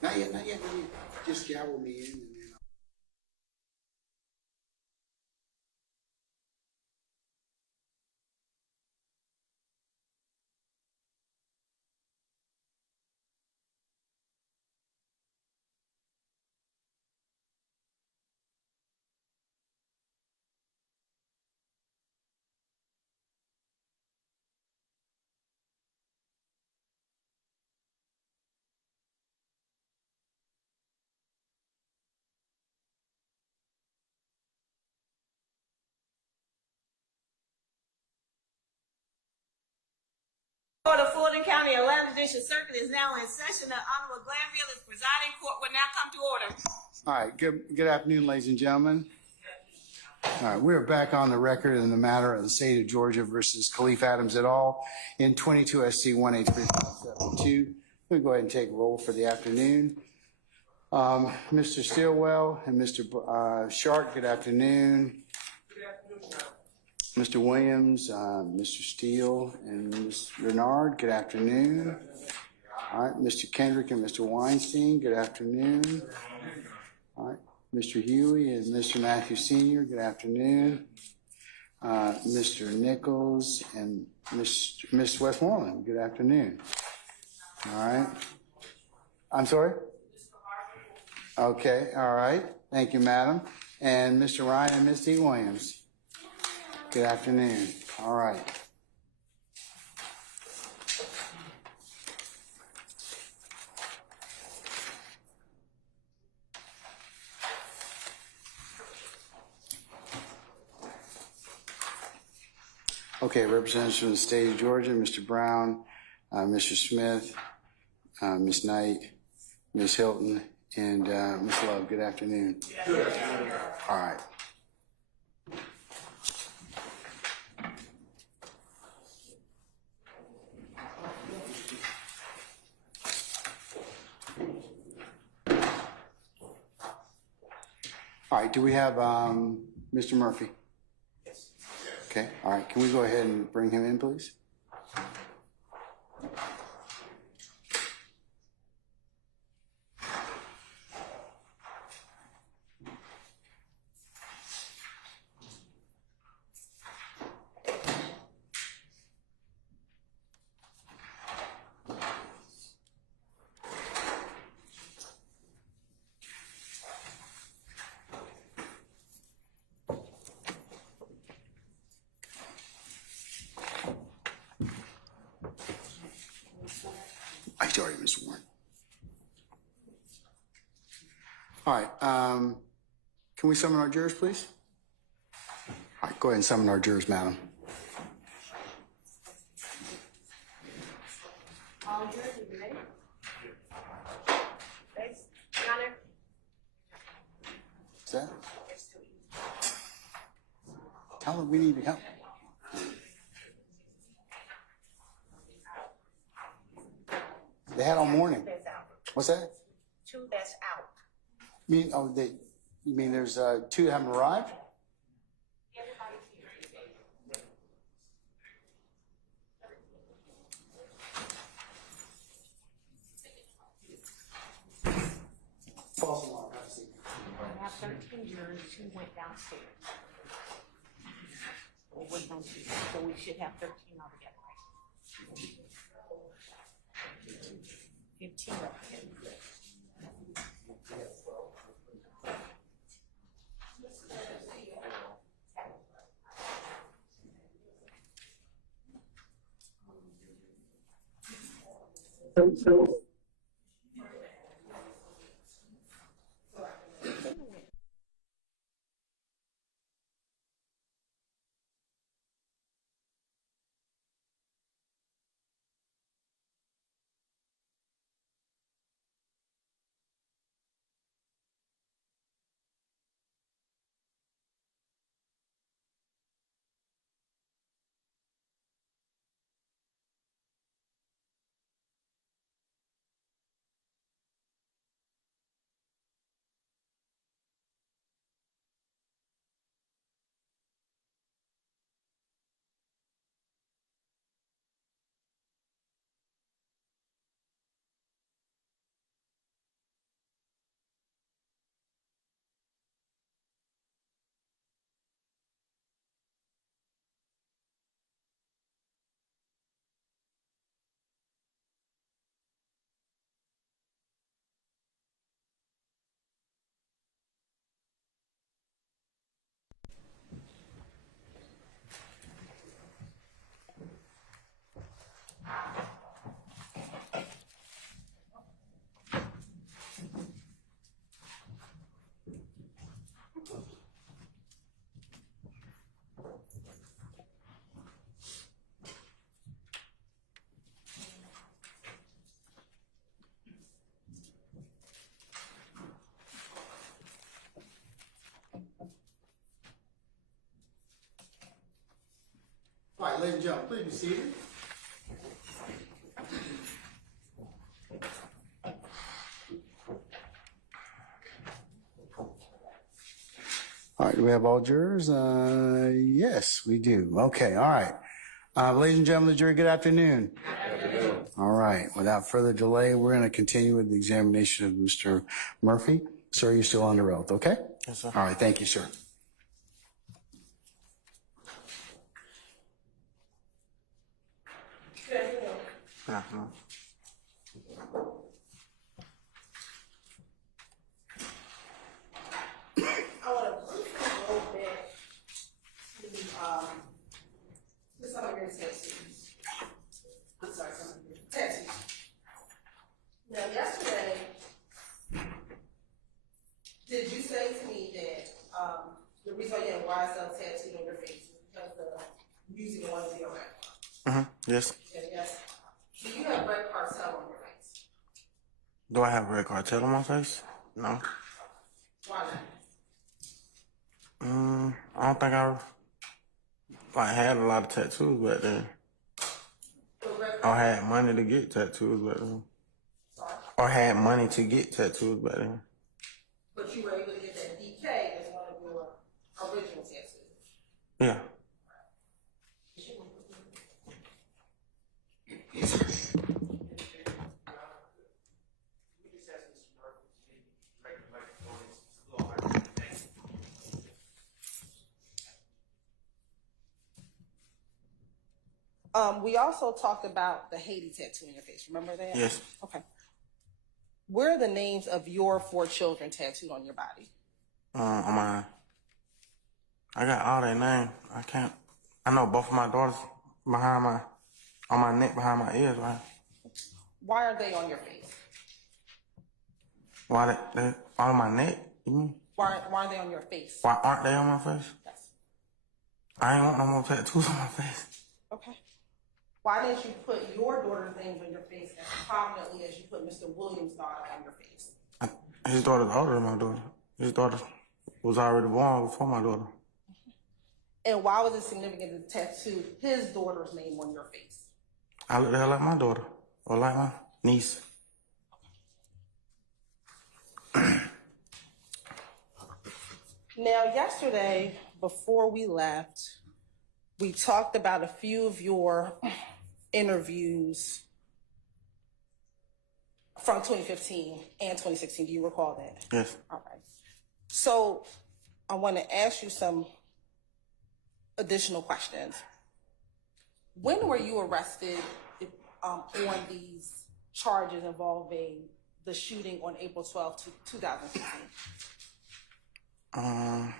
Not yet, not yet, not yet. Just gavel me in and then. The Fulton County 11th Judicial Circuit is now in session. The Honorable Glanville is presiding. Court will now come to order. All right, good afternoon, ladies and gentlemen. All right, we're back on the record in the matter of the state of Georgia versus Khalif Adams et al. In 22 SC 183.72. We'll go ahead and take roll for the afternoon. Mr. Stillwell and Mr. Sharp, good afternoon. Mr. Williams, Mr. Steele, and Ms. Renard, good afternoon. All right, Mr. Kendrick and Mr. Weinstein, good afternoon. All right, Mr. Huey and Mr. Matthew Sr., good afternoon. Mr. Nichols and Ms. Westmoreland, good afternoon. All right. I'm sorry? Okay, all right. Thank you, madam. And Mr. Ryan and Ms. D. Williams. Good afternoon. All right. Okay, representatives from the state of Georgia, Mr. Brown, Mr. Smith, Ms. Knight, Ms. Hilton, and Ms. Love. Good afternoon. Good afternoon. All right. All right, do we have Mr. Murphy? Yes. Okay, all right. Can we go ahead and bring him in, please? I already was warned. All right. Can we summon our jurors, please? All right, go ahead and summon our jurors, madam. All jurors, are you ready? Thanks. Your Honor. Is that? Tell them we need help. They had all morning. What's that? Two that's out. You mean there's two that haven't arrived? Everybody's here. False alarm. Have a seat. We have 13 jurors who went downstairs. So we should have 13 altogether. 15 altogether. So All right, ladies and gentlemen, please be seated. All right, do we have all jurors? Yes, we do. Okay, all right. Ladies and gentlemen of the jury, good afternoon. Good afternoon. All right, without further delay, we're going to continue with the examination of Mr. Murphy. Sir, you're still under oath, okay? Yes, sir. All right, thank you, sir. Uh-huh. I want to briefly go back to some of your tattoos. I'm sorry, some of your tattoos. Now, yesterday, did you say to me that the reason why you had YSL tattooed on your face is because of using one of your red cards? Yes. Okay, yes. Do you have red cartel on your face? Do I have red cartel on my face? No. Why not? I don't think I had a lot of tattoos back then. Or had money to get tattoos back then. Sorry. Or had money to get tattoos back then. But you were able to get that DK as one of your original tattoos. Yeah. We also talked about the Haiti tattoo in your face. Remember that? Yes. Okay. Where are the names of your 4 children tattooed on your body? On my, I got all their names. I know both of my daughters on my neck, behind my ears, right? Why are they on your face? Why they on my neck? You mean? Why are they on your face? Why aren't they on my face? Yes. I ain't want no more tattoos on my face. Okay. Why didn't you put your daughter's names on your face as prominently as you put Mr. Williams' daughter on your face? His daughter's older than my daughter. His daughter was already born before my daughter. And why was it significant to tattoo his daughter's name on your face? I look at her like my daughter, or like my niece. Now, yesterday, before we left, we talked about a few of your interviews from 2015 and 2016. Do you recall that? Yes. All right. So I want to ask you some additional questions. When were you arrested on these charges involving the shooting on April 12th, 2015? I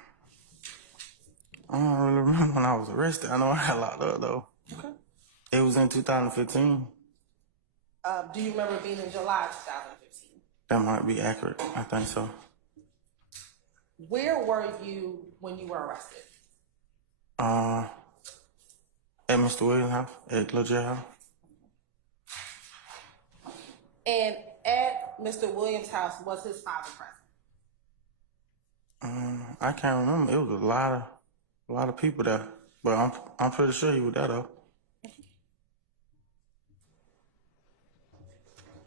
don't really remember when I was arrested. I know I got locked up though. Okay. It was in 2015. Do you remember being in July 2015? That might be accurate. I think so. Where were you when you were arrested? At Mr. Williams' house, at Little Jail House. And at Mr. Williams' house, was his father present? I can't remember. It was a lot of people there, but I'm pretty sure he was there though.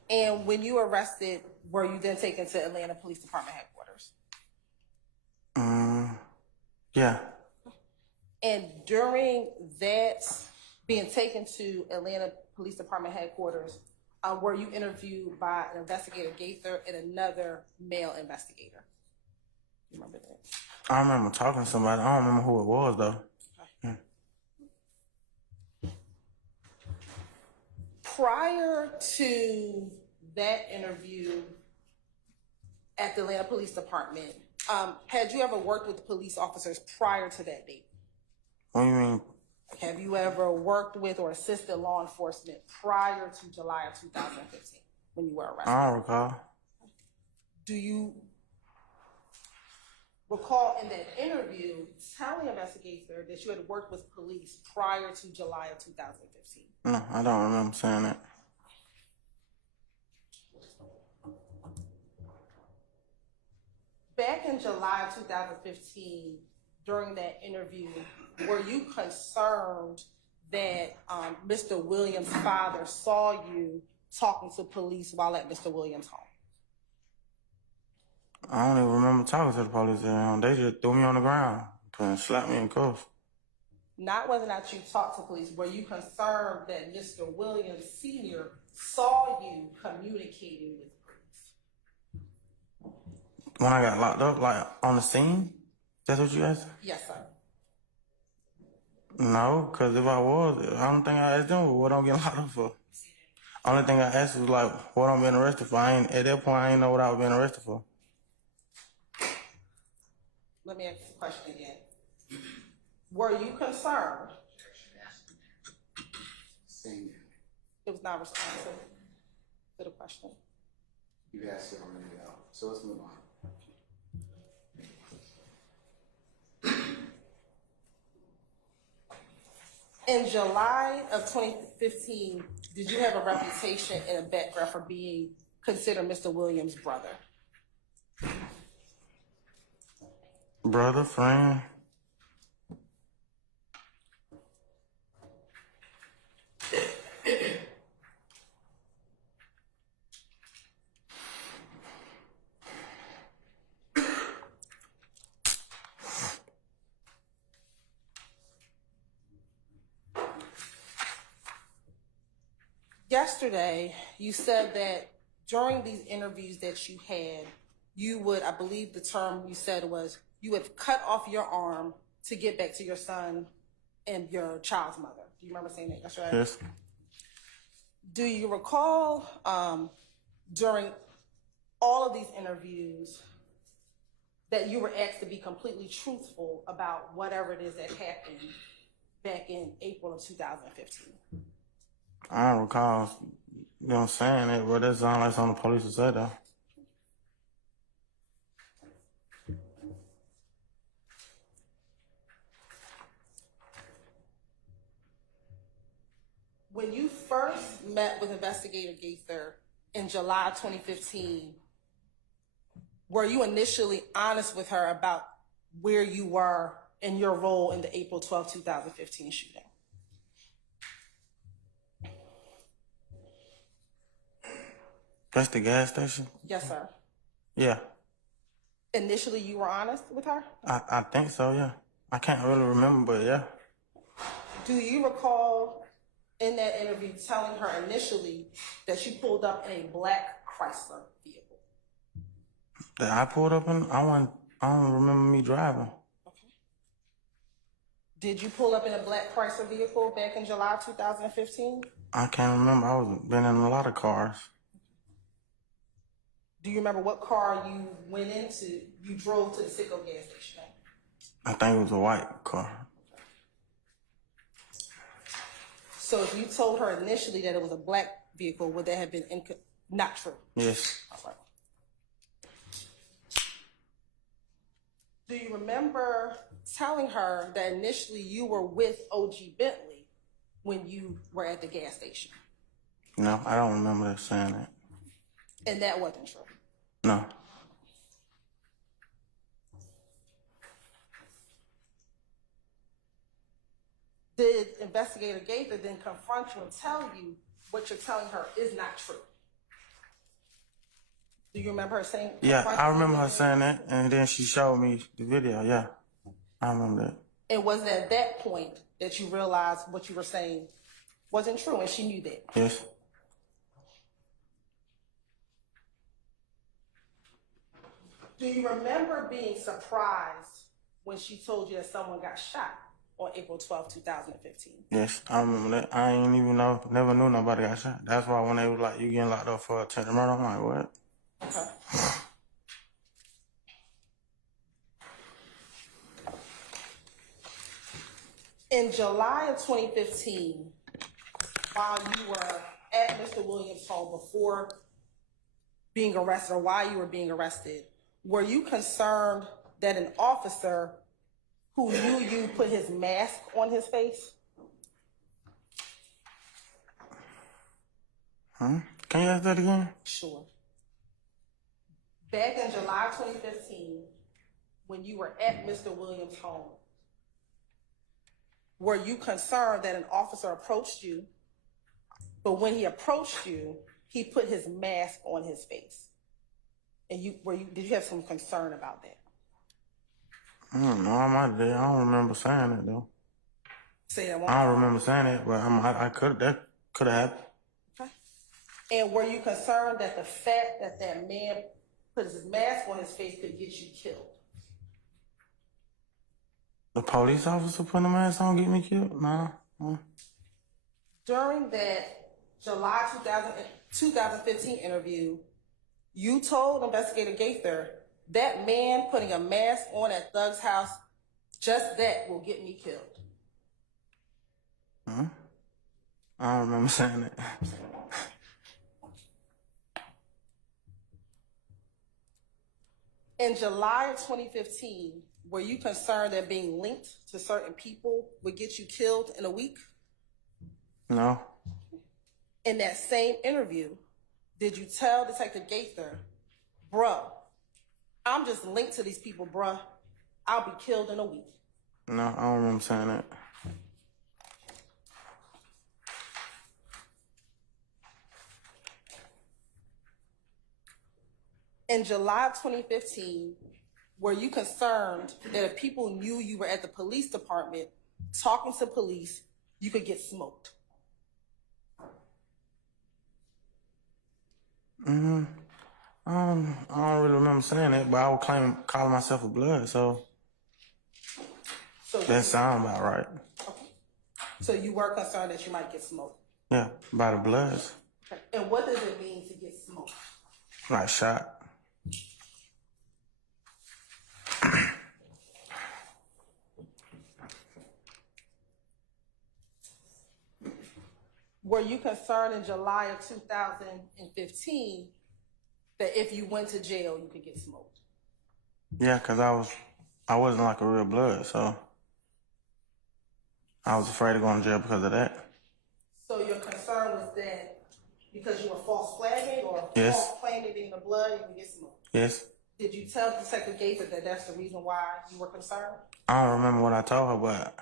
And when you were arrested, were you then taken to Atlanta Police Department headquarters? Yeah. And during that being taken to Atlanta Police Department headquarters, were you interviewed by an investigator Gaither and another male investigator? You remember that? I remember talking to somebody. I don't remember who it was though. Okay. Prior to that interview at the Atlanta Police Department, had you ever worked with police officers prior to that date? What do you mean? Have you ever worked with or assisted law enforcement prior to July of 2015 when you were arrested? I don't recall. Do you recall in that interview telling the investigator that you had worked with police prior to July of 2015? No, I don't remember saying that. Back in July of 2015, during that interview, were you concerned that Mr. Williams' father saw you talking to police while at Mr. Williams' home? I don't even remember talking to the police. They just threw me on the ground and slapped me in cuffs. Not whether or not you talked to police. Were you concerned that Mr. Williams Sr. saw you communicating with police? When I got locked up, like on the scene? That's what you asked? Yes, sir. No, because if I was, I don't think I asked them what I'm getting locked up for. Only thing I asked was like what I'm being arrested for. At that point, I ain't know what I was being arrested for. Let me ask the question again. Were you concerned? It was not responsive to the question. You asked it already, though. So let's move on. In July of 2015, did you have a reputation and a background for being considered Mr. Williams' brother? Brother, friend. Yesterday, you said that during these interviews that you had, you would, I believe the term you said was, you would cut off your arm to get back to your son and your child's mother. Do you remember saying that yesterday? Yes. Do you recall during all of these interviews that you were asked to be completely truthful about whatever it is that happened back in April of 2015? I don't recall them saying it, but that sounds like something the police would say, though. When you first met with Investigator Gaither in July 2015, were you initially honest with her about where you were in your role in the April 12, 2015 shooting? That's the gas station? Yes, sir. Yeah. Initially, you were honest with her? I think so, yeah. I can't really remember, but yeah. Do you recall in that interview telling her initially that you pulled up in a black Chrysler vehicle? That I pulled up in? I don't remember me driving. Okay. Did you pull up in a black Chrysler vehicle back in July 2015? I can't remember. I was been in a lot of cars. Do you remember what car you drove to the Citgo gas station? I think it was a white car. So if you told her initially that it was a black vehicle, would that have been not true? Yes. All right. Do you remember telling her that initially you were with OG Bentley when you were at the gas station? No, I don't remember that saying that. And that wasn't true? No. Did Investigator Gaither then confront you and tell you what you're telling her is not true? Do you remember her saying? Yeah, I remember her saying that, and then she showed me the video. Yeah, I remember that. And was it at that point that you realized what you were saying wasn't true, and she knew that? Yes. Do you remember being surprised when she told you that someone got shot on April 12, 2015? Yes, I remember that. I ain't even never knew nobody got shot. That's why when they was like, you getting locked up for attempted murder, I'm like, what? Okay. In July of 2015, while you were at Mr. Williams' home before being arrested, or while you were being arrested, were you concerned that an officer who knew you put his mask on his face? Can you ask that again? Sure. Back in July 2015, when you were at Mr. Williams' home, were you concerned that an officer approached you, but when he approached you, he put his mask on his face? And did you have some concern about that? I don't know. I don't remember saying it though. Say that one. I don't remember saying it, but that could have happened. Okay. And were you concerned that the fact that that man put his mask on his face could get you killed? The police officer putting a mask on get me killed? No. During that July 2015 interview, you told Investigator Gaither that man putting a mask on at Thug's house, just that will get me killed. I don't remember saying it. In July of 2015, were you concerned that being linked to certain people would get you killed in a week? No. In that same interview, did you tell Detective Gaither, bruh, I'm just linked to these people, bruh, I'll be killed in a week? No, I don't remember saying that. In July of 2015, were you concerned that if people knew you were at the police department talking to police, you could get smoked? I don't really remember saying that, but I was calling myself a blood, so that sounds about right. Okay. So you were concerned that you might get smoked? Yeah, by the bloods. Okay. And what does it mean to get smoked? Like shot. Were you concerned in July of 2015 that if you went to jail, you could get smoked? Yeah, because I wasn't like a real blood, so I was afraid of going to jail because of that. So your concern was that because you were false flagging or Yes. false claiming being a blood, you would get smoked? Yes. Did you tell Detective Gaither that that's the reason why you were concerned? I don't remember what I told her, but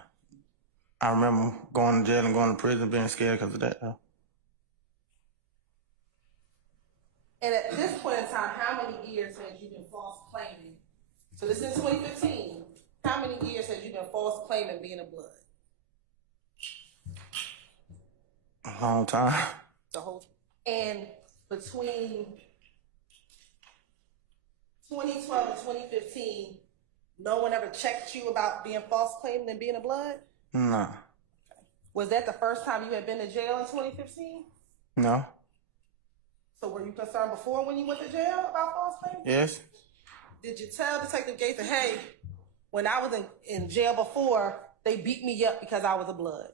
I remember going to jail and going to prison being scared because of that, though. And at this point in time, how many years had you been false claiming? So this is 2015. How many years had you been false claiming being a blood? A long time. The whole. And between 2012 and 2015, no one ever checked you about being false claiming and being a blood? No. Was that the first time you had been to jail in 2015? No. So were you concerned before when you went to jail about false claiming? Yes. Did you tell Detective Gaither, hey, when I was in jail before, they beat me up because I was a blood?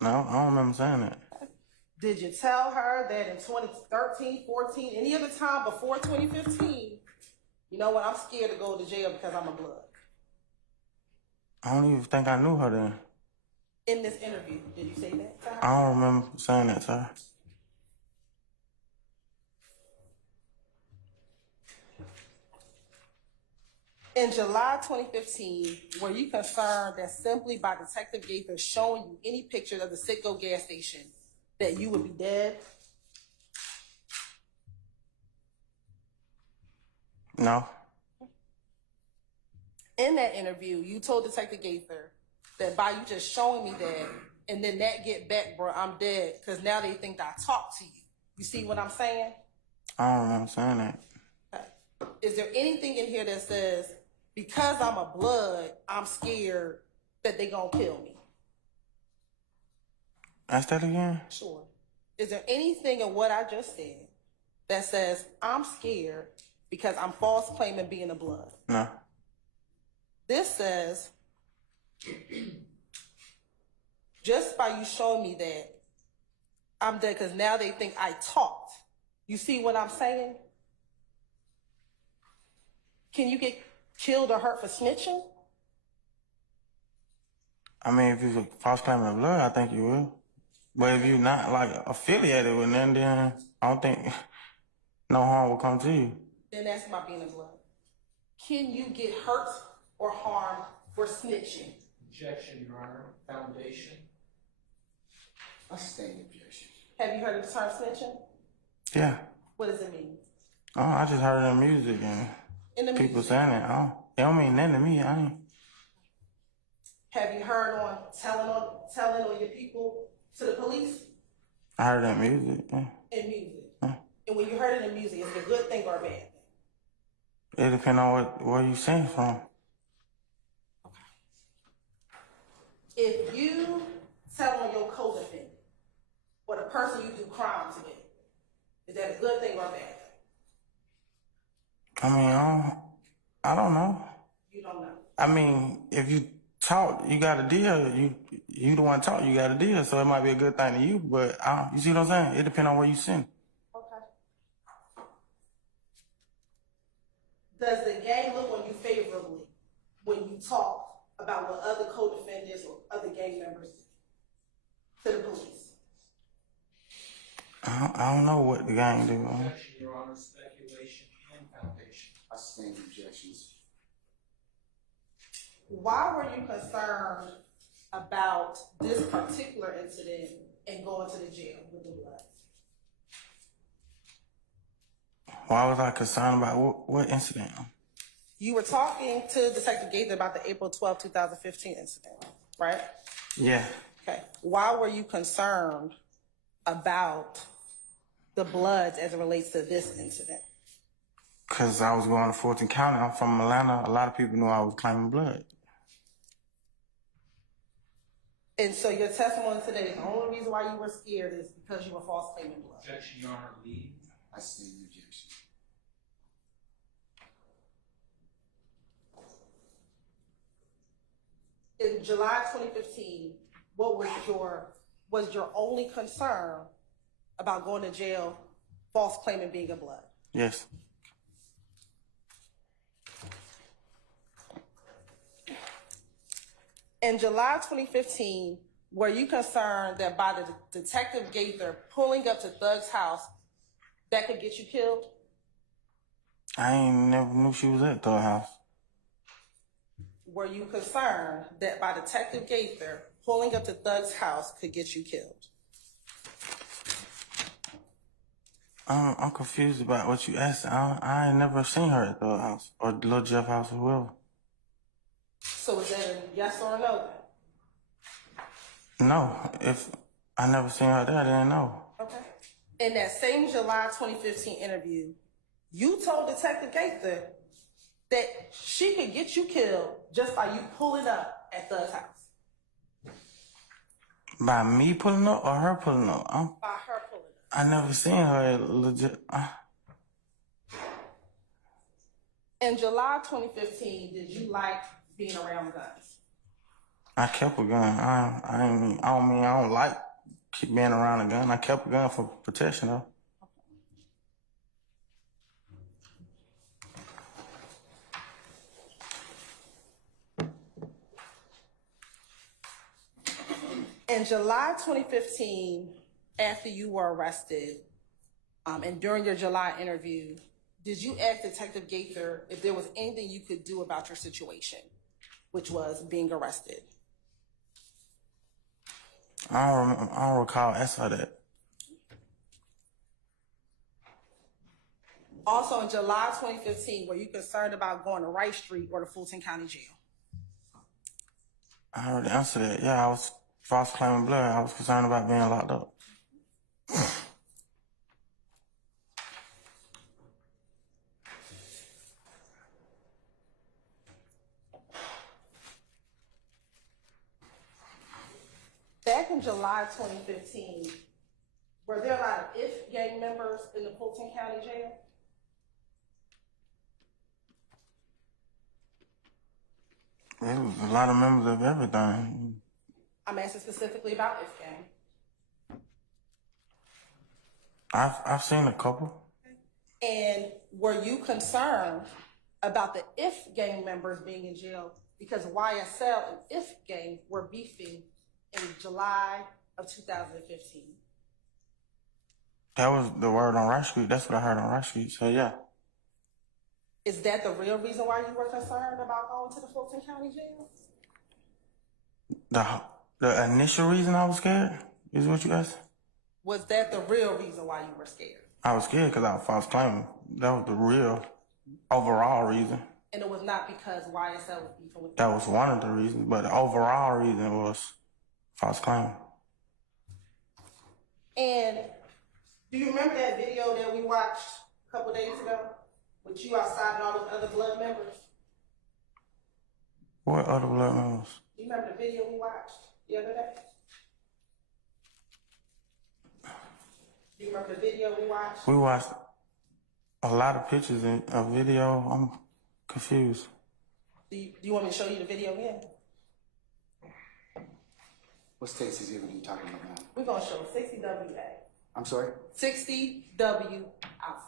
No, I don't remember saying that. Did you tell her that in 2013, 14, any other time before 2015, you know what, I'm scared to go to jail because I'm a blood? I don't even think I knew her then. In this interview, did you say that to her? I don't remember saying that to her. In July 2015, were you concerned that simply by Detective Gaither showing you any pictures of the Citgo gas station that you would be dead? No. In that interview, you told Detective Gaither that by you just showing me that, and then that get back, bro, I'm dead, because now they think I talked to you. You see what I'm saying? I don't remember saying that. Okay. Is there anything in here that says, because I'm a blood, I'm scared that they gonna kill me? Ask that again? Sure. Is there anything in what I just said that says I'm scared because I'm false claiming being a blood? No. This says, just by you showing me that, I'm dead because now they think I talked. You see what I'm saying? Can you get killed or hurt for snitching? I mean, if you're false claiming of blood, I think you will. But if you're not like affiliated with them, then I don't think no harm will come to you. Then that's about being a blood. Can you get hurt or harmed for snitching? Objection, Your Honor. Foundation. I sustain the objection. Have you heard of the term snitching? Yeah. What does it mean? Oh, I just heard it in music and In the people music. saying it. It don't mean nothing to me. Have you heard on telling on your people to the police? I heard it in music. Yeah. In music. And when you heard it in music, is it a good thing or a bad thing? It depends on where you sing from. If you tell on your co-defendant or the person you do crimes with, is that a good thing or a bad thing? I mean, I don't know. You don't know. I mean, if you talk, you got a deal. You the one talk, you got a deal. So it might be a good thing to you, but you see what I'm saying? It depends on where you sing. Okay. Does the gang look on you favorably when you talk about what other co-defendants or other gang members do to the police? I don't know what the gang do. Objection, Your Honor. Speculation and foundation. I sustain the objections. Why were you concerned about this particular incident and going to the jail with the blood? Why was I concerned about what incident? You were talking to Detective Gaither about the April 12, 2015 incident, right? Yeah. Okay. Why were you concerned about the bloods as it relates to this incident? Because I was going to Fulton County. I'm from Atlanta. A lot of people knew I was claiming blood. And so your testimony today, the only reason why you were scared is because you were false claiming blood. Objection, Your Honor. Lead. I sustain the objection. In July 2015, what was your only concern about going to jail, false claiming being a blood? Yes. In July 2015, were you concerned that by the Detective Gaither pulling up to Thug's house, that could get you killed? I ain't never knew she was at the house. Were you concerned that by Detective Gaither pulling up to Thug's house could get you killed? I'm confused about what you asked. I ain't never seen her at the house or Lil Jeff house or whoever. So is that a yes or a no? No, if I never seen her there, then no. Okay. In that same July 2015 interview, you told Detective Gaither that she could get you killed just by you pulling up at Thug's house. By me pulling up or her pulling up? By her pulling up. I never seen her legit. In July 2015, did you like being around guns? I kept a gun. I don't like keep being around a gun. I kept a gun for protection though. In July 2015, after you were arrested, and during your July interview, did you ask Detective Gaither if there was anything you could do about your situation, which was being arrested? I don't recall asking her that. Also, in July 2015, were you concerned about going to Rice Street or the Fulton County Jail? I already answered that. Yeah, I was false claiming blood. I was concerned about being locked up. Back in July 2015, were there a lot of if gang members in the Fulton County Jail? There was a lot of members of everything. I'm asking specifically about if gang. I've seen a couple. And were you concerned about the if gang members being in jail because YSL and if gang were beefing in July of 2015? That was the word on Rice Street. That's what I heard on Rice Street. So yeah. Is that the real reason why you were concerned about going to the Fulton County Jail? The initial reason I was scared is what you asked? Was that the real reason why you were scared? I was scared because I was false claiming. That was the real overall reason. And it was not because YSL was beefing with you? That was one of the reasons, but the overall reason was false claim. And do you remember that video that we watched a couple days ago with you outside and all those other blood members? What other blood members? Do you remember the video we watched the other day? Do you remember the video we watched? We watched a lot of pictures and a video. I'm confused. Do you want me to show you the video again? What states is you talking about now? We're going to show 60WA. I'm sorry? 60W Alpha.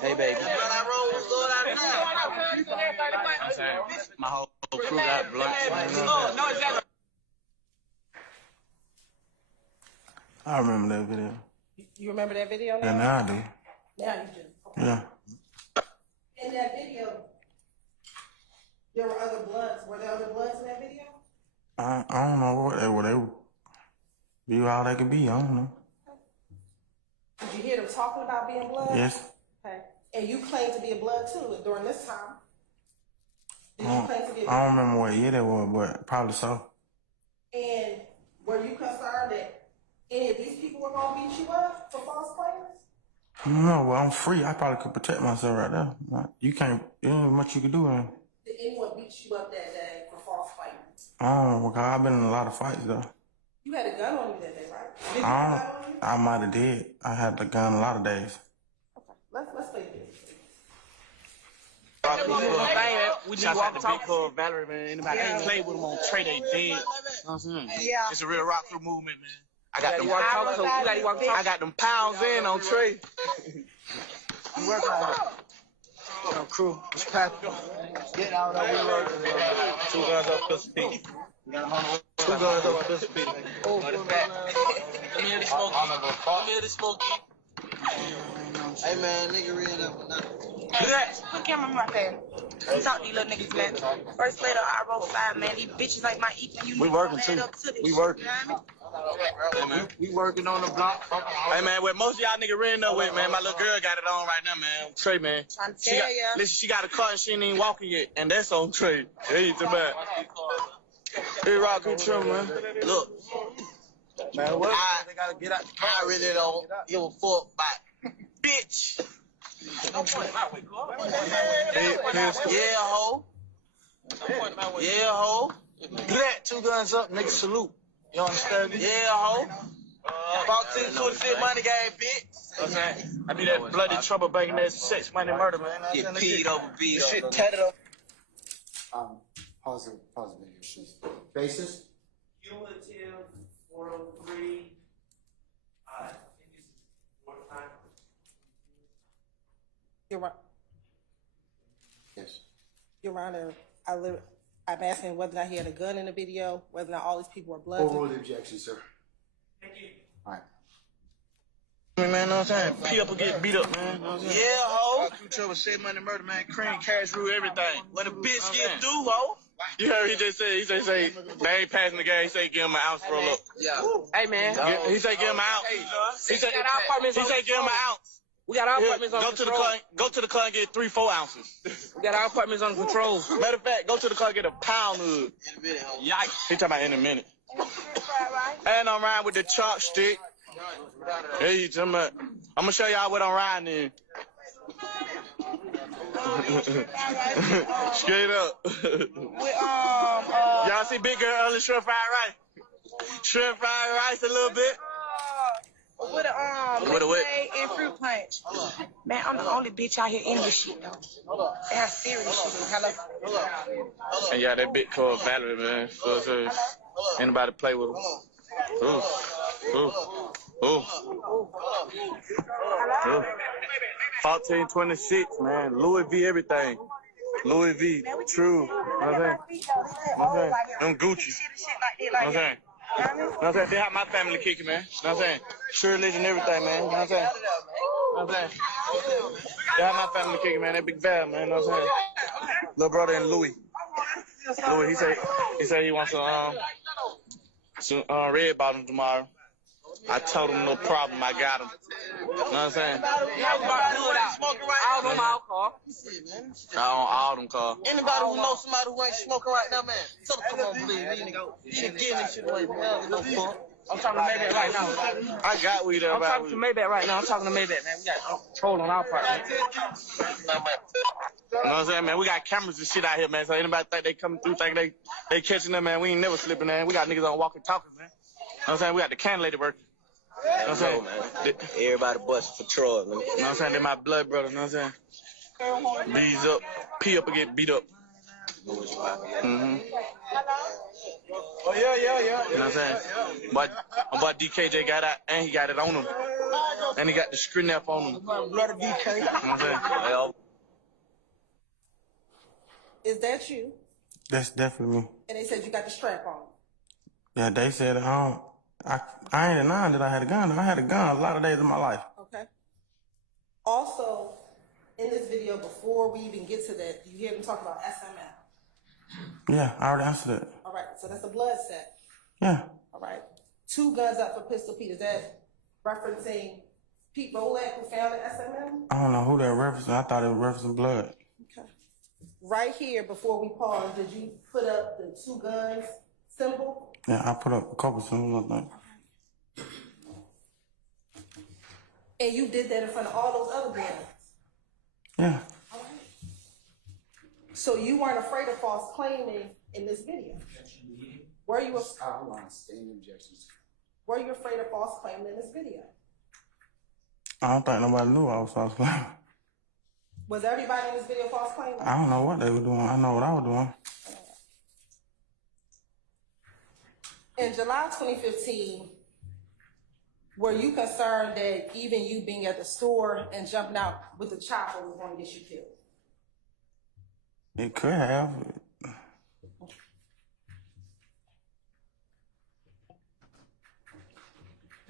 Hey, baby. My whole crew got blocked. I remember that video. You remember that video now? Yeah, now I do. Now you do. Okay. Yeah. In that video, there were other bloods. Were there other bloods in that video? I don't know what they would be all they could be. I don't know. Did you hear them talking about being blood? Yes. Okay. And you claim to be a blood too during this time. Did you claim to be a blood? I don't remember what year that was, but probably so. And were you concerned that any of these people were going to beat you up for false claims? No, well, I'm free. I probably could protect myself right there. You can't, there ain't much you can do. Man. Did anyone beat you up that day for false claims? I don't know, because I've been in a lot of fights, though. You had a gun on you that day, right? Did you have a gun on you? I might have did. I had the gun a lot of days. Okay, let's play this. We just walked the big club Valerie, man. Anybody ain't played with them on Trey, they dead. You know what I'm saying? Yeah. It's a real rock crew movement, man. I got them pounds in on Trey. You work on it. Crew, what's poppin'? Get out of the work. 2 guns up, pistol P. 2 guns up, pistol P. Oh, let me hear the smoke. Let me hear the smoke. Hey, man, nigga real up. Hey, put the camera in my face. Don't talk to these little niggas, man. First later, I roll 5, man. These bitches like my equal. We working, too. We working. You know what I mean? Yeah, man. We working on the block. Hey, man, what most of y'all niggas ran up with, man, my little girl got it on right now, man. Trey, man. Trying to tell ya. Listen, she got a car and she ain't even walking yet, and that's on Trey. Hey, it's about. Hey, Rock, good trim, man. Look, man, what? I really don't give a fuck about bitch. Yeah, ho. Yeah, ho. Do that. 2 guns up, nigga, salute. You understand me? Yeah, ho. 14, 26 money game, bitch. Okay. I be that bloody trouble banging that sex money murder, man. Get peed over, bitch. Shit tatted up. Pause the video, please. Basis? Cumulative 403. I think this is fourth time. Yes. Your Honor, I'm asking whether or not he had a gun in the video, whether or not all these people were blood. Overrule the objection, sir. Thank you. All right. Man, know what I'm saying? Pee up or get beat up, man. Know what I'm saying? Yeah, ho. You trouble, say money, murder, man. Cream, cash, rule, everything. When a bitch get through, ho. You heard he just said, they ain't passing the game. He say give him an ounce for a look. Yeah. Hey, man. He say give him an ounce. He say give him an ounce. We got our apartments on control. Go to the car and get 3-4 ounces. We got our apartments on control. Matter of fact, go to the car and get a pound of it. Yikes. He talking about in a minute. And I'm riding with the chopstick. Hey, you talking about? I'm gonna show y'all what I'm riding in. Straight up. Y'all see big girl early shrimp fried rice? Shrimp fried rice a little bit. With a lemonade and fruit punch. Man, I'm the only bitch out here in this shit, though. They have serious shit. Hello? And yeah, that bit called Valerie, man. So anybody play with him? Ooh. 1426, man. Louis V everything. Louis V, true. You know what I'm saying? Them Gucci. You know what I'm saying? You know what I'm saying? They have my family kicking, man. You know what I'm saying? Sure religion, everything, man. You know what I'm saying? You know what I'm saying? They have my family kicking, man. That big bad, man. You know what I'm saying? Little brother and Louis. Louis, he say he wants some red bottom tomorrow. I told him no problem. I got him. You know what I'm saying? All them alcohol. I on all them cars. Anybody who knows somebody who ain't smoking right now, man, tell them come on, please. He didn't give this shit away, man. No fun. I'm talking to Maybach right now. I got weed I'm everybody. talking to Maybach right now. I'm talking to Maybach, man. We got control on our part, man. You know what I'm saying, man? We got cameras and shit out here, man. So anybody think they coming through, think they catching them, man? We ain't never slipping, man. We got niggas on walking talking, man. You know what I'm saying? We got the can lady working. You know what I'm saying? Everybody bust for Troy, man. You know what I'm saying? They're my blood brother, you know what I'm saying? Bees up, pee up and get beat up. Mm-hmm. Oh, yeah. You know what I'm saying? But DKJ got out and he got it on him. And he got the screen up on him. You know what I'm saying? Is that you? That's definitely me. And they said you got the strap on. Yeah, they said, I ain't denying that I had a gun. I had a gun a lot of days of my life. Okay. Also, in this video, before we even get to that, you hear them talk about SML. Yeah, I already answered it. All right, so that's a blood set. Yeah. All right. 2 guns up for Pistol Pete. Is that referencing Pete Rolak who found the SML? I don't know who they're referencing. I thought it was referencing blood. Okay. Right here, before we pause, did you put up the 2 guns symbol? Yeah, I put up a couple symbols, I think. And you did that in front of all those other guns? Yeah. All right. So you weren't afraid of false claiming in this video? Were you afraid of false claiming in this video? I don't think nobody knew I was false claiming. Was everybody in this video false claiming? I don't know what they were doing. I know what I was doing. In July 2015, were you concerned that even you being at the store and jumping out with the chopper was going to get you killed? It could have.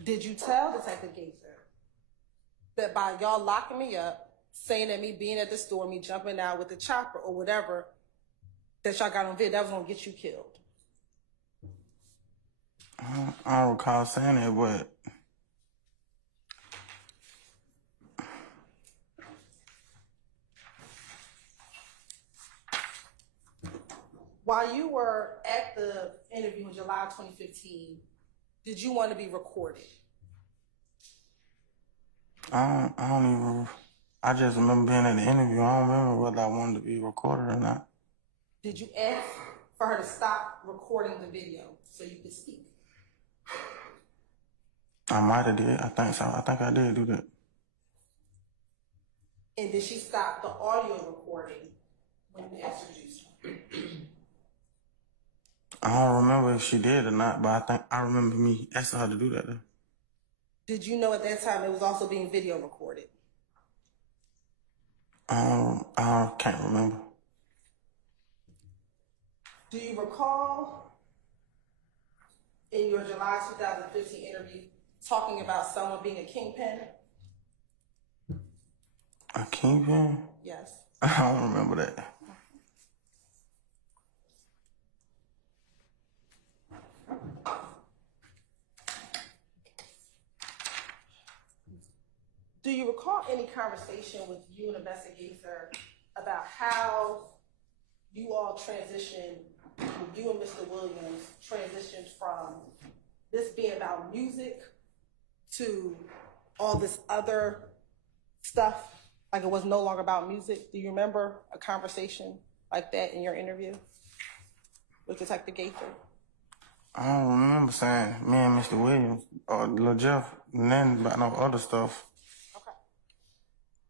Did you tell Detective Gaither that by y'all locking me up, saying that me being at the store, me jumping out with the chopper or whatever, that y'all got on video, that was going to get you killed? I don't recall saying it, but while you were at the interview in July 2015, did you want to be recorded? I don't even. I just remember being at the interview. I don't remember whether I wanted to be recorded or not. Did you ask for her to stop recording the video so you could speak? I might have did. I think so. I think I did do that. And did she stop the audio recording when you asked her to do so? I don't remember if she did or not, but I think I remember me asking her to do that though. Did you know at that time it was also being video recorded? I can't remember. Do you recall in your July 2015 interview talking about someone being a kingpin? A kingpin? Yes. I don't remember that. Do you recall any conversation with you and investigator about how you all transitioned, you and Mr. Williams transitioned from this being about music to all this other stuff, like it was no longer about music? Do you remember a conversation like that in your interview with Detective Gaither? I don't remember saying me and Mr. Williams or Lil Jeff, nothing about no other stuff.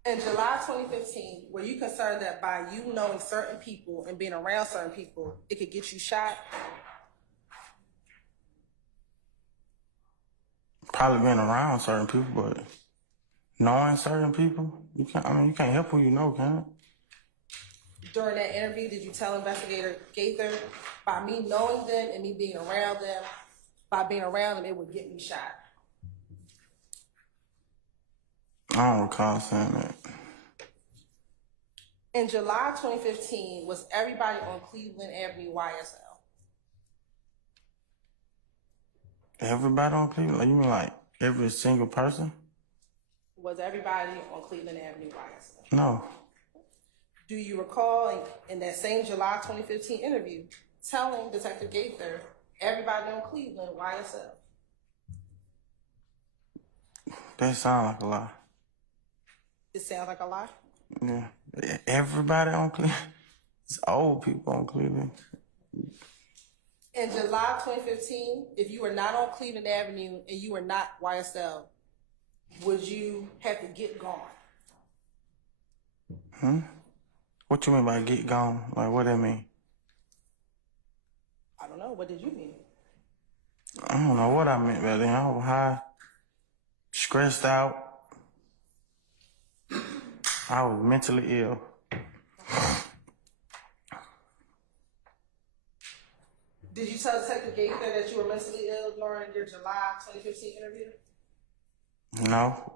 In July 2015, were you concerned that by you knowing certain people and being around certain people, it could get you shot? Probably being around certain people, but knowing certain people, you can't help who you know, can it? During that interview, did you tell investigator Gaither, by me knowing them and me being around them, by being around them, it would get me shot? I don't recall saying that. In July 2015, was everybody on Cleveland Avenue YSL? Everybody on Cleveland? Like, you mean like every single person? Was everybody on Cleveland Avenue YSL? No. Do you recall in that same July 2015 interview telling Detective Gaither, everybody on Cleveland YSL? That sounds like a lie. It sounds like a lie? Yeah. Everybody on Cleveland? It's old people on Cleveland. In July 2015, if you were not on Cleveland Avenue and you were not YSL, would you have to get gone? What you mean by get gone? Like, what that mean? I don't know. What did you mean? I don't know what I meant by then. I was high, stressed out. I was mentally ill. Did you tell Detective Gaither that you were mentally ill during your July 2015 interview? No.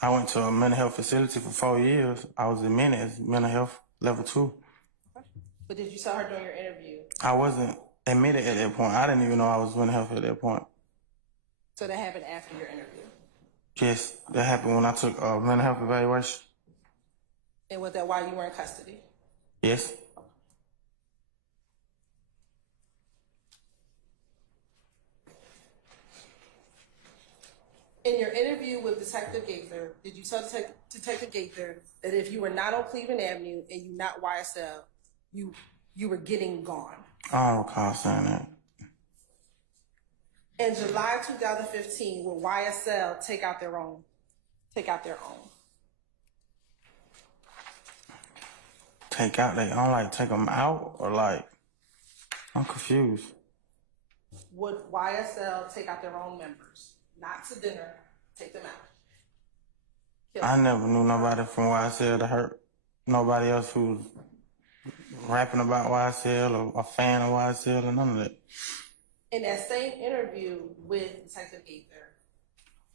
I went to a mental health facility for 4 years. I was admitted as mental health level 2. But did you tell her during your interview? I wasn't admitted at that point. I didn't even know I was mental health at that point. So that happened after your interview? Yes, that happened when I took a mental health evaluation. And was that while you were in custody? Yes. In your interview with Detective Gaither, did you tell Detective Gaither that if you were not on Cleveland Avenue and you not YSL, you were getting gone? I don't recall saying that. In July 2015, will YSL take out their own? Take out their own. Take out their own, like take them out, or like, I'm confused. Would YSL take out their own members? Not to dinner, take them out. I never knew nobody from YSL to hurt nobody else who was rapping about YSL or a fan of YSL or none of that. In that same interview with Detective Gaither,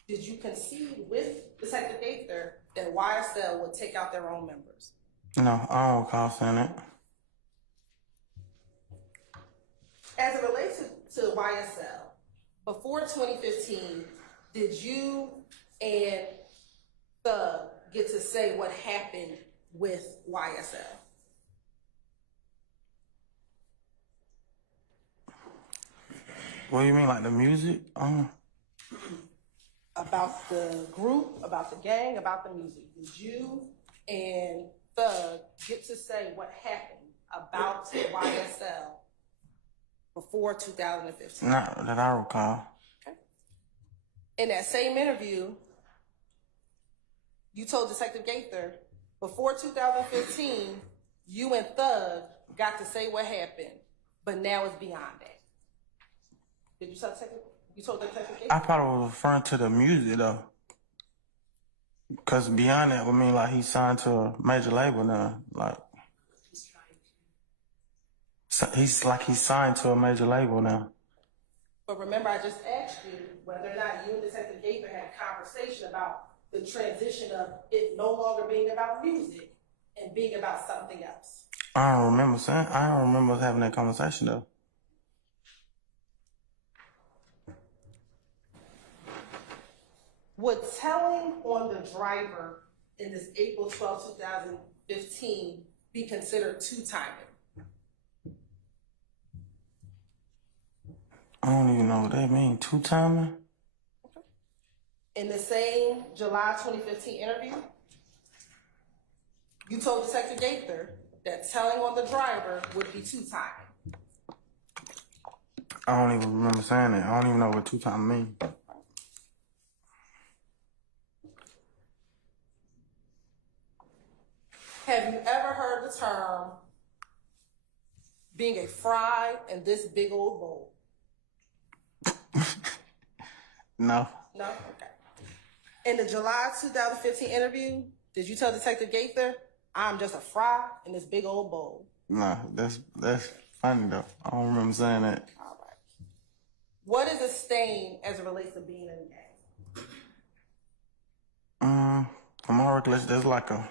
did you concede with Detective Gaither that YSL would take out their own members? No, I don't recall saying that. As it relates to YSL, before 2015, did you and Thug get to say what happened with YSL? What do you mean, like the music? About the group, about the gang, about the music. Did you and Thug get to say what happened about YSL before 2015? Not that I recall. Okay. In that same interview, you told Detective Gaither, before 2015, you and Thug got to say what happened, but now it's beyond that. Did you tell Detective? You told Detective Gaither? I probably was referring to the music though. Cause beyond that would mean like he signed to a major label now. Like he's signed to a major label now. But remember, I just asked you whether or not you and Detective Gaither had a conversation about the transition of it no longer being about music and being about something else. I don't remember having that conversation though. Would telling on the driver in this April 12, 2015 be considered two-timing? I don't even know what that means. Two-timing? In the same July 2015 interview, you told Detective Gaither that telling on the driver would be two-timing. I don't even remember saying that. I don't even know what two-timing means. Have you ever heard the term being a fry in this big old bowl? No. No? Okay. In the July 2015 interview, did you tell Detective Gaither, I'm just a fry in this big old bowl? No, that's funny though. I don't remember saying that. All right. What is a stain as it relates to being in a gang? From my recollection, there's like a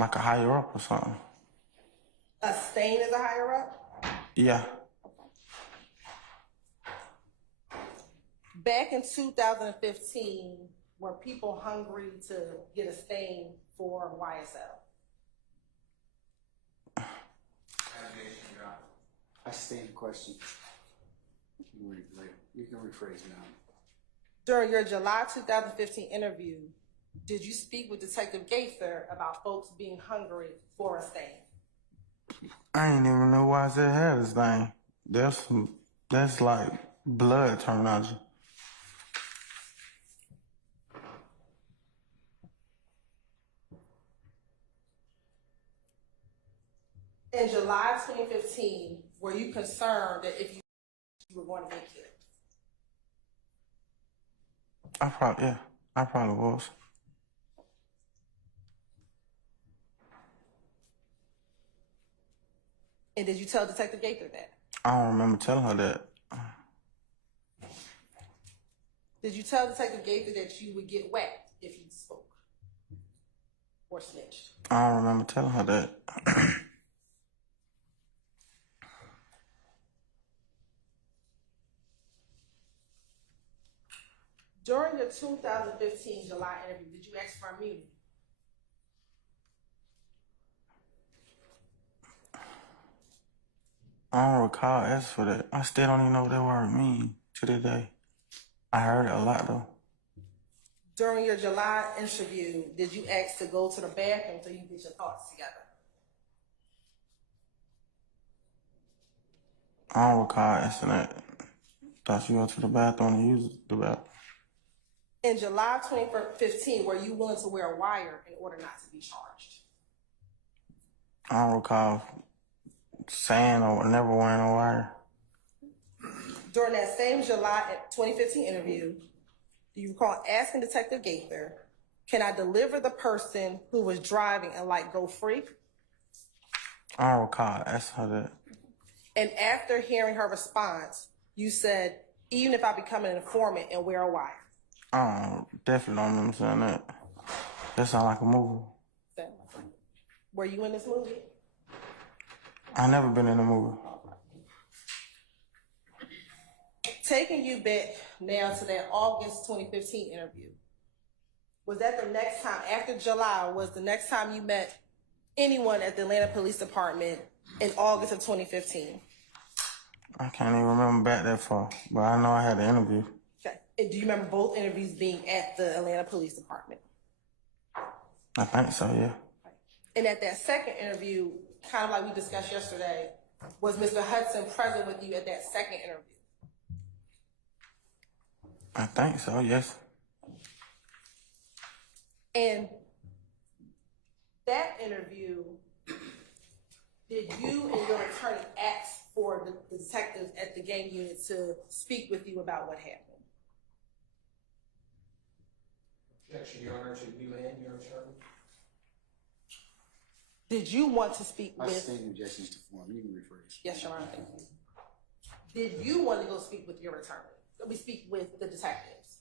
higher up or something. A stain is a higher up? Yeah. Back in 2015, were people hungry to get a stain for YSL? I stand question. You can rephrase now. During your July 2015 interview, did you speak with Detective Gaither about folks being hungry for a stain? I ain't even know why I said had this thing. That's like blood terminology. In July 2015, were you concerned that if you were going to get killed? I probably was. And did you tell Detective Gaither that? I don't remember telling her that. Did you tell Detective Gaither that you would get wet if you spoke or snitched? I don't remember telling her that. During your 2015 July interview, did you ask for immunity? I don't recall asking for that. I still don't even know what that word means to this day. I heard it a lot though. During your July interview, did you ask to go to the bathroom so you get your thoughts together? I don't recall asking that. Thought you go to the bathroom and use the bathroom. In July 2015, were you willing to wear a wire in order not to be charged? I don't recall saying or never wearing a wire. During that same July 2015 interview, do you recall asking Detective Gaither, can I deliver the person who was driving and like go free? I don't recall asking her that. And after hearing her response, you said, even if I become an informant and wear a wire. Definitely don't remember saying that. That sounds like a movie. Were you in this movie? I never been in a movie. Taking you back now to that August 2015 interview, was that the next time, after July, was the next time you met anyone at the Atlanta Police Department in August of 2015? I can't even remember back that far, but I know I had an interview. Okay. And do you remember both interviews being at the Atlanta Police Department? I think so, yeah. And at that second interview, kind of like we discussed yesterday, was Mr. Hudson present with you at that second interview? I think so, yes. And that interview, did you and your attorney ask for the detectives at the gang unit to speak with you about what happened? Objection, Your Honor, to you and your attorney. Did you want to speak I with? stand objections to form. You can rephrase. Yes, Your Honor. Thank you. Did you want to go speak with your attorney? We speak with the detectives.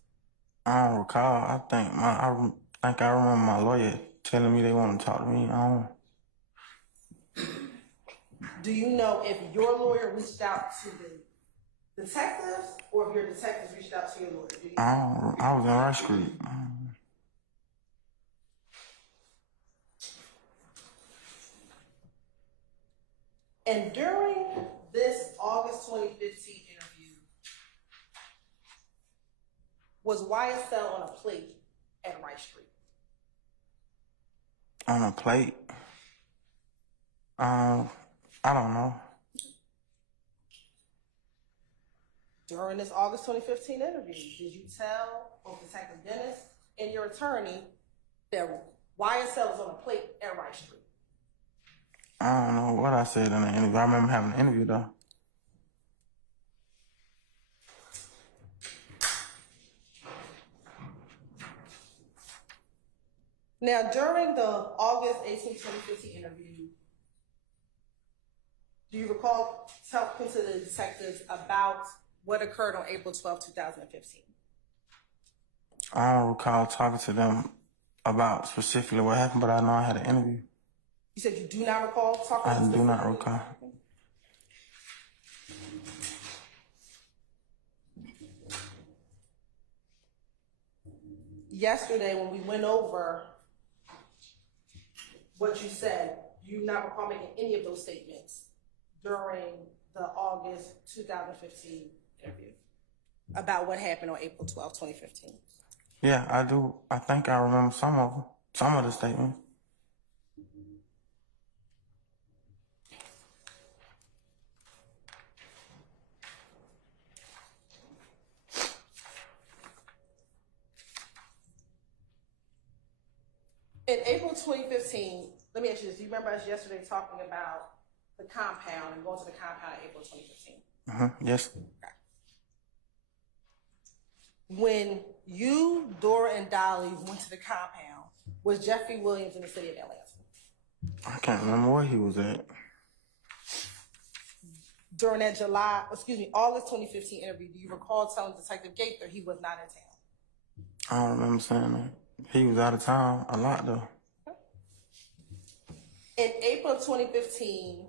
I don't recall. I think I remember my lawyer telling me they want to talk to me. I don't. Do you know if your lawyer reached out to the detectives or if your detectives reached out to your lawyer? Do you know? I was in Rush Street. And during this August 2015 interview, was YSL on a plate at Rice Street? On a plate? I don't know. During this August 2015 interview, did you tell both Detective Dennis and your attorney that YSL was on a plate at Rice Street? I don't know what I said in the interview. I remember having an interview though. Now, during the August 18, 2015 interview, do you recall talking to the detectives about what occurred on April 12, 2015? I don't recall talking to them about specifically what happened, but I know I had an interview. You said you do not recall talking to them? I do not recall. Yesterday, when we went over what you said, you not recall making any of those statements during the August 2015 interview about what happened on April 12, 2015. Yeah, I do. I think I remember some of them, some of the statements. In April 2015, let me ask you this. Do you remember us yesterday talking about the compound and going to the compound in April 2015? Yes. Okay. When you, Dora, and Dolly went to the compound, was Jeffrey Williams in the city of Atlanta? I can't remember where he was at. During that August 2015 interview, do you recall telling Detective Gaither he was not in town? I don't remember saying that. He was out of town a lot though. In April of 2015,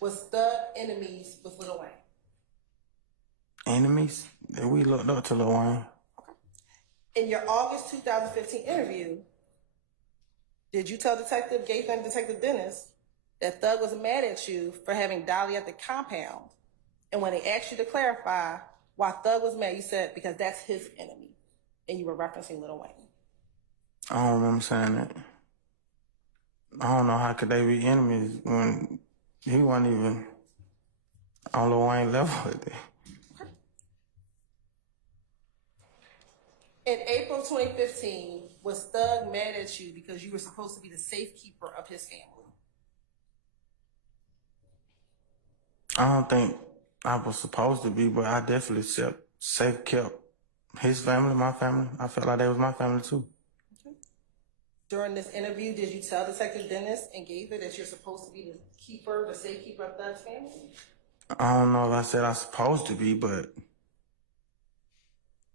was Thug enemies with Lil Wayne? Enemies? We looked up to Lil Wayne. In your August 2015 interview, did you tell Detective Gaither and Detective Dennis that Thug was mad at you for having Dolly at the compound? And when they asked you to clarify why Thug was mad, you said because that's his enemy, and you were referencing Lil Wayne. I don't remember saying that. I don't know how could they be enemies when he wasn't even on Lil Wayne level with it. In April 2015, was Thug mad at you because you were supposed to be the safekeeper of his family? I don't think I was supposed to be, but I definitely safe kept his family, my family. I felt like they was my family too. Okay. During this interview, did you tell Detective Dennis and Gaither that you're supposed to be the safekeeper of Thug's family? I don't know if I said I was supposed to be, but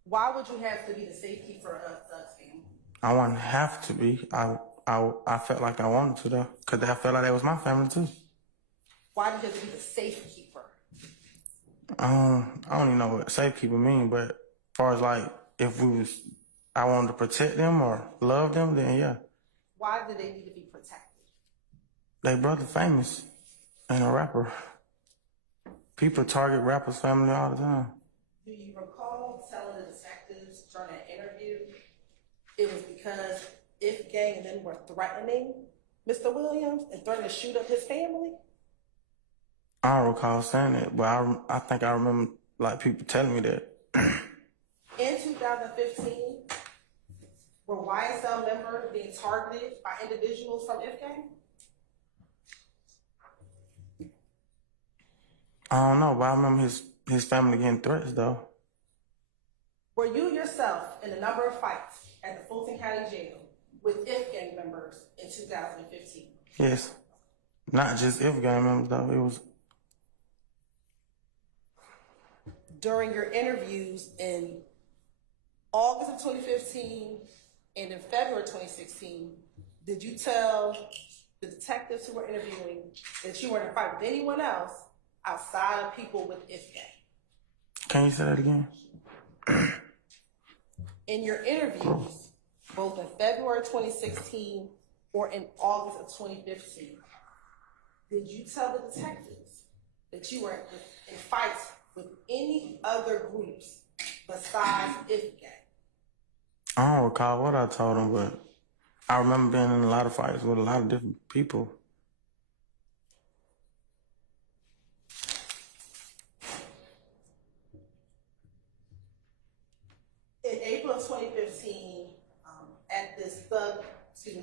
why would you have to be the safekeeper of Thug's family? I wouldn't have to be. I felt like I wanted to though, because I felt like that was my family too. Why did you have to be the safekeeper? I don't even know what safekeeper mean, but as far as like if I wanted to protect them or love them, then yeah. Why did they need to be protected? They brother famous and a rapper. People target rappers' family all the time. Do you recall telling the detectives during that interview it was because If Gang and them were threatening Mr. Williams and threatening to shoot up his family? I don't recall saying that, but I think I remember like people telling me that. In 2015, Were YSL members being targeted by individuals from IFCANG? I don't know, but I remember his family getting threats though. Were you yourself in a number of fights at the Fulton County Jail with IFCANG members in 2015? Yes. Not just if gang members though. It was During your interviews in August of 2015 and in February 2016, did you tell the detectives who were interviewing that you were in a fight with anyone else outside of people with IFCANG? Can you say that again? In your interviews, both in February 2016 or in August of 2015, did you tell the detectives that you were in fights with any other groups besides IFCANG? I don't recall what I told him, but I remember being in a lot of fights with a lot of different people. In April of 2015, at this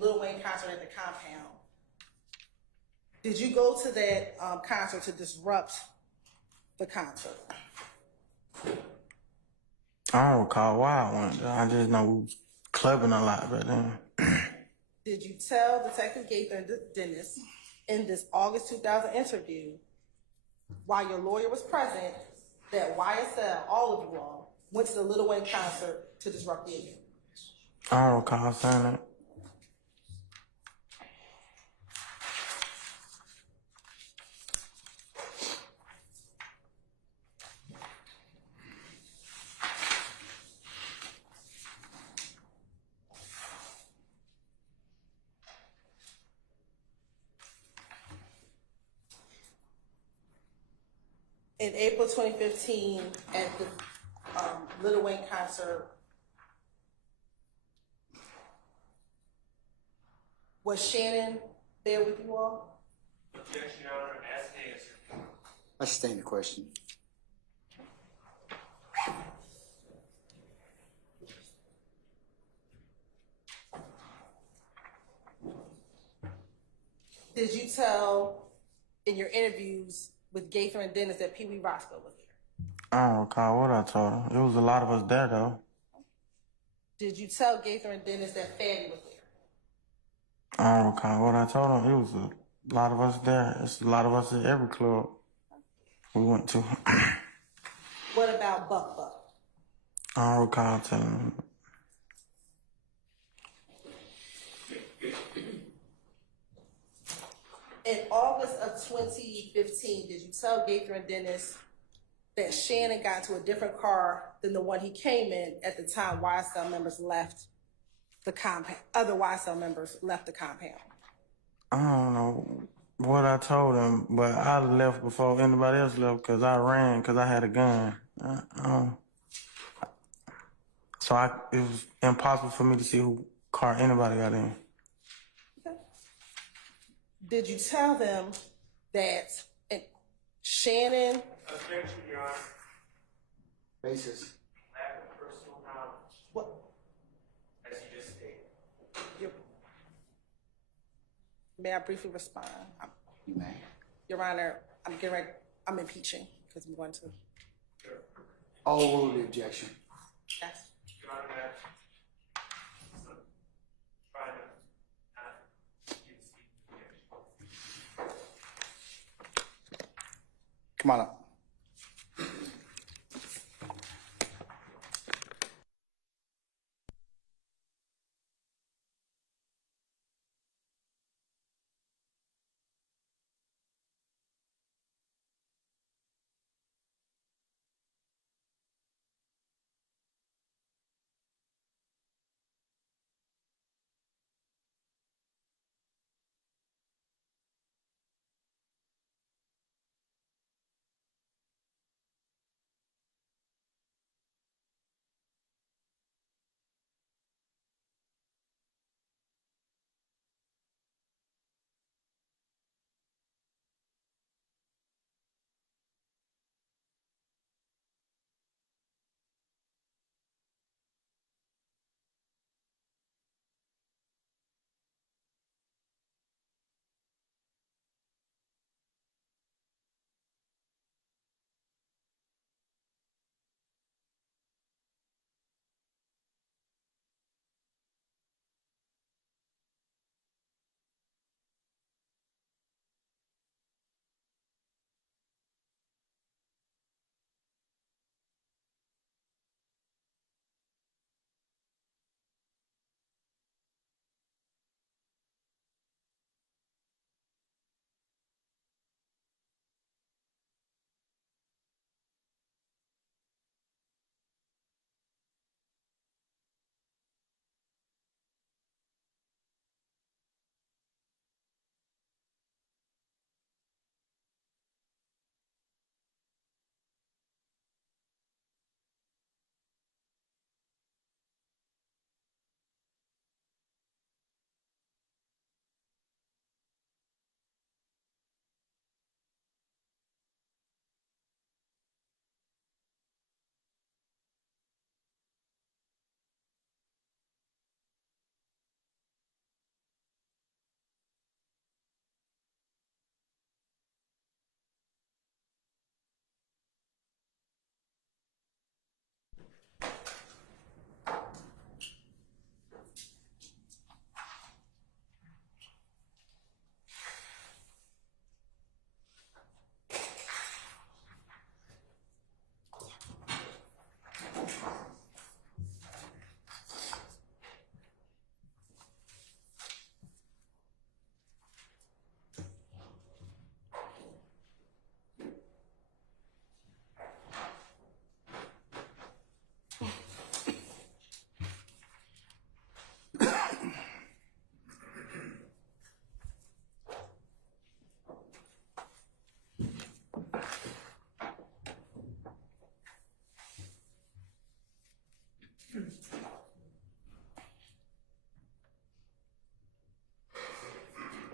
Lil Wayne concert at the compound, did you go to that concert to disrupt the concert? I don't recall why I went there. I just know we was clubbing a lot back then. Did you tell Detective Gaither and Dennis in this August 2000 interview, while your lawyer was present, that YSL, all of you all, went to the Lil Wayne concert to disrupt the event? I don't recall saying that. In April 2015, at the Lil Wayne concert, was Shannon there with you all? Objection, Your Honor. Ask the answer. I sustain the question. Did you tell in your interviews with Gaither and Dennis that Pee Wee Roscoe was there? I don't recall what I told him. It was a lot of us there though. Did you tell Gaither and Dennis that Fanny was there? I don't recall what I told him. It was a lot of us there. It's a lot of us at every club we went to. What about Buck Buck? I don't recall telling him. In August of 2015, did you tell Gaither and Dennis that Shannon got into a different car than the one he came in at the time YSL members left the compound? Other YSL members left the compound. I don't know what I told him, but I left before anybody else left because I ran because I had a gun. So it was impossible for me to see who car anybody got in. Okay. Did you tell them that Shannon... Objection, Your Honor. Basis. Lack of personal knowledge. What? As you just stated. May I briefly respond? You may. Your Honor, I'm impeaching because we want to. Sure. Overrule the objection. Yes. Your Honor, so try to not give the objection. Come on up.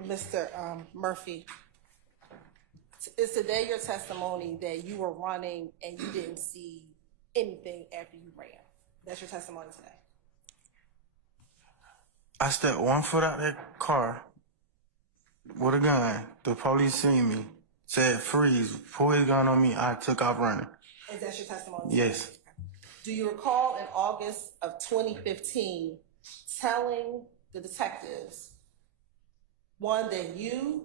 Mr. Murphy, is today your testimony that you were running and you didn't see anything after you ran? That's your testimony today? I stepped 1 foot out that car with a gun. The police seen me, said freeze, pull his gun on me. I took off running. Is that your testimony? Yes. Do you recall in August of 2015 telling the detectives, one, that you,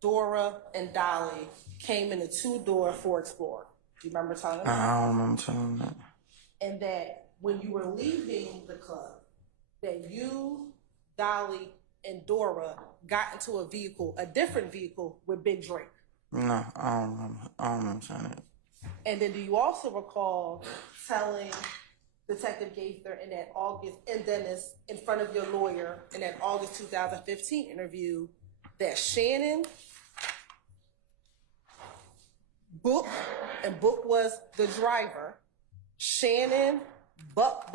Dora, and Dolly came in a 2-door Ford Explorer? Do you remember telling them? I don't remember telling them that. And that when you were leaving the club, that you, Dolly, and Dora got into a vehicle, a different vehicle with Big Drake? No, I don't remember saying that. And then do you also recall telling Detective Gaither in that August, and Dennis, in front of your lawyer in that August 2015 interview, that Shannon, Book, and Book was the driver, Shannon, Buck,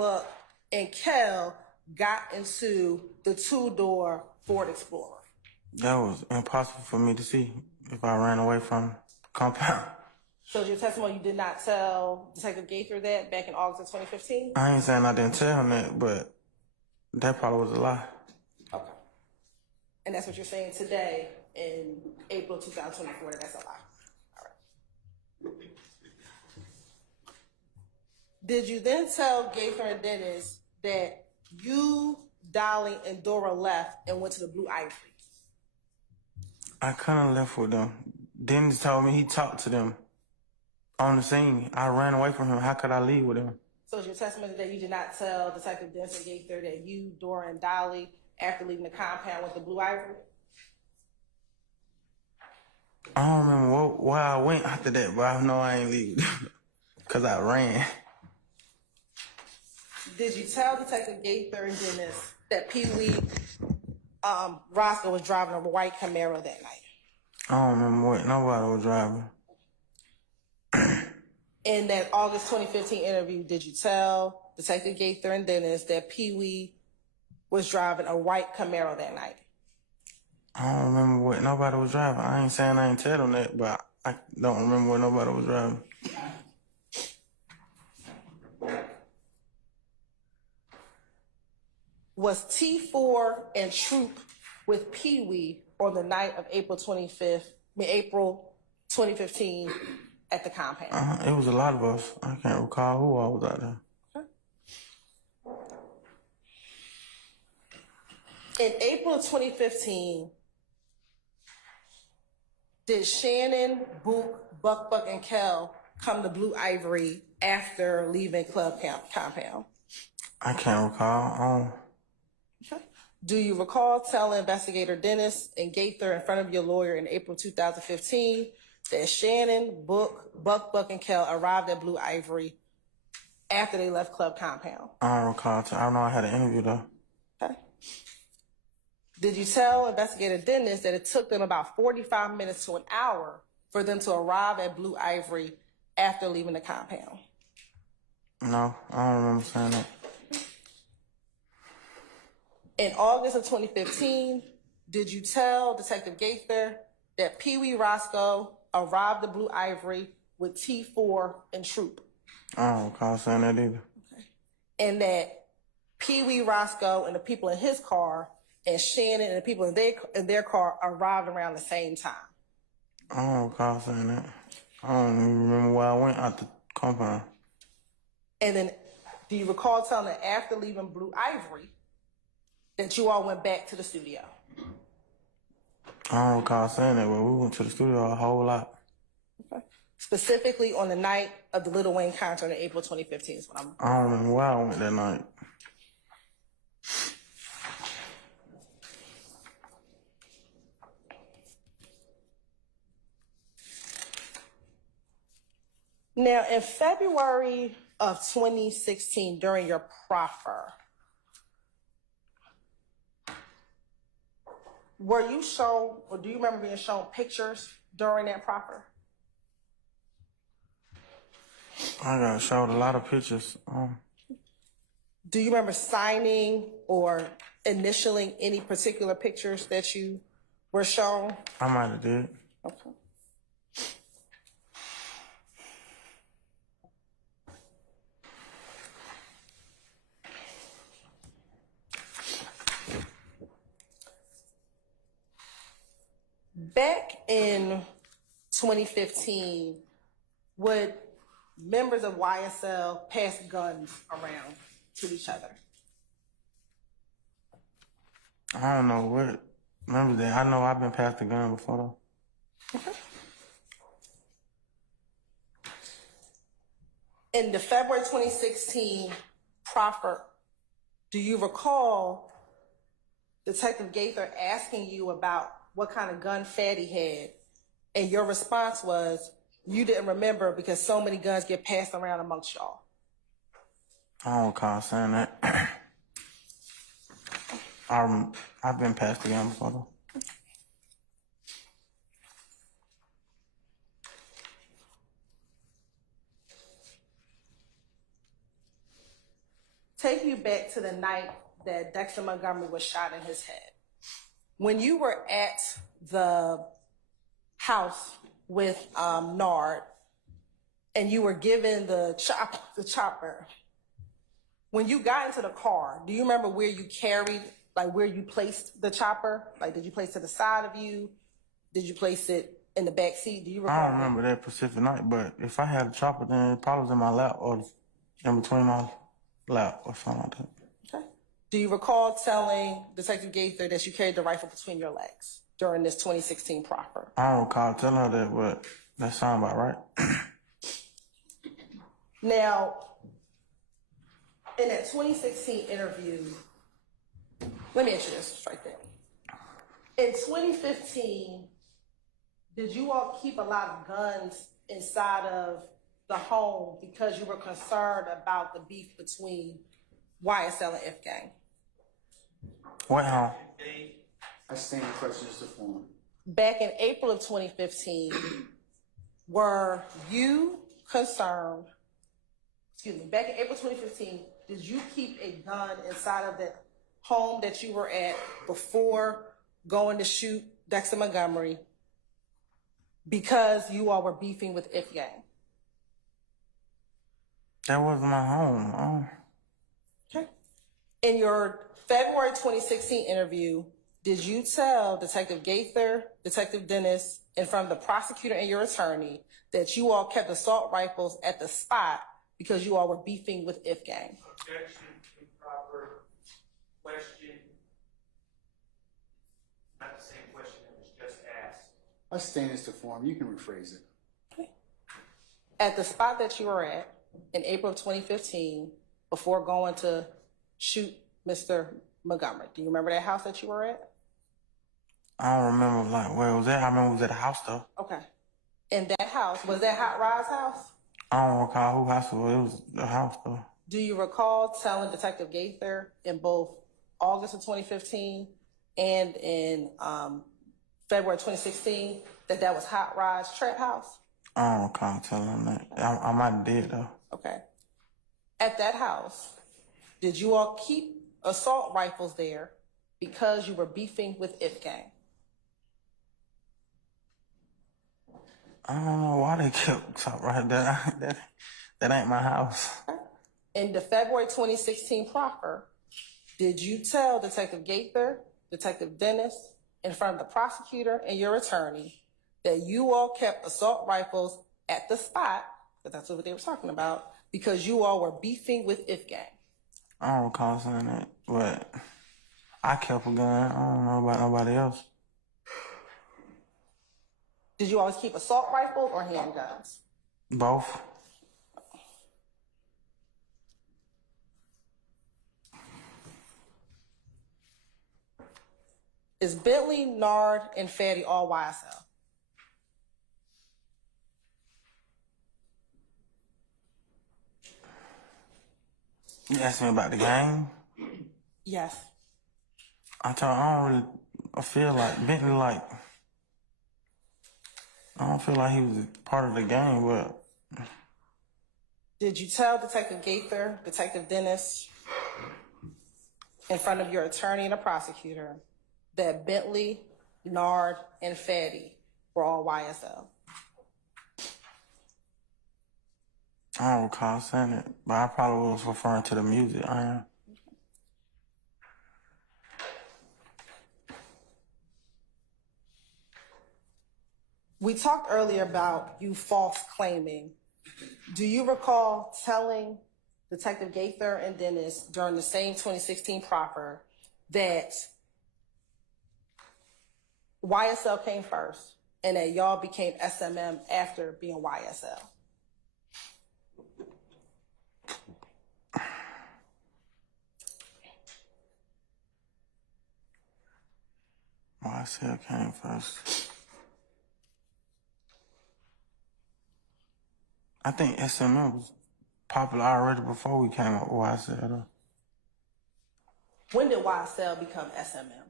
and Kel got into the 2-door Ford Explorer? That was impossible for me to see if I ran away from the compound. So your testimony, you did not tell Detective Gaither that back in August of 2015? I ain't saying I didn't tell him that, but that probably was a lie. Okay. And that's what you're saying today in April 2024, that's a lie. All right. Did you then tell Gaither and Dennis that you, Dolly, and Dora left and went to the Blue Ivory? I kind of left with them. Dennis told me he talked to them on the scene. I ran away from him. How could I leave with him? So is your testimony that you did not tell Detective Dennis and Gaither that you, Dora, and Dolly, after leaving the compound, went to Blue Ivory? I don't remember where I went after that, but I know I ain't leaving because I ran. Did you tell Detective Gaither and Dennis that Pee Wee Roscoe was driving a white Camaro that night? I don't remember what nobody was driving. In that August 2015 interview, did you tell Detective Gaither and Dennis that Pee Wee was driving a white Camaro that night? I don't remember what nobody was driving. I ain't saying I ain't tell them that, but I don't remember what nobody was driving. Was T4 and Troop with Pee Wee on the night of April 2015 at the compound? It was a lot of us. I can't recall who all was out there. In April 2015, did Shannon, Book, Buck, and Kel come to Blue Ivory after leaving Club Compound? I can't recall. Okay. Do you recall telling Investigator Dennis and Gaither in front of your lawyer in April 2015 that Shannon, Buck, and Kel arrived at Blue Ivory after they left Club Compound? I don't recall. I know I had an interview though. Okay. Did you tell Investigator Dennis that it took them about 45 minutes to an hour for them to arrive at Blue Ivory after leaving the compound? No, I don't remember saying that. In August of 2015, did you tell Detective Gaither that Pee Wee Roscoe arrived at Blue Ivory with T4 and Troop? I don't recall saying that either. Okay. And that Pee Wee Roscoe and the people in his car and Shannon and the people in their car arrived around the same time? I don't recall saying that. I don't even remember where I went out the compound. And then do you recall telling that after leaving Blue Ivory that you all went back to the studio? I don't recall saying that, but we went to the studio a whole lot. Okay. Specifically on the night of the Lil Wayne concert in April 2015 is what I'm... I don't remember where I went that night. Now, in February of 2016, during your proffer, were you shown, or do you remember being shown pictures during that proffer? I got showed a lot of pictures. Do you remember signing or initialing any particular pictures that you were shown? I might have did. Okay. Back in 2015, would members of YSL pass guns around to each other? I don't know what. Remember that? I know I've been past the gun before though. Okay. In the February 2016 proffer, do you recall Detective Gaither asking you about what kind of gun Fatty had, and your response was you didn't remember because so many guns get passed around amongst y'all? I don't recall saying that. I've been past the gun before though. Take you back to the night that Dexter Montgomery was shot in his head. When you were at the house with Nard and you were given the chopper, when you got into the car, do you remember where you carried, like where you placed the chopper? Like, did you place it to the side of you? Did you place it in the back seat? Do you recall? I don't remember that specific night, but if I had a chopper, then it probably was in my lap or in between my lap or something like that. Okay. Do you recall telling Detective Gaither that you carried the rifle between your legs during this 2016 proffer? I don't recall telling her that, but that sounds about right. Now, in that 2016 interview, let me ask you this right there. In 2015, did you all keep a lot of guns inside of the home because you were concerned about the beef between YSL and F Gang? What home? I stand questions to form. Back in April of 2015, were you concerned, back in April 2015, did you keep a gun inside of the home that you were at before going to shoot Dexter Montgomery because you all were beefing with F Gang? That wasn't my home. Oh. Okay. In your February 2016 interview, did you tell Detective Gaither, Detective Dennis, in front of the prosecutor and your attorney that you all kept assault rifles at the spot because you all were beefing with F Gang? Objection, improper question. Not the same question that was just asked. I stand as to form. You can rephrase it. Okay. At the spot that you were at in April of 2015, before going to shoot Mr. Montgomery, do you remember that house that you were at? I don't remember like where it was at. I remember it was at a house though. Okay. In that house, was that Hot Rod's house? I don't recall who house it was. It was the house though. Do you recall telling Detective Gaither in both August of 2015 and in February 2016 that that was Hot Rod's trap house? I don't recall telling him that. I might have did though. Okay. At that house, did you all keep assault rifles there because you were beefing with F Gang? I don't know why they kept talking right there. That ain't my house. Okay. In the February 2016 proffer, did you tell Detective Gaither, Detective Dennis, in front of the prosecutor and your attorney that you all kept assault rifles at the spot, because that's what they were talking about, because you all were beefing with F Gang? I don't recall saying that, but I kept a gun. I don't know about nobody else. Did you always keep assault rifles or handguns? Both. Is Bentley, Nard, and Fatty all YSL? You asked me about the game? Yes. I feel like Bentley, like, I don't feel like he was a part of the game, but. Did you tell Detective Gaither, Detective Dennis, in front of your attorney and the prosecutor, that Bentley, Nard, and Fatty were all YSL? I don't recall saying it, but I probably was referring to the music. I am. We talked earlier about you false claiming. Do you recall telling Detective Gaither and Dennis during the same 2016 proper that YSL came first and that y'all became SMM after being YSL? YSL came first. I think SMM was popular already before we came up with YSL, though. When did YSL become SMM?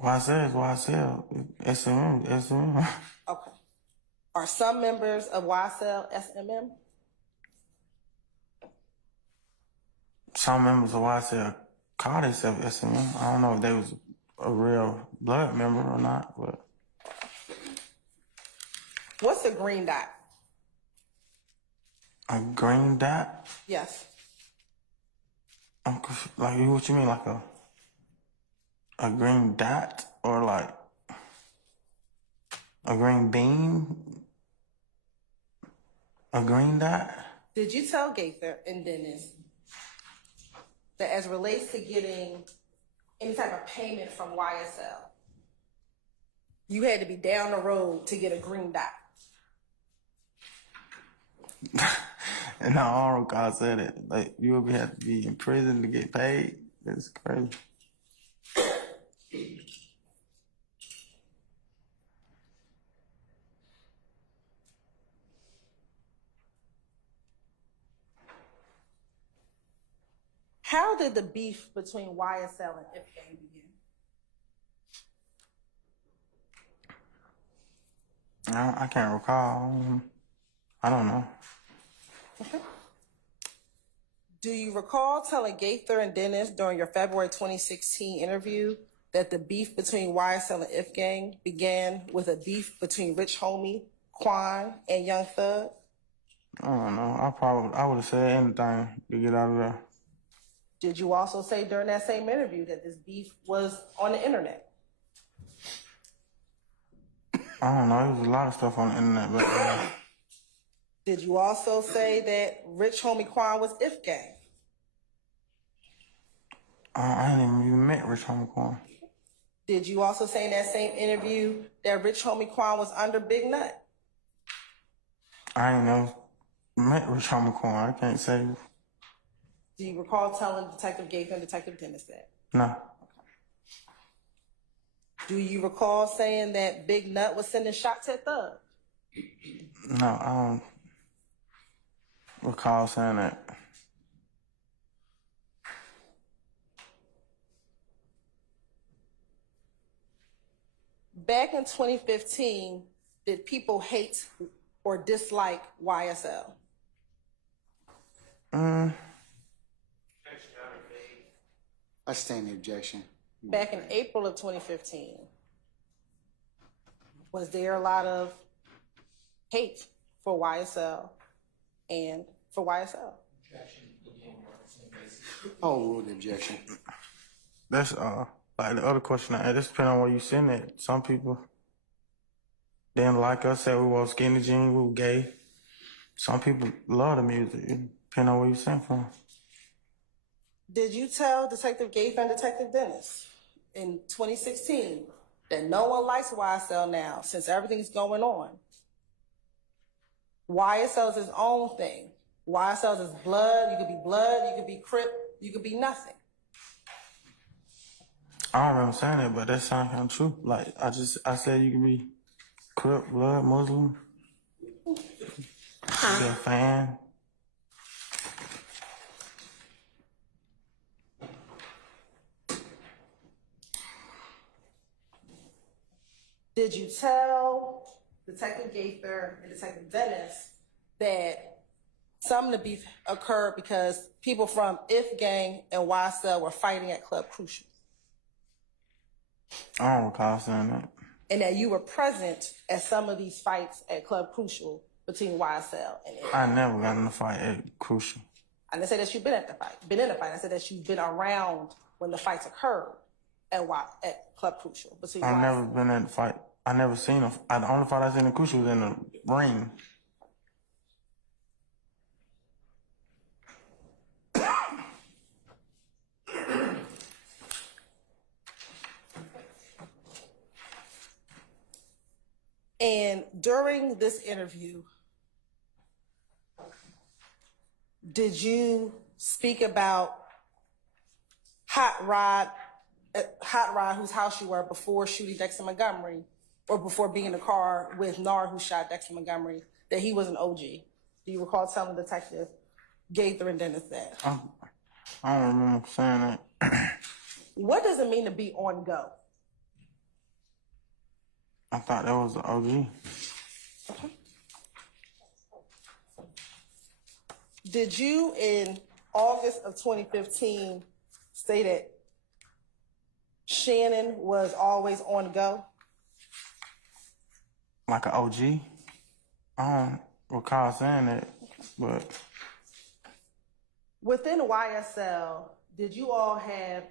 YSL is YSL. SMM is SMM. Okay. Are some members of YSL SMM? Some members of YSL call themselves SMM. I don't know if they was a real blood member or not, but. What's a green dot? A green dot? Yes. Like, what you mean, like a green dot or like a green bean? A green dot? Did you tell Gaither and Dennis that as relates to getting any type of payment from YSL, you had to be down the road to get a green dot? And I don't recall said it. Like, you would have to be in prison to get paid. That's crazy. How did the beef between YSL and Ifgang begin? I can't recall. I don't know. Okay. Do you recall telling Gaither and Dennis during your February 2016 interview that the beef between YSL and Ifgang began with a beef between Rich Homie, Quan, and Young Thug? I don't know. I would have said anything to get out of there. Did you also say during that same interview that this beef was on the internet? I don't know. There was a lot of stuff on the internet, but Did you also say that Rich Homie Quan was Ifgang? I ain't even met Rich Homie Quan. Did you also say in that same interview that Rich Homie Quan was under Big Nut? I ain't never met Rich Homie Quan. I can't say. Do you recall telling Detective Gaither and Detective Dennis that? No. Okay. Do you recall saying that Big Nut was sending shots at Thug? No, I don't recall saying that. Back in 2015, did people hate or dislike YSL? I stand the objection. Back in April of 2015, was there a lot of hate for YSL and for YSL? I'll rule the objection. That's like the other question I had. This depends on where you send it. Some people didn't like us, said we were skinny jeans, we were gay. Some people love the music. It depends on where you send from. Did you tell Detective Gaither and Detective Dennis in 2016 that no one likes YSL now since everything's going on? YSL is his own thing. YSL is his blood. You could be blood, you could be Crip, you could be nothing. I don't remember saying it, but that sounds kind of true. Like, I said you can be Crip, blood, Muslim, be a fan. Did you tell Detective Gaither and Detective Dennis that some of the beef occurred because people from If Gang and YSL were fighting at Club Crucial? I don't recall saying that. And that you were present at some of these fights at Club Crucial between YSL and Impeachment. I never got in a fight at Crucial. I didn't say that you've been at the fight, been in the fight. I said that you've been around when the fights occurred at Club Crucial between I've YSL. never been at the fight. I never seen the only fight I seen in Crucial was in the ring. And during this interview, did you speak about Hot Rod, whose house you were before shooting Dexter Montgomery, or before being in the car with Nard, who shot Dexter Montgomery, that he was an OG? Do you recall telling Detective Gaither and Dennis that? I don't remember saying that. What does it mean to be on go? I thought that was the OG. Okay. Did you, in August of 2015, say that Shannon was always on go? Like an OG? I don't recall saying that, but... Within YSL, did you all have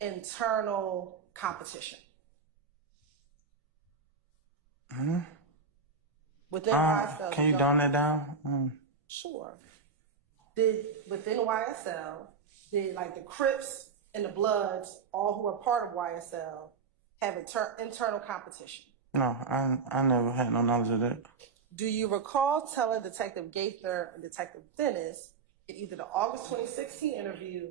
internal competition? Hmm? Within YSL. Can you dumb that down? Sure. Within YSL, did like the Crips and the Bloods, all who are part of YSL, have internal competition? No, I never had no knowledge of that. Do you recall telling Detective Gaither and Detective Dennis in either the August 2016 interview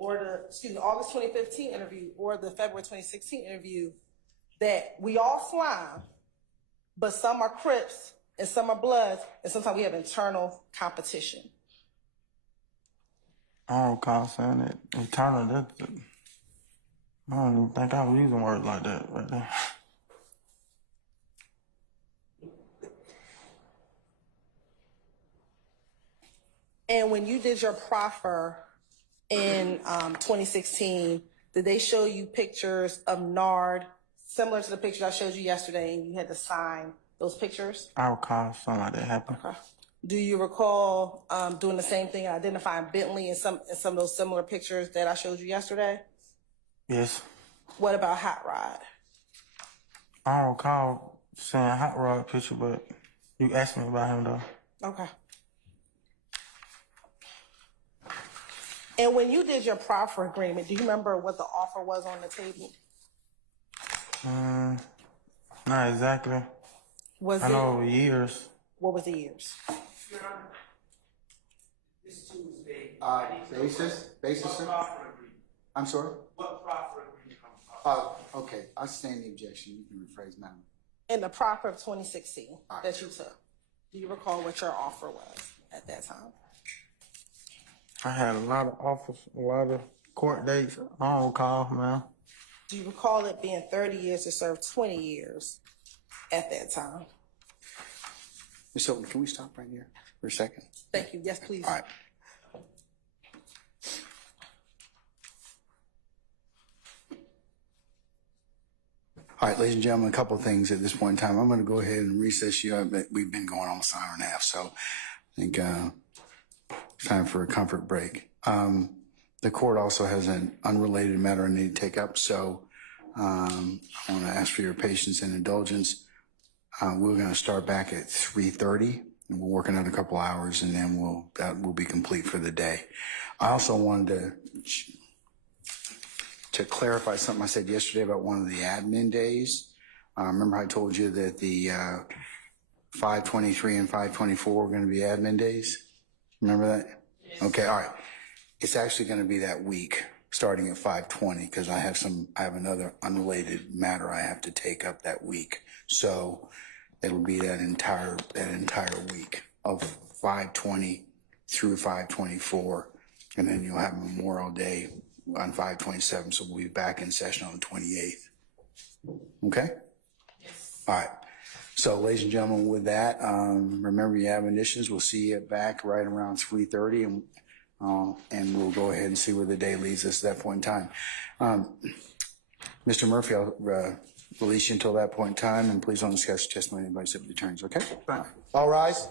or August 2015 interview or the February 2016 interview that we all slime, but some are Crips and some are Bloods, and sometimes we have internal competition? I don't recall saying that. Eternal, I don't even think I was using words like that right there. And when you did your proffer in 2016, did they show you pictures of Nard similar to the pictures I showed you yesterday, and you had to sign those pictures? I recall something like that happened. Okay. Do you recall doing the same thing, identifying Bentley in some of those similar pictures that I showed you yesterday? Yes. What about Hot Rod? I don't recall seeing a Hot Rod picture, but you asked me about him though. Okay. And when you did your proffer agreement, do you remember what the offer was on the table? Not exactly. I know over years. What was the years? Your Honor, this Tuesday. Basis, sir? I'm sorry? What proffer agreement? Okay, I stand the objection. You can rephrase, madam. In the proffer of 2016 right. that you took, do you recall what your offer was at that time? I had a lot of offers, a lot of court dates. I don't recall, man. Do you recall it being 30 years to serve 20 years at that time? Ms. Hilton, can we stop right here for a second? Thank you. Yes, please. All right. All right, ladies and gentlemen, a couple of things at this point in time. I'm going to go ahead and recess you. We've been going almost an hour and a half, so I think it's time for a comfort break. The court also has an unrelated matter I need to take up, so I want to ask for your patience and indulgence. We're going to start back at 3:30, and we'll work another couple hours, and then that will be complete for the day. I also wanted to clarify something I said yesterday about one of the admin days. Remember I told you that the 5/23 and 5/24 were going to be admin days? Remember that? Yes. Okay, all right. It's actually going to be that week, starting at 5/20, because I have another unrelated matter I have to take up that week. So it'll be that entire week of 5/20 through 5/24, and then you'll have Memorial Day on 5/27. So we'll be back in session on the 28th. Okay? Yes. All right. So, ladies and gentlemen, with that, remember your admonitions. We'll see you back right around 3:30, and we'll go ahead and see where the day leads us at that point in time. Mr. Murphy, I'll release you until that point in time, and please don't discuss testimony by civil attorneys, okay? Fine. All rise.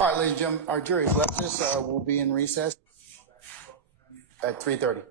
All right, ladies and gentlemen, our jury has left us. We'll be in recess at 3:30.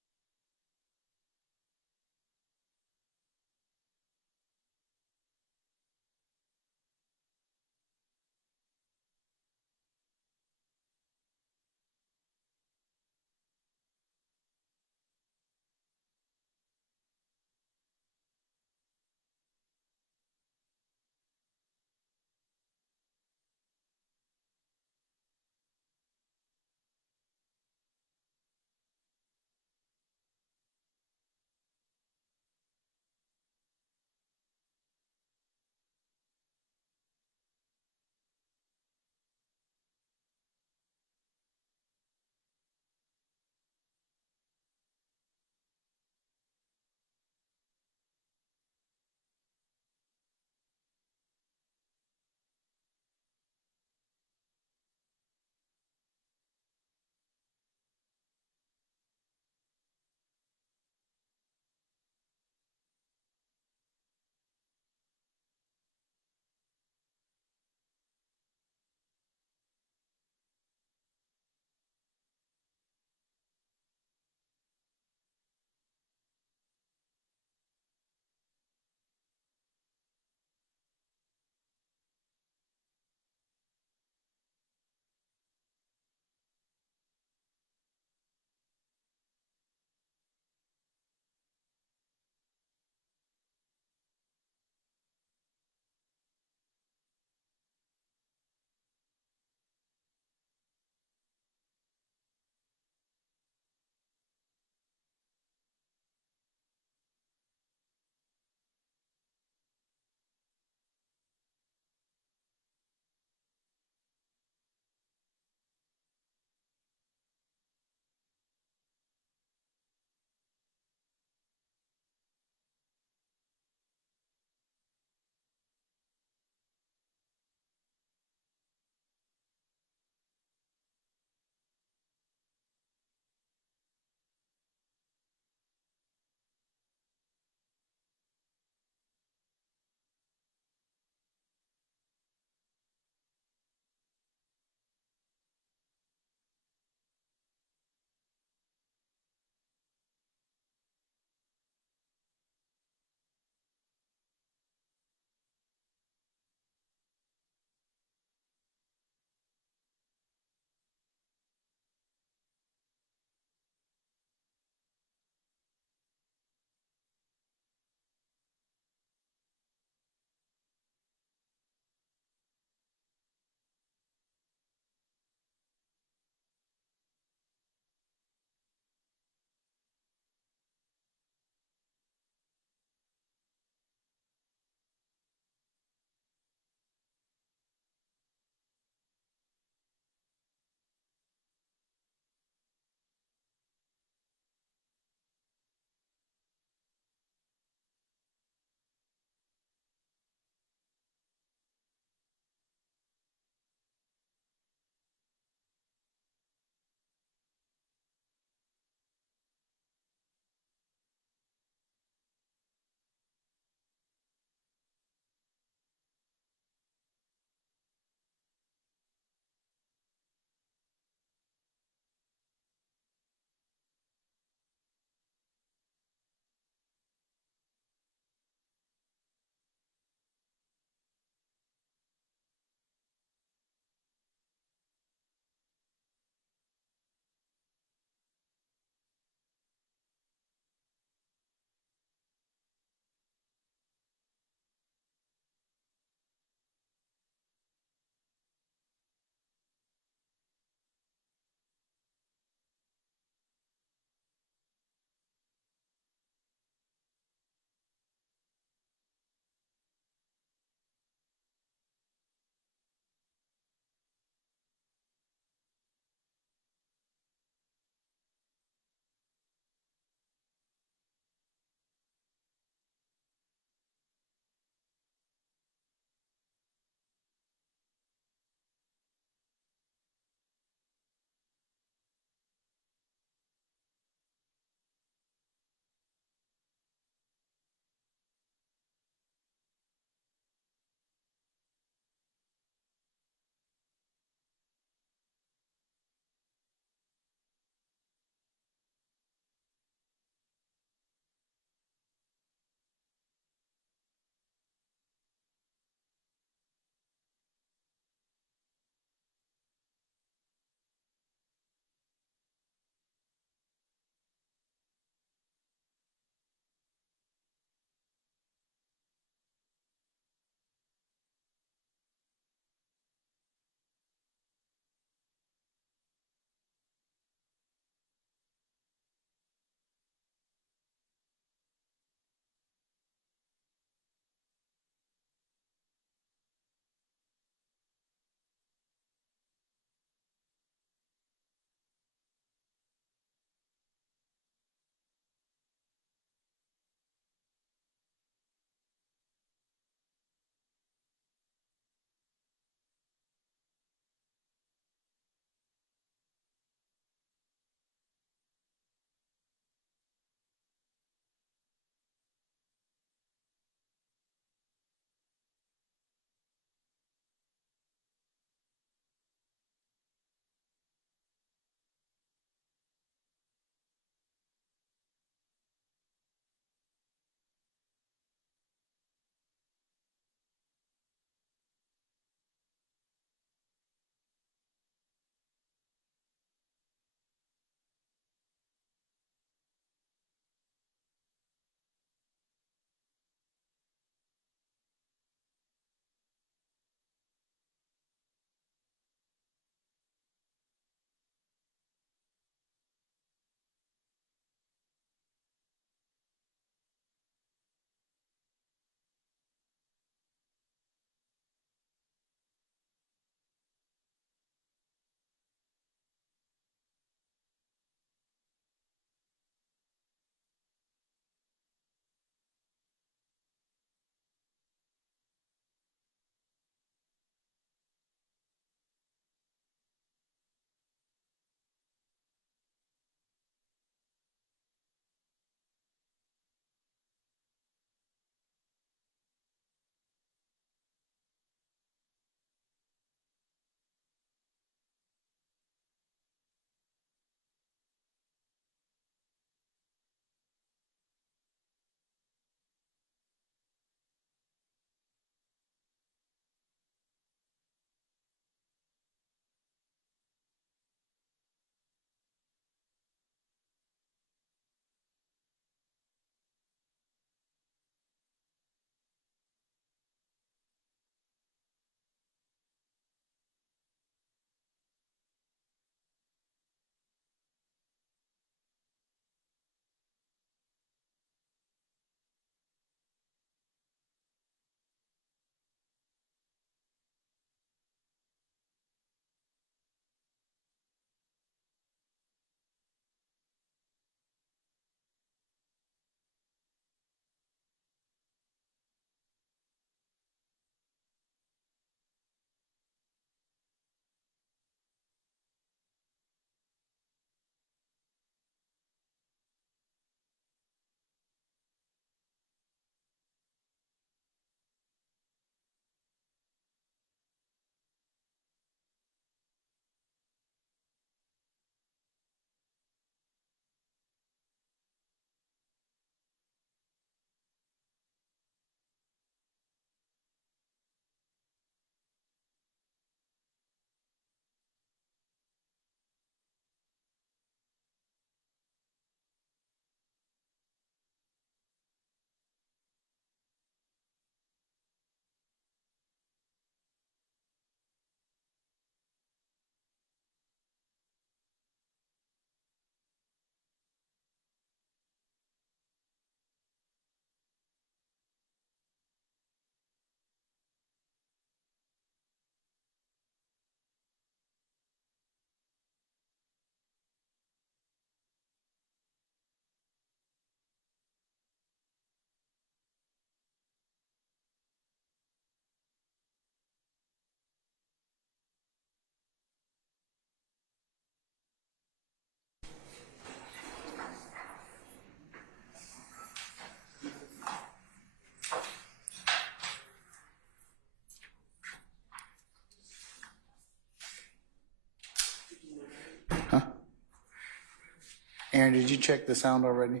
Aaron, did you check the sound already?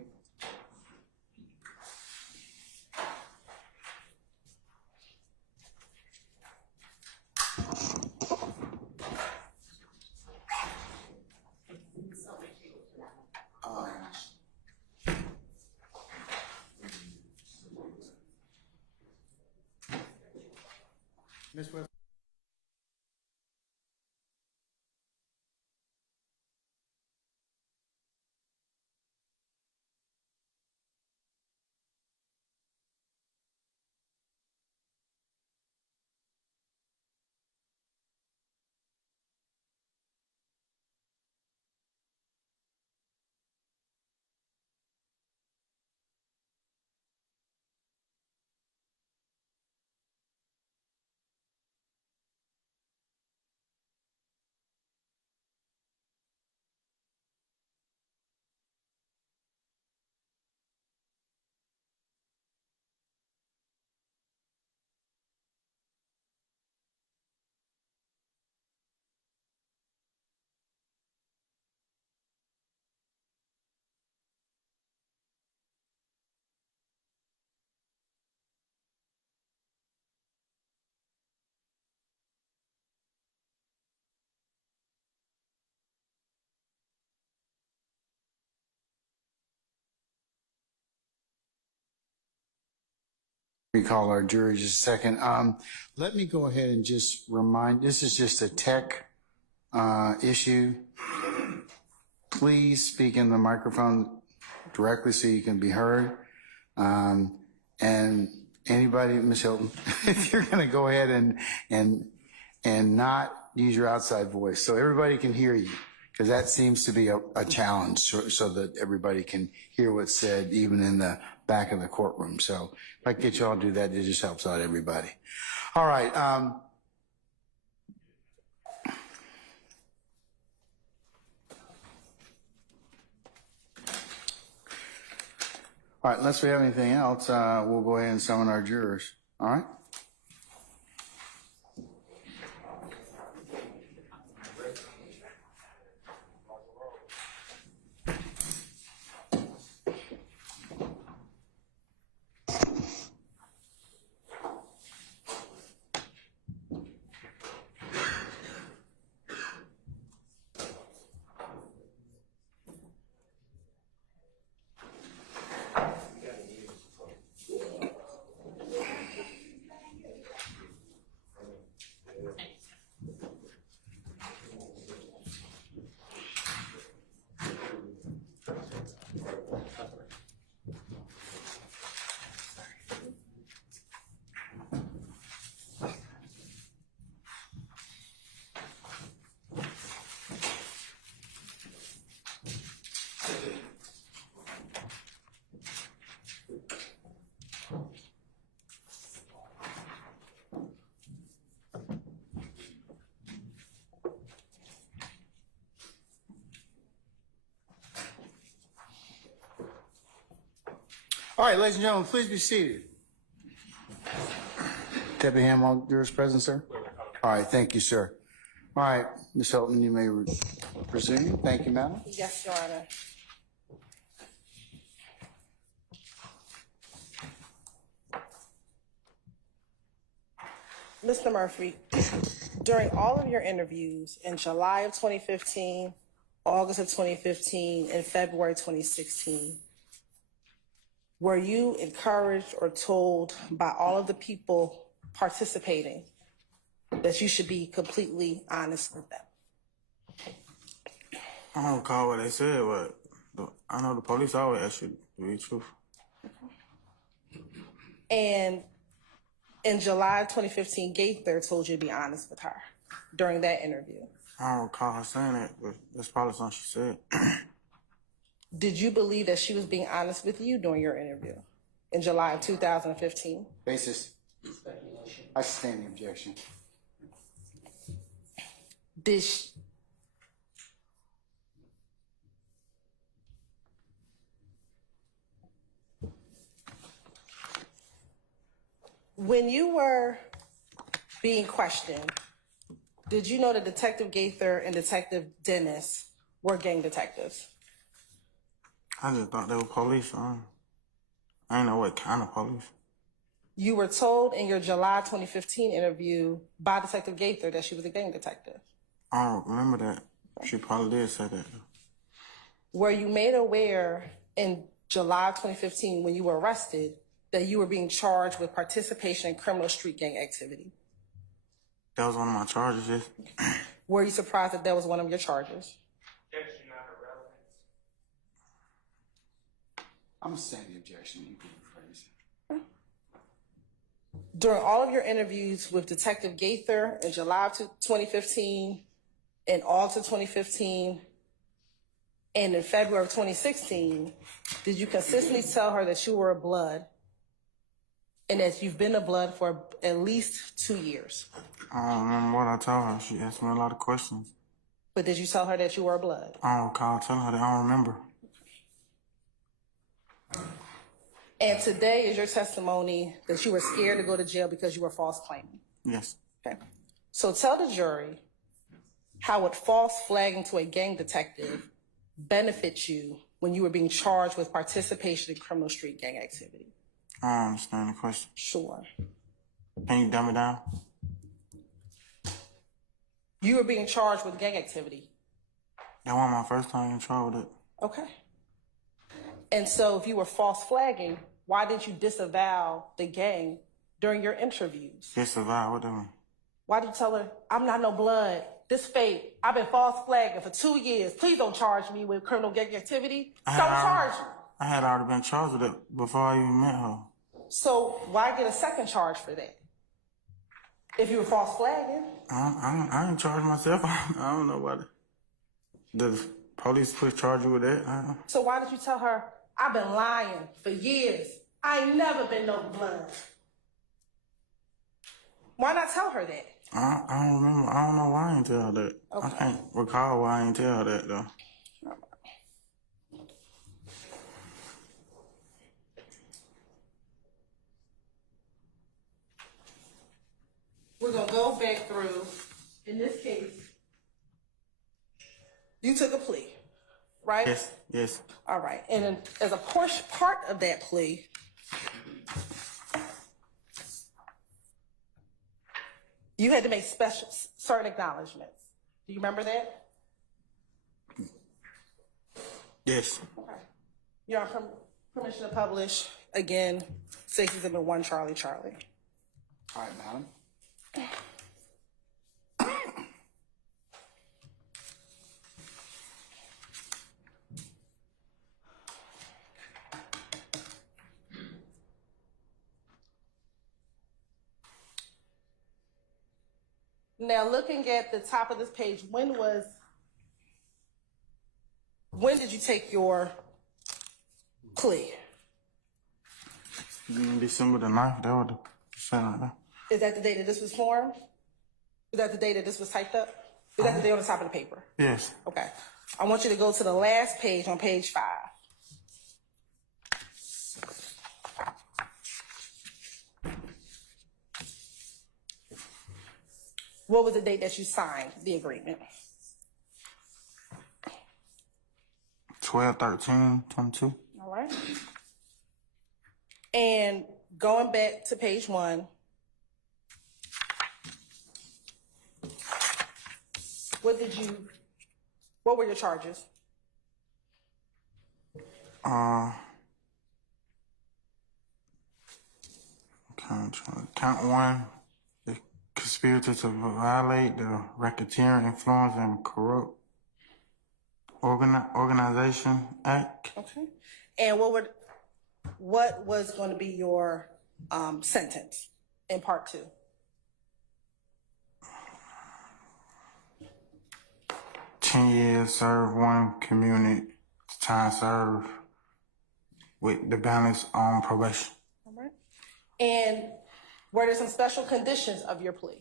Ms. West. Recall our jury just a second. Let me go ahead and just remind, this is just a tech issue. Please speak in the microphone directly so you can be heard. And anybody, Ms. Hilton, if you're going to go ahead and not use your outside voice so everybody can hear you, because that seems to be a challenge so that everybody can hear what's said even in the back of the courtroom. So if I can get you all to do that, it just helps out everybody. All right. All right, unless we have anything else, we'll go ahead and summon our jurors. All right? All right, ladies and gentlemen, please be seated. Deputy Ham, all jurors present, sir? All right, thank you, sir. All right, Ms. Hilton, you may resume. Thank you, madam. Yes, Your Honor. Mr. Murphy, during all of your interviews in July of 2015, August of 2015, and February 2016, were you encouraged or told by all of the people participating that you should be completely honest with them? I don't recall what they said, but I know the police always ask you to be truthful. And in July of 2015, Gaither told you to be honest with her during that interview. I don't recall her saying that, but that's probably something she said. Did you believe that she was being honest with you during your interview in July of 2015? Basis. I sustain the objection. Did she, when you were being questioned, did you know that Detective Gaither and Detective Dennis were gang detectives? I just thought they were police. I ain't know what kind of police. You were told in your July 2015 interview by Detective Gaither that she was a gang detective. I don't remember that. She probably did say that. Were you made aware in July 2015 when you were arrested that you were being charged with participation in criminal street gang activity? That was one of my charges, yes. Were you surprised that was one of your charges? Objection, not irrelevant. I'm saying the objection. You can rephrase it. During all of your interviews with Detective Gaither in July of 2015, in August of 2015, and in February of 2016, did you consistently tell her that you were a blood and that you've been a blood for at least 2 years? I don't remember what I told her. She asked me a lot of questions. But did you tell her that you were a blood? I don't recall telling her that. I don't remember. And today is your testimony that you were scared to go to jail because you were false claiming. Yes. Okay. So tell the jury, how would false flagging to a gang detective benefit you when you were being charged with participation in criminal street gang activity? I don't understand the question. Sure. Can you dumb it down? You were being charged with gang activity. That wasn't my first time in trouble with it. Okay. And so if you were false flagging, why didn't you disavow the gang during your interviews? Disavow, what do you mean? Why did you tell her, I'm not no blood, this fake, I've been false flagging for 2 years. Please don't charge me with criminal gang activity. Don't charge me. I had already been charged with it before I even met her. So why get a second charge for that? If you were false flagging? I didn't charge myself. I don't know why. The police put charge you with that? So why did you tell her, I've been lying for years. I ain't never been no blood. Why not tell her that? I don't remember. I don't know why I didn't tell her that. Okay. I can't recall why I didn't tell her that, though. We're going to go back through, in this case, you took a plea, right? Yes, yes. All right. And then as a part of that plea, you had to make certain acknowledgments. Do you remember that? Yes. Okay. You're on permission to publish, again, 6 Exhibit 1, Charlie. All right, madam. Now, looking at the top of this page, when did you take your plea? December the 9th, that was the Saturday. Is that the day that this was formed? Is that the day that this was typed up? Is that the day on the top of the paper? Yes. Okay. I want you to go to the last page on page 5. What was the date that you signed the agreement? 12/13/22. All right. And going back to page 1, what were your charges? Count 1, the conspiracy to violate the racketeering, influence, and corrupt organization act. Okay. And what was going to be your sentence in part 2? $10 years served, 1 community time served, with the balance on probation. All right. And were there some special conditions of your plea?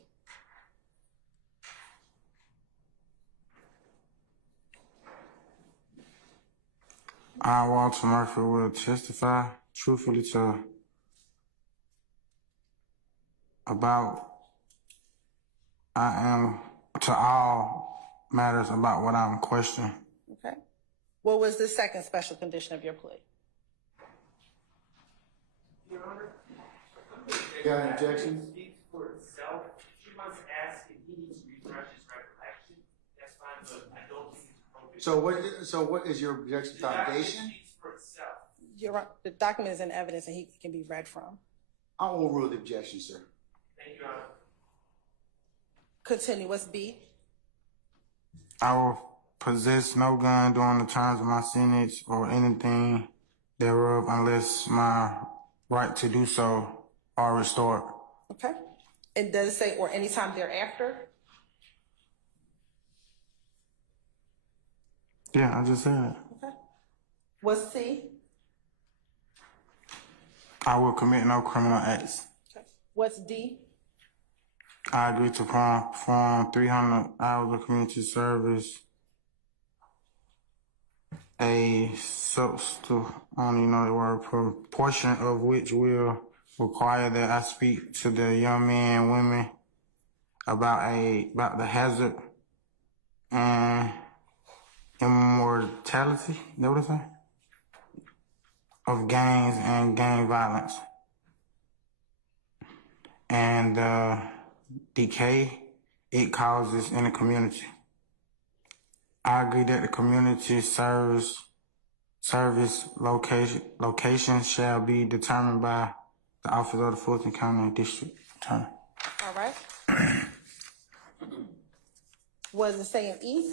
I, Walter Murphy, will testify truthfully to all matters about what I'm questioning. Okay. What was the second special condition of your plea? Your Honor, Got an objection? speaks for itself. She wants to ask if he needs to refresh his recollection. That's fine, but I don't think it's appropriate. So what is your objection The document foundation? speaks for itself. The document is in evidence and he can be read from. I will rule the objection, sir. Thank you, Your Honor. Continue. What's B? I will possess no gun during the terms of my sentence or anything thereof unless my right to do so are restored. Okay. And does it say or anytime thereafter? Yeah, I just said it. Okay. What's C? I will commit no criminal acts. Okay. What's D? I agree to perform 300 hours of community service, a substitute, I don't even know the word, proportion of which will require that I speak to the young men and women about the hazard and immortality, is that what it say? Of gangs and gang violence. And the decay it causes in the community. I agree that the community service location shall be determined by the office of the Fulton County District Attorney. All right. Was it saying E?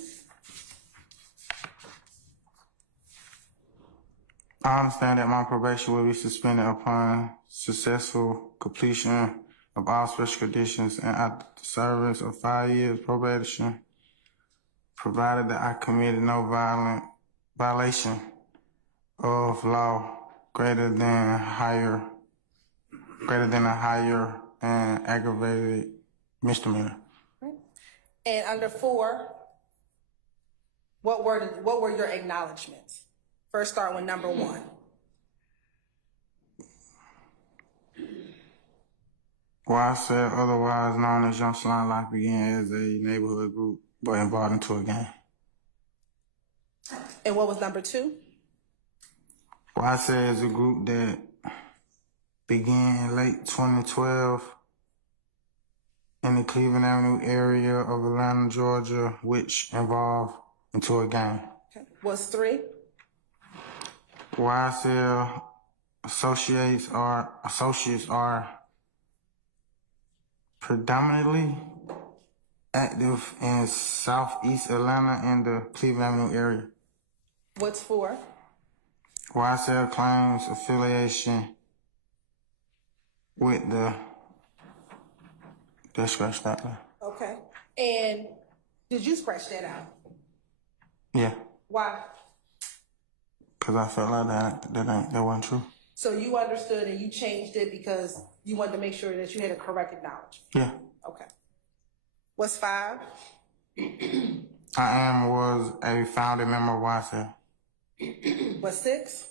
I understand that my probation will be suspended upon successful completion of all special conditions and after the service of 5 years probation, provided that I committed no violation of law greater than a higher and aggravated misdemeanor. And under 4, what were your acknowledgments? First start with number 1. YSL, otherwise known as Young Salon Life, began as a neighborhood group but involved into a gang. And what was number 2? YSL is a group that began in late 2012 in the Cleveland Avenue area of Atlanta, Georgia, which involved into a gang. Okay. What's 3? YSL associates are predominantly active in southeast Atlanta and the Cleveland Avenue area. What's 4? YSL claims affiliation with let's scratch that there. Okay. And did you scratch that out? Yeah, Why? because I felt like that wasn't true. So you understood and you changed it because you wanted to make sure that you had a correct acknowledgement. Yeah. Okay. What's 5? I was a founding member of YSL. What's 6?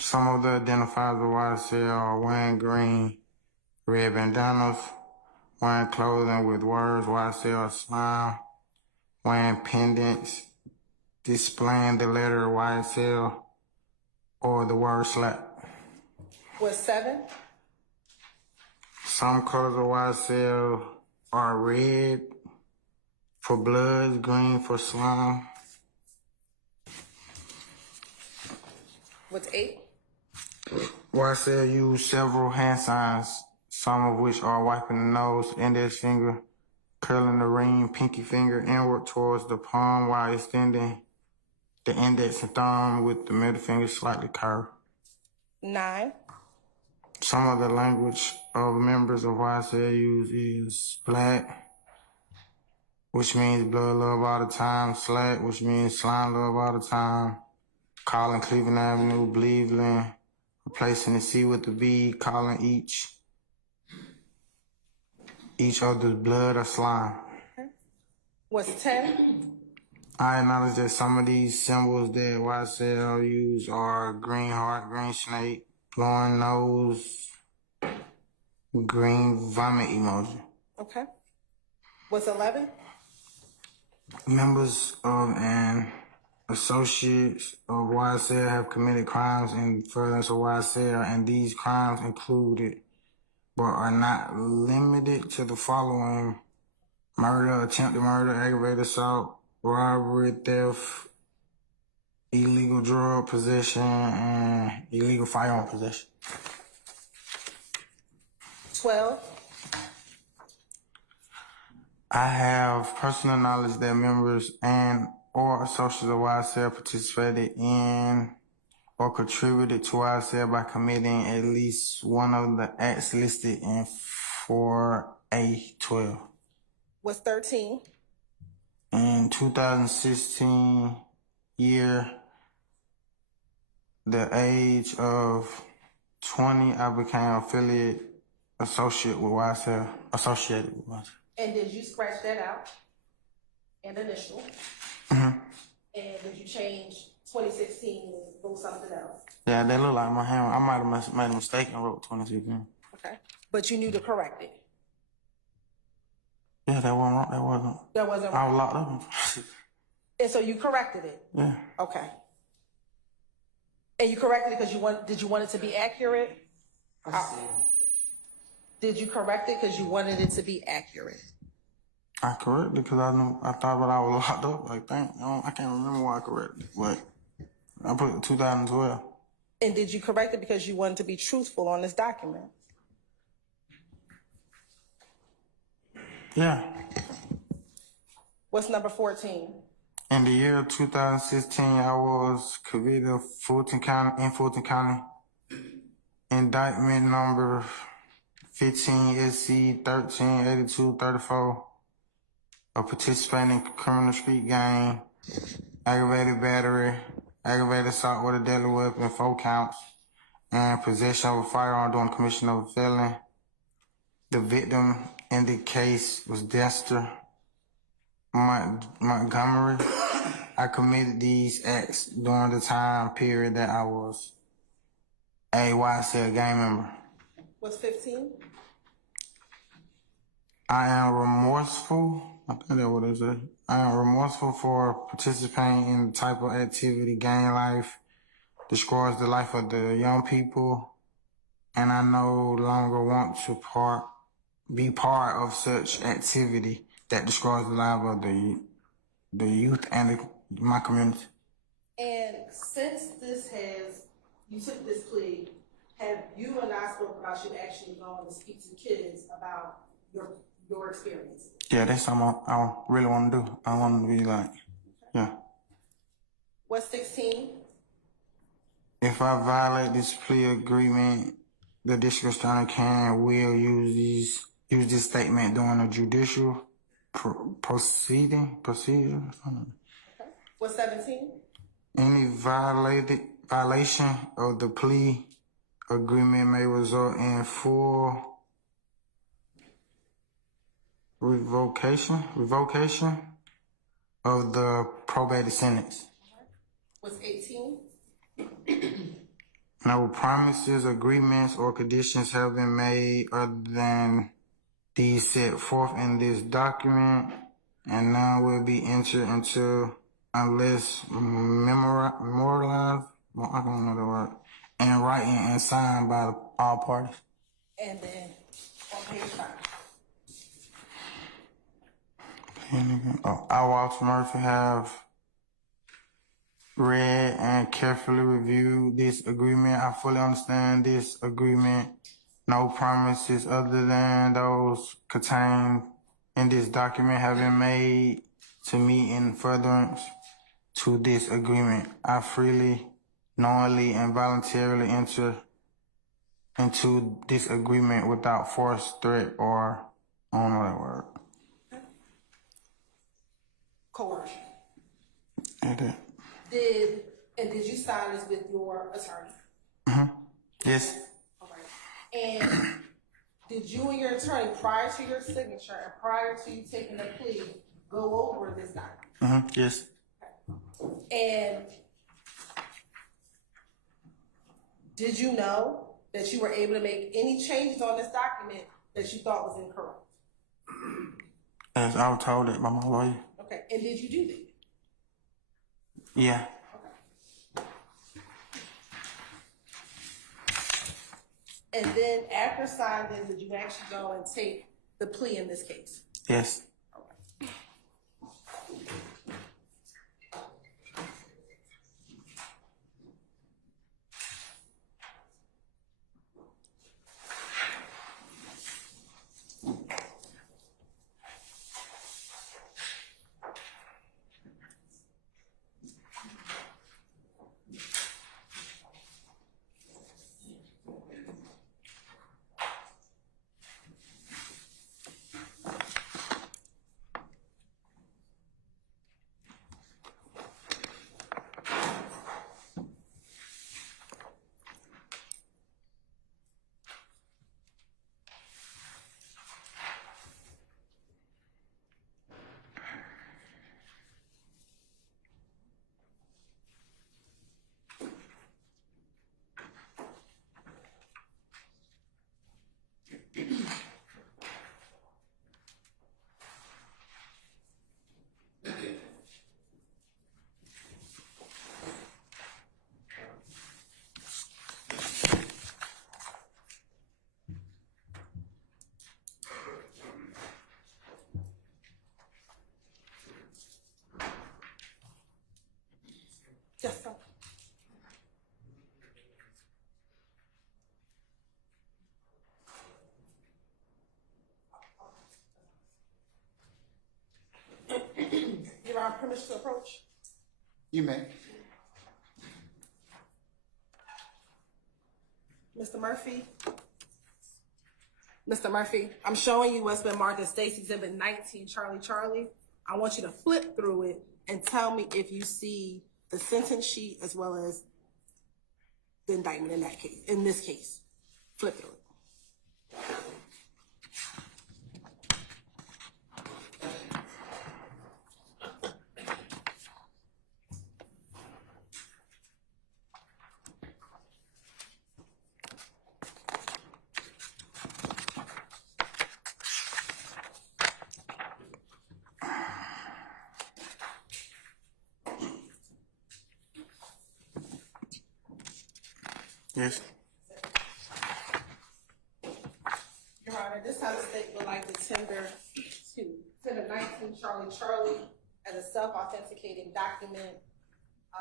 Some of the identifiers of YSL are wearing green, red bandanas, wearing clothing with words YSL or slime, wearing pendants, displaying the letter YSL or the word slap. What's 7? Some colors of YSL are red for blood, green for slime. What's 8? YSL use several hand signs, some of which are wiping the nose, index finger, curling the ring, pinky finger inward towards the palm while extending the index and thumb with the middle finger slightly curved. 9. Some of the language of members of YSL use is black, which means blood love all the time, slack, which means slime love all the time, calling Cleveland Avenue, Cleveland, replacing the C with the B, calling each other's blood or slime. What's 10? I acknowledge that some of these symbols that YSL use are green heart, green snake, blowing nose, green vomit emoji. Okay. What's 11? Members of an associates of YSL have committed crimes in furtherance of YSL, and these crimes included, but are not limited to the following: murder, attempted murder, aggravated assault, robbery, theft, illegal drug possession, and illegal firearm possession. 12. I have personal knowledge that members and or associates of YSL participated in or contributed to YSL by committing at least one of the acts listed in 4A12. What's 13? In 2016 year, the age of 20, I became associated with YSL. And did you scratch that out? And initial? Mm-hmm. And did you change 2016 and wrote something else? Yeah, they look like my hand. I might have made a mistake and wrote 2016. Okay. But you knew to correct it? Yeah, that wasn't wrong. That wasn't I wrong? was locked up. And so you corrected it? Yeah. Okay. And you corrected it because did you want it to be accurate? Did you correct it because you wanted it to be accurate? I corrected it because I thought I was locked up. Like, I can't remember why I corrected it, but I put 2012. And did you correct it because you wanted to be truthful on this document? Yeah. What's number 14? In the year of 2016, I was convicted of Fulton County. Indictment number 15 SC 138234 of participating in criminal street gang, aggravated battery, aggravated assault with a deadly weapon, 4 counts, and possession of a firearm during the commission of a felony. The victim in the case was Dexter Montgomery. I committed these acts during the time period that I was a YSL gang member. What's 15? I am remorseful. I think that's what it says. I am remorseful for participating in the type of activity gang life destroys the life of the young people, and I no longer want to be part of such activity that destroys the life of the youth and my community. And since you took this plea, have you and I spoke about you actually going to speak to kids about your experience? Yeah, that's something I really want to do. I want to be like, yeah. What's 16? If I violate this plea agreement, the district attorney can and will use this statement during a judicial procedure. Okay. What's 17? Any violation of the plea agreement may result in full revocation of the probated sentence. What's 18? No promises, agreements, or conditions have been made other than these set forth in this document, and none will be entered into unless memorialized, I don't know the word, in writing and signed by all parties. And then on page 5. I, Walter Murphy, have read and carefully reviewed this agreement. I fully understand this agreement. No promises other than those contained in this document have been made to me in furtherance to this agreement. I freely, knowingly, and voluntarily enter into this agreement without force, threat, or I don't know that word. Coercion. Yeah, Did you sign this with your attorney? Mm-hmm. Yes. All right. And did you and your attorney, prior to your signature and prior to you taking the plea, go over this document? Mm-hmm. Yes. Okay. And did you know that you were able to make any changes on this document that you thought was incorrect? As I was told it by my lawyer. Okay. And did you do that? Yeah. And then after signing, did you actually go and take the plea in this case? Yes. Yes, sir. Your Honor, permission to approach? You may. Mr. Murphy? Mr. Murphy, I'm showing you what's been marked as State's Exhibit 19, Charlie. I want you to flip through it and tell me if you see the sentence sheet as well as the indictment in that case, in this case. Flip through it. Yes. Your Honor, this time the state would like to tender 19 Charlie as a self-authenticating document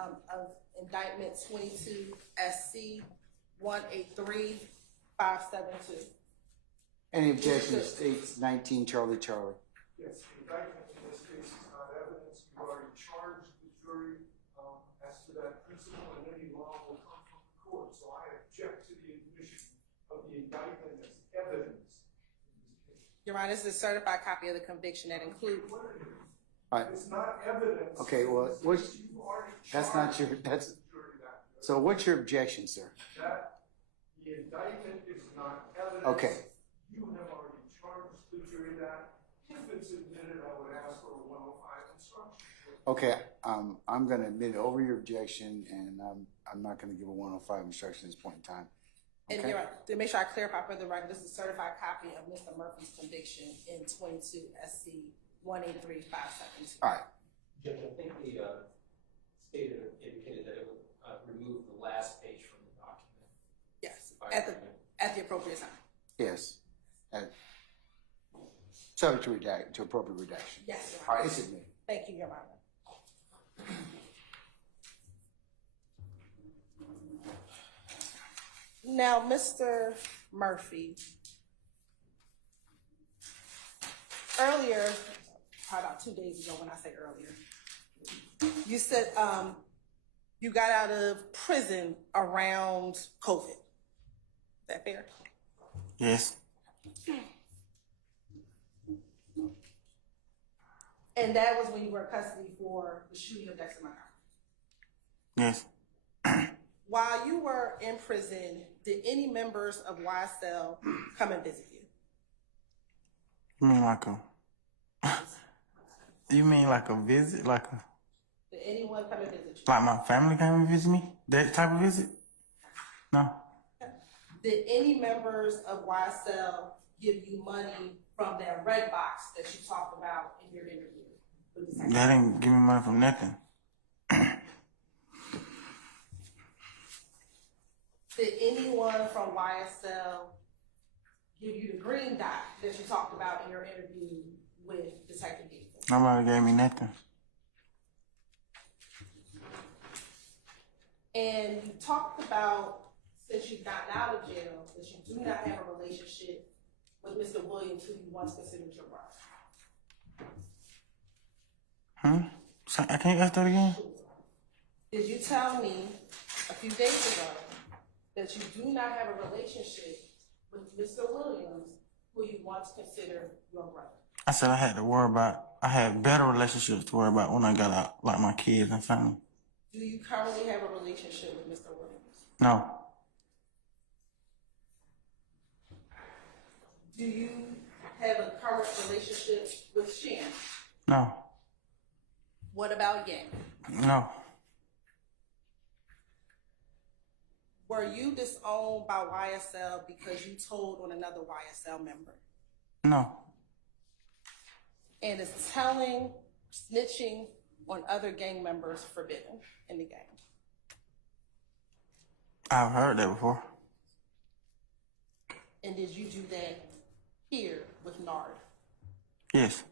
of indictment 22 SC 183572. Any objection to State's 19 Charlie? Yes, the indictment in this case is not evidence. You already charged the jury as to that principle, and any law will come from the court. So I object to the admission of the indictment as evidence in this case. Your Honor, this is a certified copy of the conviction that includes. Right. It's not evidence. Okay, well, that's not your, that's, so what's your objection, sir? That the indictment is not evidence. Okay. You have already charged the jury that. If it's admitted, I would ask for a 105 instruction. Okay, I'm gonna admit over your objection, and I'm not gonna give a 105 instruction at this point in time. And Okay. Your Honor, to make sure I clarify for the record, this is a certified copy of Mr. Murphy's conviction in 22 SC 183572. All right. Judge, I think the state indicated that it would remove the last page from the document. Yes, at the appropriate time. Yes. Subject to appropriate redaction. Yes, Your All Honor. right, it's admitted. Thank you, Your Honor. Now, Mr. Murphy, earlier, probably about 2 days ago when I say earlier, you said you got out of prison around COVID. Is that fair? Yes. And that was when you were in custody for the shooting of Dexter Montgomery. Yes. While you were in prison, did any members of YSL come and visit you? You mean like a? You mean like a visit, like a? Did anyone come and visit you? Like my family came and visit me? That type of visit? No. Did any members of YSL give you money from that red box that you talked about in your interview with the They didn't give me money from nothing. Did anyone from YSL give you the green dot that you talked about in your interview with Detective Gates? Nobody gave me nothing. And you talked about, since you've gotten out of jail, that you do not have a relationship with Mr. Williams, who you once considered your brother. So I can't ask that again? Did you tell me a few days ago that you do not have a relationship with Mr. Williams, who you once considered your brother? I said I had better relationships to worry about when I got out, like my kids and family. Do you currently have a relationship with Mr. Williams? No. Do you have a current relationship with Shan? No. What about Yang? No. Were you disowned by YSL because you told on another YSL member? No. And is telling, snitching on other gang members forbidden in the gang? I've heard that before. And did you do that here with Nard? Yes.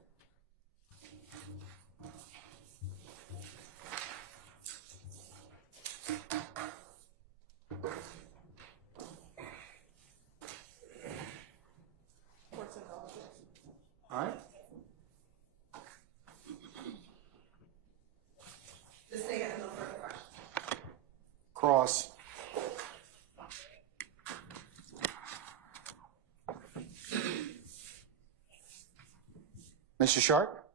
All right. This thing has no further questions. Cross. Mr. Sharp?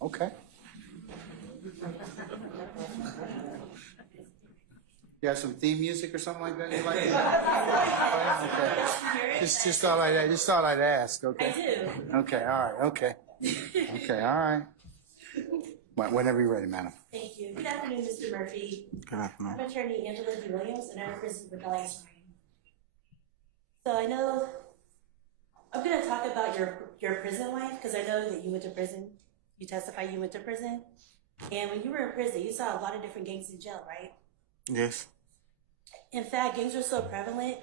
Okay. You have some theme music or something like that you like? Okay. Just thought I'd ask. Okay. I do. Okay. All right. Okay. Okay. All right. Whenever you're ready, madam. Thank you. Good afternoon, Mr. Murphy. Good afternoon. I'm attorney Angela D. Williams, and I represent rebellious mind. So I know I'm going to talk about your prison life because I know that you went to prison. You testified you went to prison, and when you were in prison, you saw a lot of different gangs in jail, right? Yes. In fact, gangs are so prevalent.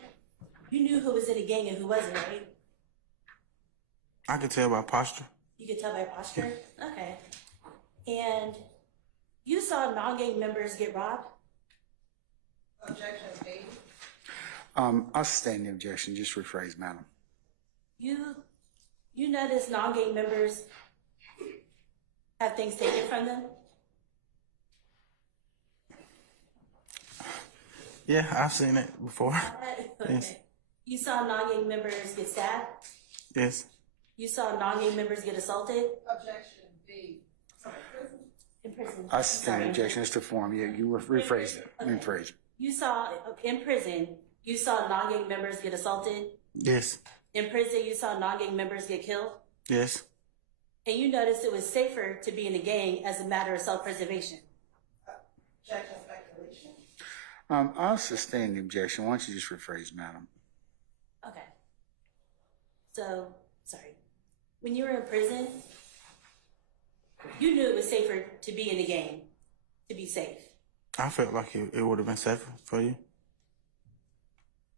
You knew who was in a gang and who wasn't, right? I could tell by posture. You could tell by posture? Okay. And you saw non-gang members get robbed? Objection, Dave. I'll sustain the objection. Just rephrase, madam. You noticed non-gang members have things taken from them? Yeah, I've seen it before. Okay. Yes. You saw non-gang members get stabbed? Yes. You saw non-gang members get assaulted? Objection, Dave. In prison. I sustain the objection. It's the form. Yeah, you rephrased it. Okay. Rephrase it. You saw, in prison, you saw non-gang members get assaulted? Yes. In prison, you saw non-gang members get killed? Yes. And you noticed it was safer to be in a gang as a matter of self-preservation? Objection, speculation. I'll sustain the objection. Why don't you just rephrase, madam? Okay. So, sorry. When you were in prison, you knew it was safer to be in the gang, to be safe. I felt like it would have been safer for you.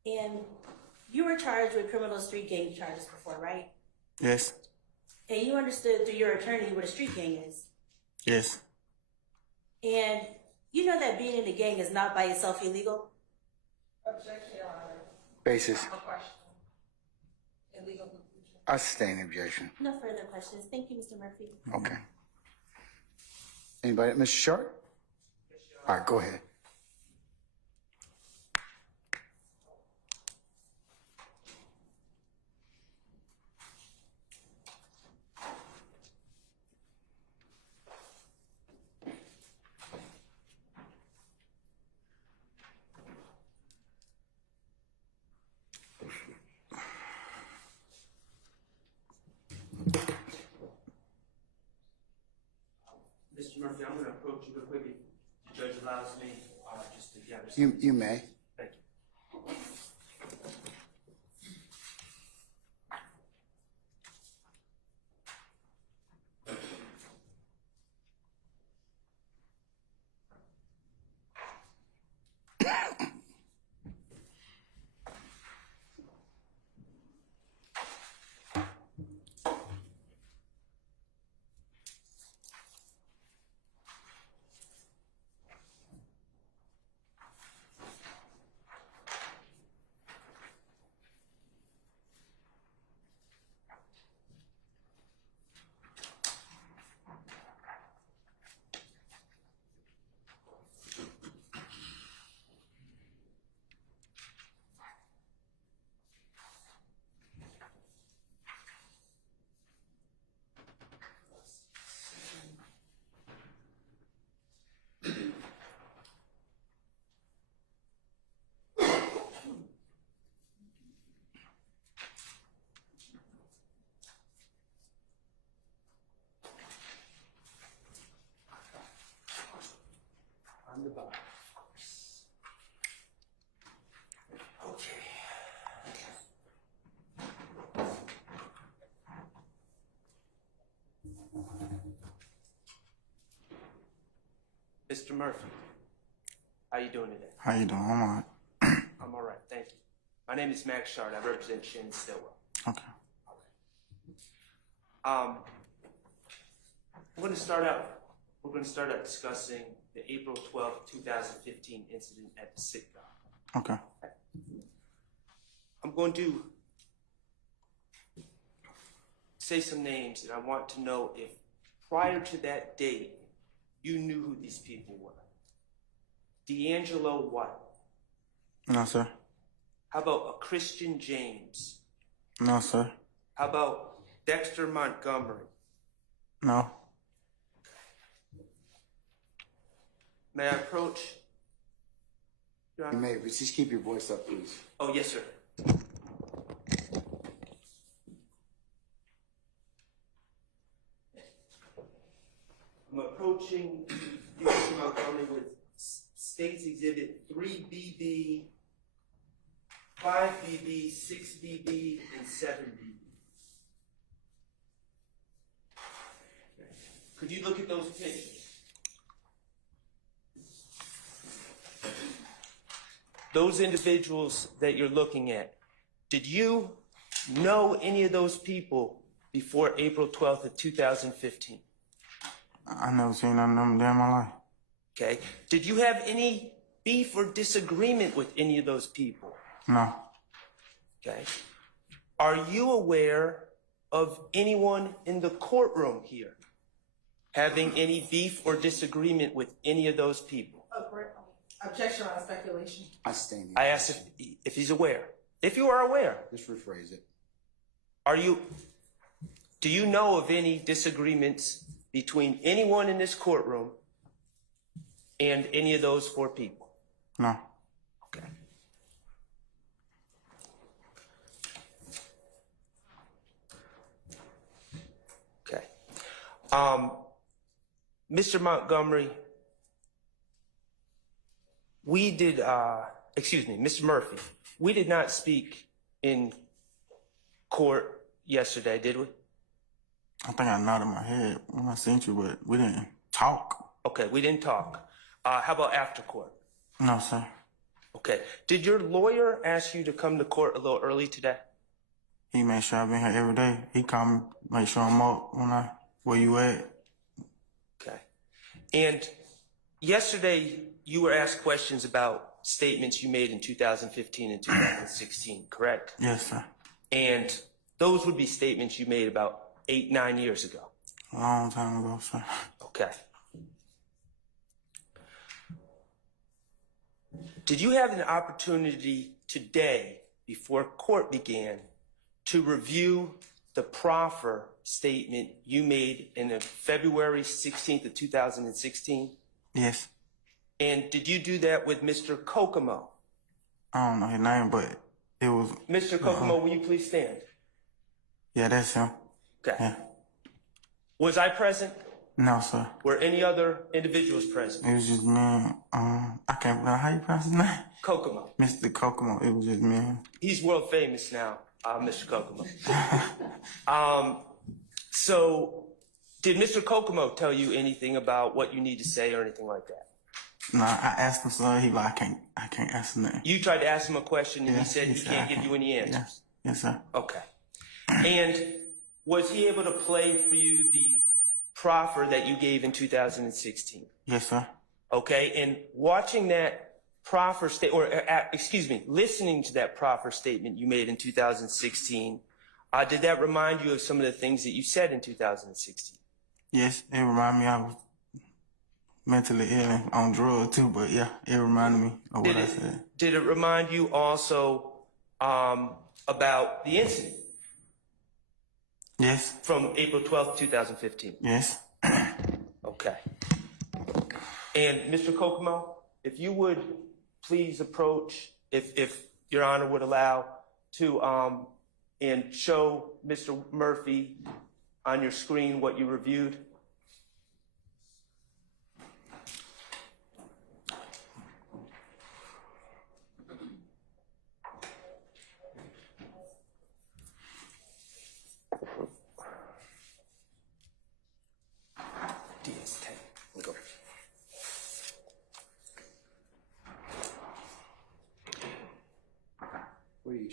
And you were charged with criminal street gang charges before, right? Yes. And you understood through your attorney what a street gang is. Yes. And you know that being in a gang is not by itself illegal? Objection, Your Honor. Basis. No question. Illegal conclusion. I sustain the objection. No further questions. Thank you, Mr. Murphy. Okay. Anybody? Mr. Sharp? All right, go ahead. Mr. Murphy, I'm going to approach you real quick if the judge allows me, just to gather You may. Thank you. in the bottom, of course. Okay. Mr. Murphy, how you doing today? How you doing? I'm all right. I'm all right, thank you. My name is Max Shard. I represent Shannon Stillwell. Okay. We're going to start out discussing the April 12th, 2015 incident at the sitcom. Okay. I'm going to say some names, and I want to know if prior to that date, you knew who these people were. D'Angelo what? No, sir. How about a Christian James? No, sir. How about Dexter Montgomery? No. May I approach? Your Honor? You may, but just keep your voice up, please. Oh, yes, sir. I'm approaching Mr. Montgomery with State's Exhibit 3BB, 5BB, 6BB, and 7BB. Could you look at those pictures? Those individuals that you're looking at, did you know any of those people before April 12th of 2015? I never seen none of them day in my life. Okay. Did you have any beef or disagreement with any of those people? No. Okay. Are you aware of anyone in the courtroom here having any beef or disagreement with any of those people? Objection on speculation. I stand. I asked if he's aware. If you are aware, Just rephrase it. do you know of any disagreements between anyone in this courtroom and any of those four people? No. Okay. Okay. Mr. Montgomery, Mr. Murphy, we did not speak in court yesterday, did we? I think I nodded my head when I seen you, but we didn't talk. Okay, we didn't talk. How about after court? No, sir. Okay. Did your lawyer ask you to come to court a little early today? He made sure I've been here every day. He called me, make sure I'm up where you at. Okay. And yesterday, you were asked questions about statements you made in 2015 and 2016, correct? Yes, sir. And those would be statements you made about 8-9 years ago. A long time ago, sir. Okay. Did you have an opportunity today, before court began, to review the proffer statement you made in the February 16th of 2016? Yes. And did you do that with Mr. Kokomo? I don't know his name, but it was... Mr. Kokomo, will you please stand? Yeah, that's him. Okay. Yeah. Was I present? No, sir. Were any other individuals present? It was just me and, I can't remember how you pronounce his name. Kokomo. Mr. Kokomo. It was just me and him. He's world famous now, Mr. Kokomo. So, did Mr. Kokomo tell you anything about what you need to say or anything like that? No, I asked him, sir. He like, I can't answer nothing. You tried to ask him a question and Yeah, he said he can't give you any answers. Yes, yes, sir. Okay. And was he able to play for you the proffer that you gave in 2016? Yes, sir. Okay, and watching that proffer listening to that proffer statement you made in 2016, did that remind you of some of the things that you said in 2016? Yes, it reminded me I was mentally ill and on drugs too, but yeah, it reminded me of what I said. Did it remind you also about the incident? Yes. From April 12th, 2015? Yes. Okay. And Mr. Kokomo, if you would please approach, if Your Honor would allow, to and show Mr. Murphy on your screen what you reviewed.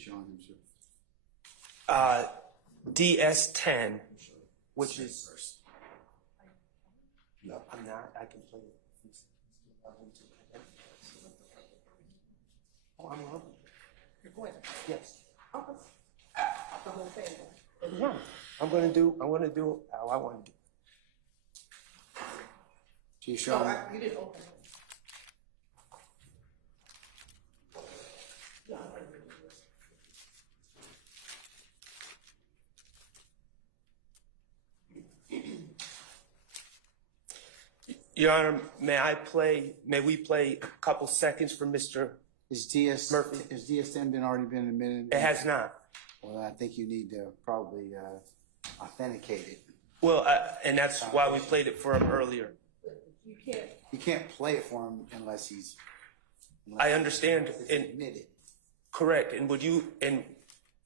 showing him, sir? DS10, which is. No, I'm not. I can play it. Oh, I'm wrong. Yes. Okay. The whole thing. Yeah. I'm gonna do how I want to do. So you show him. You didn't open it. Your Honor, may we play a couple seconds for Mr. Is Murphy. Has DS10 already been admitted? It has not. Well, I think you need to probably authenticate it. Well, and that's why we played it for him earlier. You can't play it for him unless I understand. it's And admitted. correct. And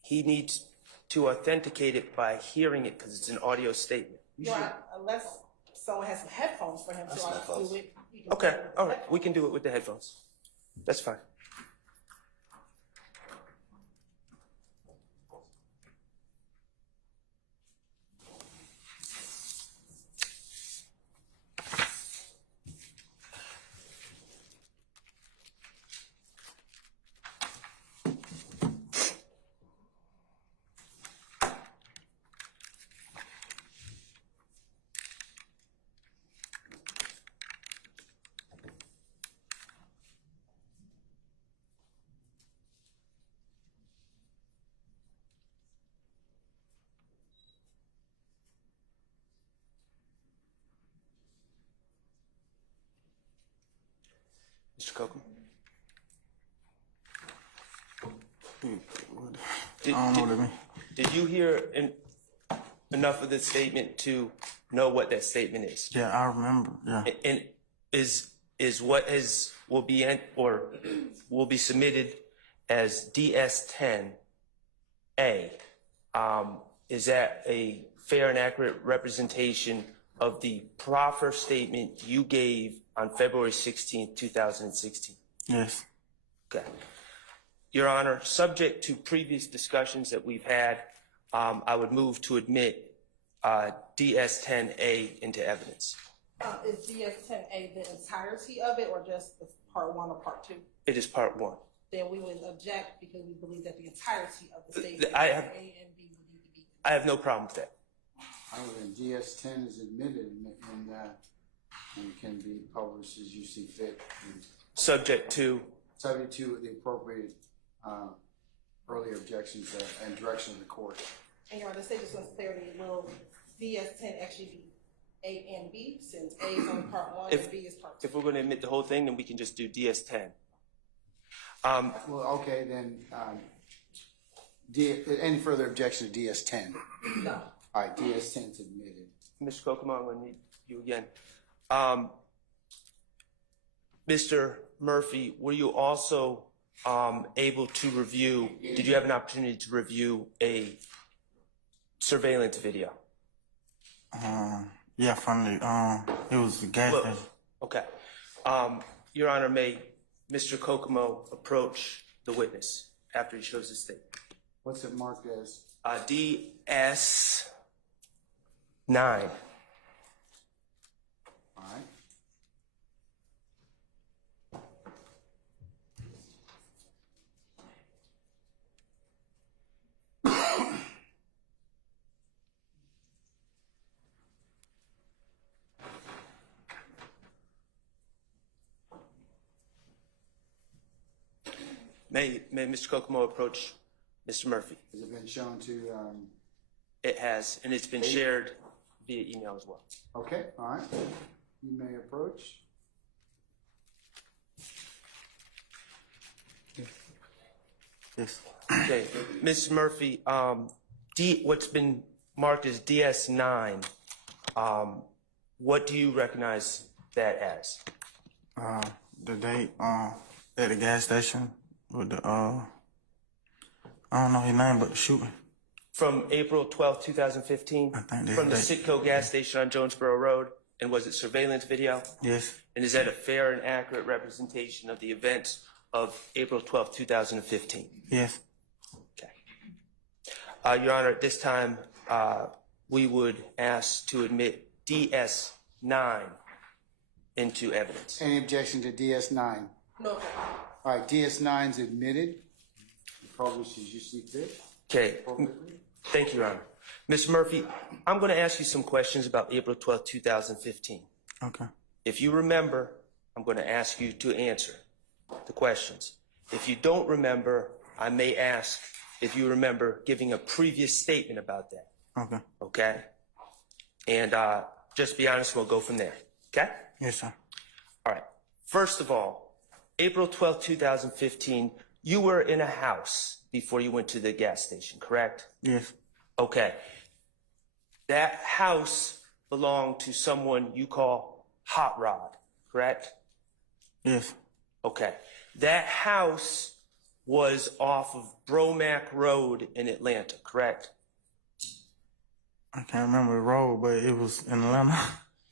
he needs to authenticate it by hearing it because it's an audio statement. Unless someone has some headphones for him to do it. Okay. All right. We can do it with the headphones. That's fine. Mr. Kochman? I don't know what it means. Did you hear enough of the statement to know what that statement is? Yeah, I remember. Yeah. And is what will be submitted as DS10A? Is that a fair and accurate representation of the proffer statement you gave on February 16th, 2016? Yes. Okay. Your Honor, subject to previous discussions that we've had, I would move to admit DS10A into evidence. Is DS10A the entirety of it or just the part 1 or part 2? It is part 1. Then we would object because we believe that the entirety of the statement, I A have- and B, would need to be. I have no problem with that. Other than DS10 is admitted and can be published as you see fit, and Subject to, subject to the appropriate earlier objections and direction of the court. And Your Honor, to say this with clarity, will DS10 actually be A and B, since A is on part 1 and B is part 2? if we're going to admit the whole thing, then we can just do DS10. Well, okay, then, any further objection to DS10? No. All right, DS10 is admitted. Mr. Kochman, I'm going to need you again. Mr. Murphy, were you also able to review, did you have an opportunity to review a surveillance video? Yeah, from the, it was the gas station. Okay. Your Honor, may Mr. Kokomo approach the witness after he shows his statement? What's it marked as? DS9. All right. May Mr. Kokomo approach Mr. Murphy? Has it been shown to, It has, and it's been shared via email as well. okay, all right. You may approach. Yes. Okay, Ms. Murphy, what's been marked as DS9, what do you recognize that as? The date, at the gas station with the, I don't know his name, but the shooting. From April 12, 2015? I think From the Citgo gas station on Jonesboro Road? And was it surveillance video? Yes. And is that a fair and accurate representation of the events of April 12, 2015? Yes. Your Honor, at this time, we would ask to admit DS9 into evidence. Any objection to DS9? No. All right, DS9's admitted. Published as you see fit. Okay. Thank you, Your Honor. Mr. Murphy, I'm going to ask you some questions about April 12, 2015. Okay. If you remember, I'm going to ask you to answer the questions. If you don't remember, I may ask if you remember giving a previous statement about that. Okay. Okay? And just be honest, we'll go from there. Okay? Yes, sir. All right. First of all, April 12, 2015, you were in a house before you went to the gas station, correct? Yes. Okay. That house belonged to someone you call Hot Rod, correct? Yes. Okay. That house was off of Bromack Road in Atlanta, correct? I can't remember the road, but it was in Atlanta.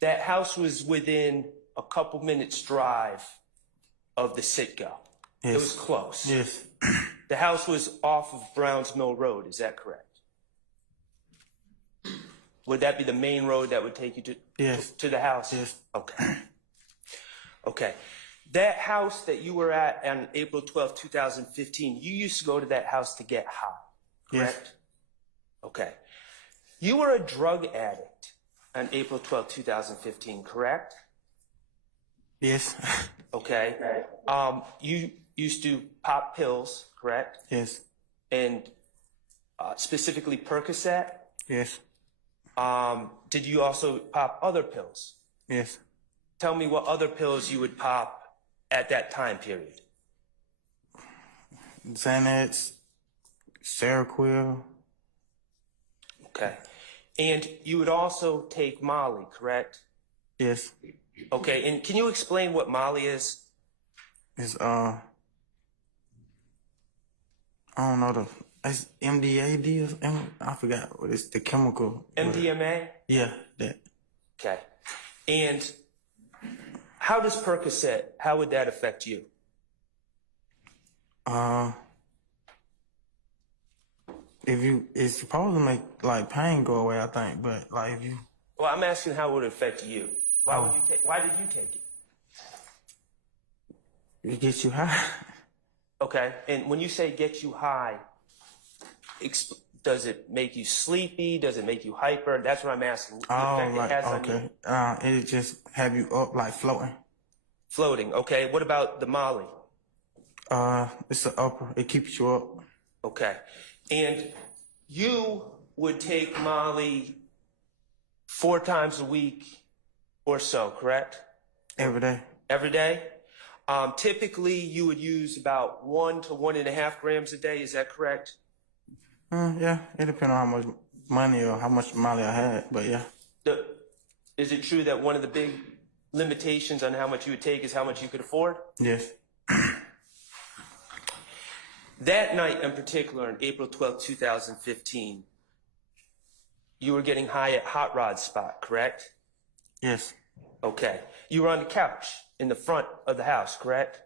That house was within a couple minutes drive of the Citgo. Yes. It was close. Yes. The house was off of Browns Mill Road, is that correct? Would that be the main road that would take you to the house? Yes. Okay. Okay. That house that you were at on April 12, 2015, you used to go to that house to get high, correct? Yes. Okay. You were a drug addict on April 12, 2015, correct? Yes. Okay. You used to pop pills, correct? Yes. And specifically Percocet? Yes. Did you also pop other pills? Yes. Tell me what other pills you would pop at that time period. Xanax, Seroquel. Okay. And you would also take Molly, correct? Yes. Okay. And can you explain what Molly is? It's I don't know it's MDAD or something. I forgot what it's the chemical. MDMA? Yeah, that. Okay. And how does Percocet, how would that affect you? It's supposed to make like pain go away, I think, but like if you. Well, I'm asking how it would affect you. Why did you take it? It gets you high. Okay. And when you say get you high, does it make you sleepy? Does it make you hyper? That's what I'm asking. Oh, right. Okay. It just have you up like floating. Floating. Okay. What about the Molly? It's the upper. It keeps you up. Okay. And you would take Molly 4 times a week or so, correct? Every day. Every day? Typically, you would use about 1 to 1.5 grams a day. Is that correct? Yeah, it depends on how much money or how much Molly I had, but yeah. Is it true that one of the big limitations on how much you would take is how much you could afford? Yes. That night in particular, on April 12, 2015, you were getting high at Hot Rod's spot, correct? Yes. Okay. You were on the couch in the front of the house, correct?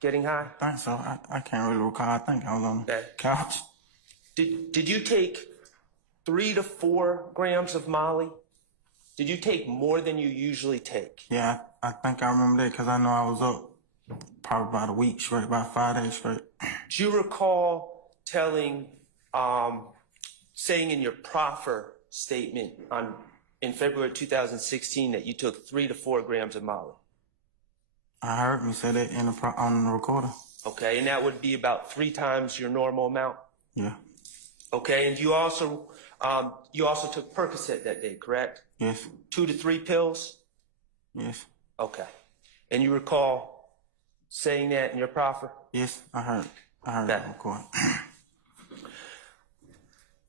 Getting high? I think so. I can't really recall. I think I was on the couch. Did you take 3 to 4 grams of Molly? Did you take more than you usually take? Yeah, I think I remember that because I know I was up probably about a week straight, about 5 days straight. Do you recall telling, saying in your Profer statement in February 2016 that you took 3 to 4 grams of Molly? I heard me say that on the recorder. Okay, and that would be about 3 times your normal amount? Yeah. Okay, and you also took Percocet that day, correct? Yes. 2 to 3 pills? Yes. Okay. And you recall saying that in your proffer? Yes, I heard that record.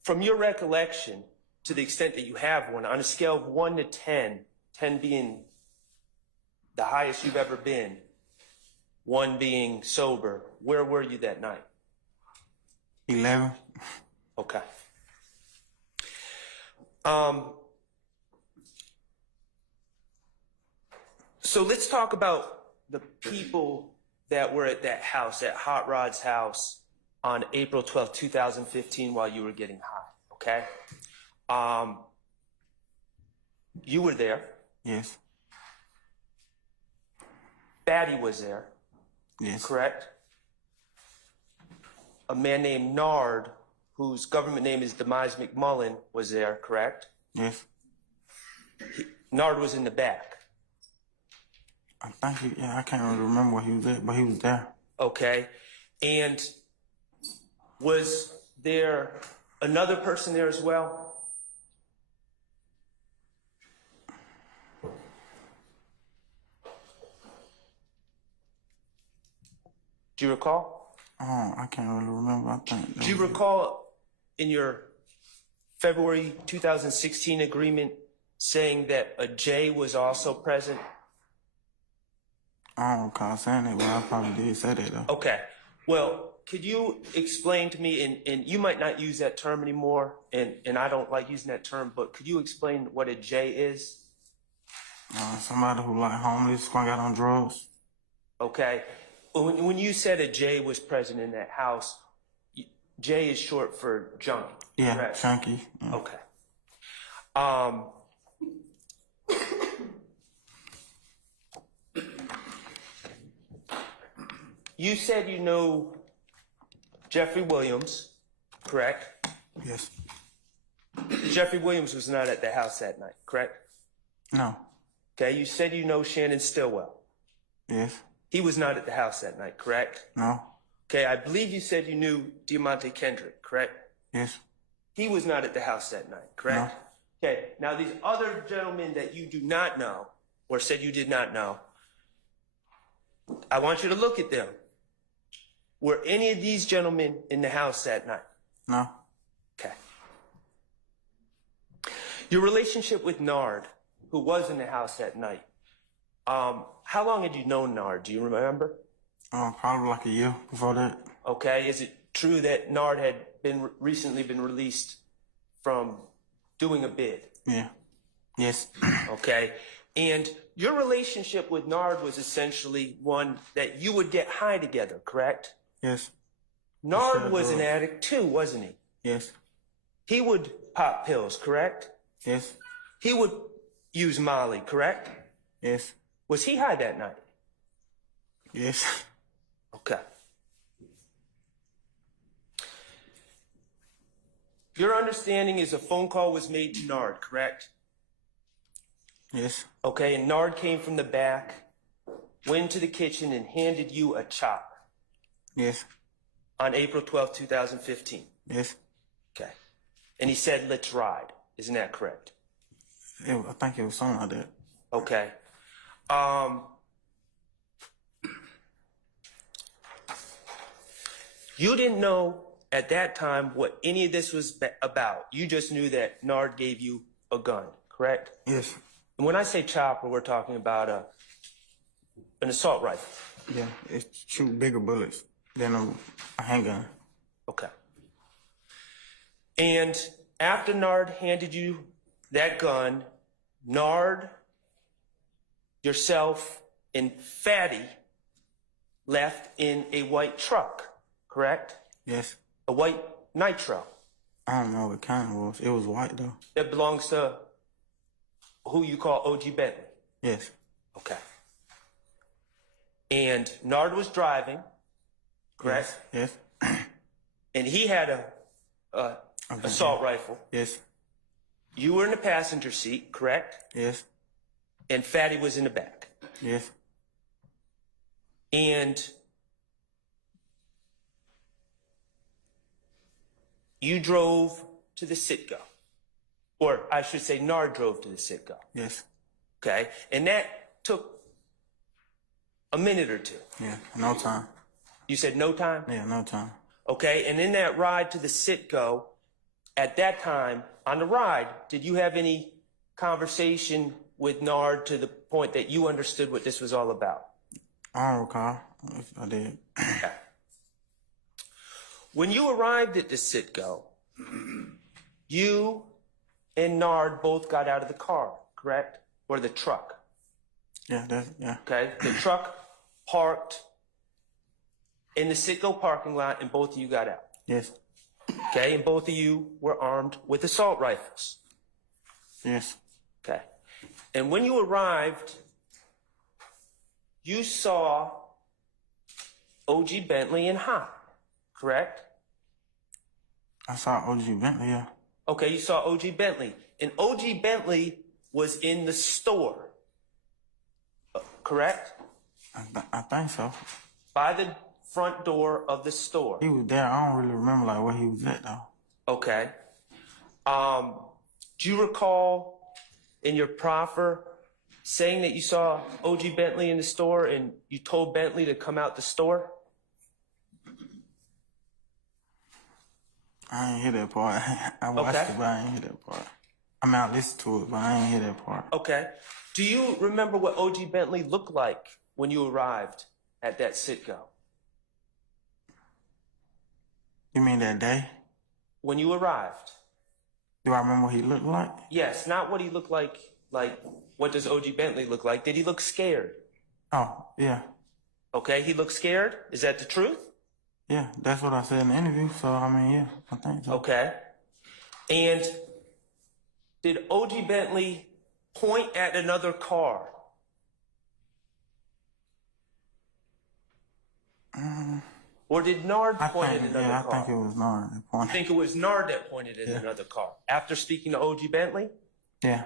From your recollection, to the extent that you have one, on a scale of 1 to 10, 10 being the highest you've ever been, 1 being sober, where were you that night? 11. Okay. So let's talk about the people that were at that house, at Hot Rod's house, on April 12, 2015 while you were getting high, okay? You were there. Yes. Fatty was there. Yes. Correct? A man named Nard, whose government name is Demise McMullen, was there, correct? Yes. Nard was in the back. I think I can't really remember where he was at, but he was there. Okay. And was there another person there as well? Do you recall? Oh, I can't really remember. I think. Do you recall in your February 2016 agreement saying that a J was also present? I don't recall saying it, but I probably did say that though. Okay. Well, could you explain to me, and you might not use that term anymore, and I don't like using that term, but could you explain what a J is? Somebody who like homeless, got on drugs. Okay. When you said a J was present in that house, J is short for junkie. Yeah, correct? junkie. Yeah. Okay. You said you know Jeffrey Williams, correct? Yes. Jeffrey Williams was not at the house that night, correct? No. Okay, you said you know Shannon Stillwell. Yes. He was not at the house that night, correct? No. Okay, I believe you said you knew Diamante Kendrick, correct? Yes. He was not at the house that night, correct? No. Okay, now these other gentlemen that you do not know, or said you did not know, I want you to look at them. Were any of these gentlemen in the house that night? No. Okay. Your relationship with Nard, who was in the house that night, how long had you known Nard? Do you remember? Probably like a year before that. Okay. Is it true that Nard had recently been released from doing a bid? Yeah. Yes. Okay. And your relationship with Nard was essentially one that you would get high together, correct? Yes. Nard was an addict too, wasn't he? Yes. He would pop pills, correct? Yes. He would use Molly, correct? Yes. Was he high that night? Yes. Okay. Your understanding is a phone call was made to Nard, correct? Yes. Okay, and Nard came from the back, went to the kitchen, and handed you a chopper. Yes. On April 12, 2015. Yes. Okay. And he said, let's ride. Isn't that correct? I think it was something like that. Okay. You didn't know at that time what any of this was about. You just knew that Nard gave you a gun, correct? Yes. And when I say chopper, we're talking about an assault rifle. Yeah, it shoot bigger bullets than a handgun. Okay. And after Nard handed you that gun, Nard, yourself, and Fatty left in a white truck, correct? Yes. A white Nitro. I don't know what kind it was. It was white though. That belongs to who you call OG Bentley. Yes. Okay. And Nard was driving, correct? Yes. And he had a assault rifle. Yes. You were in the passenger seat, correct? Yes. And Fatty was in the back. Yes. And you drove to the Citgo. Or I should say Nard drove to the Citgo. Yes. Okay? And that took a minute or two. Yeah, no time. You said no time? Yeah, no time. Okay, and in that ride to the Citgo, at that time, on the ride, did you have any conversation with Nard to the point that you understood what this was all about? I don't recall if I did. Okay. When you arrived at the Citgo, you and Nard both got out of the car, correct? Or the truck? Yeah, yeah. Okay, the truck parked in the Citgo parking lot, and both of you got out. Yes. Okay, and both of you were armed with assault rifles. Yes. Okay. And when you arrived, you saw OG Bentley and Hot, correct? I saw OG Bentley, yeah. Okay, you saw OG Bentley. And OG Bentley was in the store, correct? I think so. By the front door of the store. He was there. I don't really remember like where he was at though. Okay. Do you recall in your proffer saying that you saw OG Bentley in the store and you told Bentley to come out the store? I ain't hear that part. I watched it, but I ain't hear that part. I mean, I listened to it, but I ain't hear that part. Okay. Do you remember what OG Bentley looked like when you arrived at that Citgo? You mean that day? When you arrived? Do I remember what he looked like? Yes, not what he looked like. Like, what does OG Bentley look like? Did he look scared? Oh, yeah. Okay, he looked scared? Is that the truth? Yeah, that's what I said in the interview, so I mean, yeah, I think so. Okay. And did OG Bentley point at another car? Or did Nard point at another car? Yeah, I think it was Nard that pointed. I think it was Nard that pointed at another car. After speaking to OG Bentley? Yeah.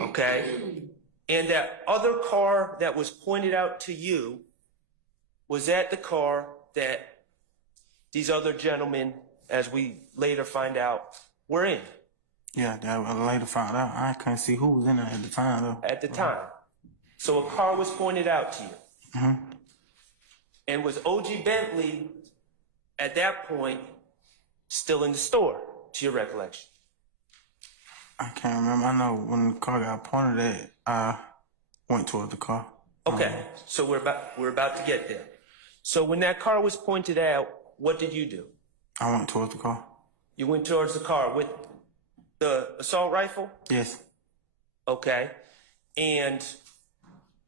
Okay. And that other car that was pointed out to you was that the car that these other gentlemen, as we later find out, were in? Yeah, that I later found out. I couldn't see who was in there at the time, though. At the time. So a car was pointed out to you. Mm-hmm. And was OG Bentley, at that point, still in the store, to your recollection? I can't remember. I know when the car got pointed at, I went toward the car. Okay, so we're about to get there. So when that car was pointed out, what did you do? I went towards the car. You went towards the car with the assault rifle? Yes. Okay. And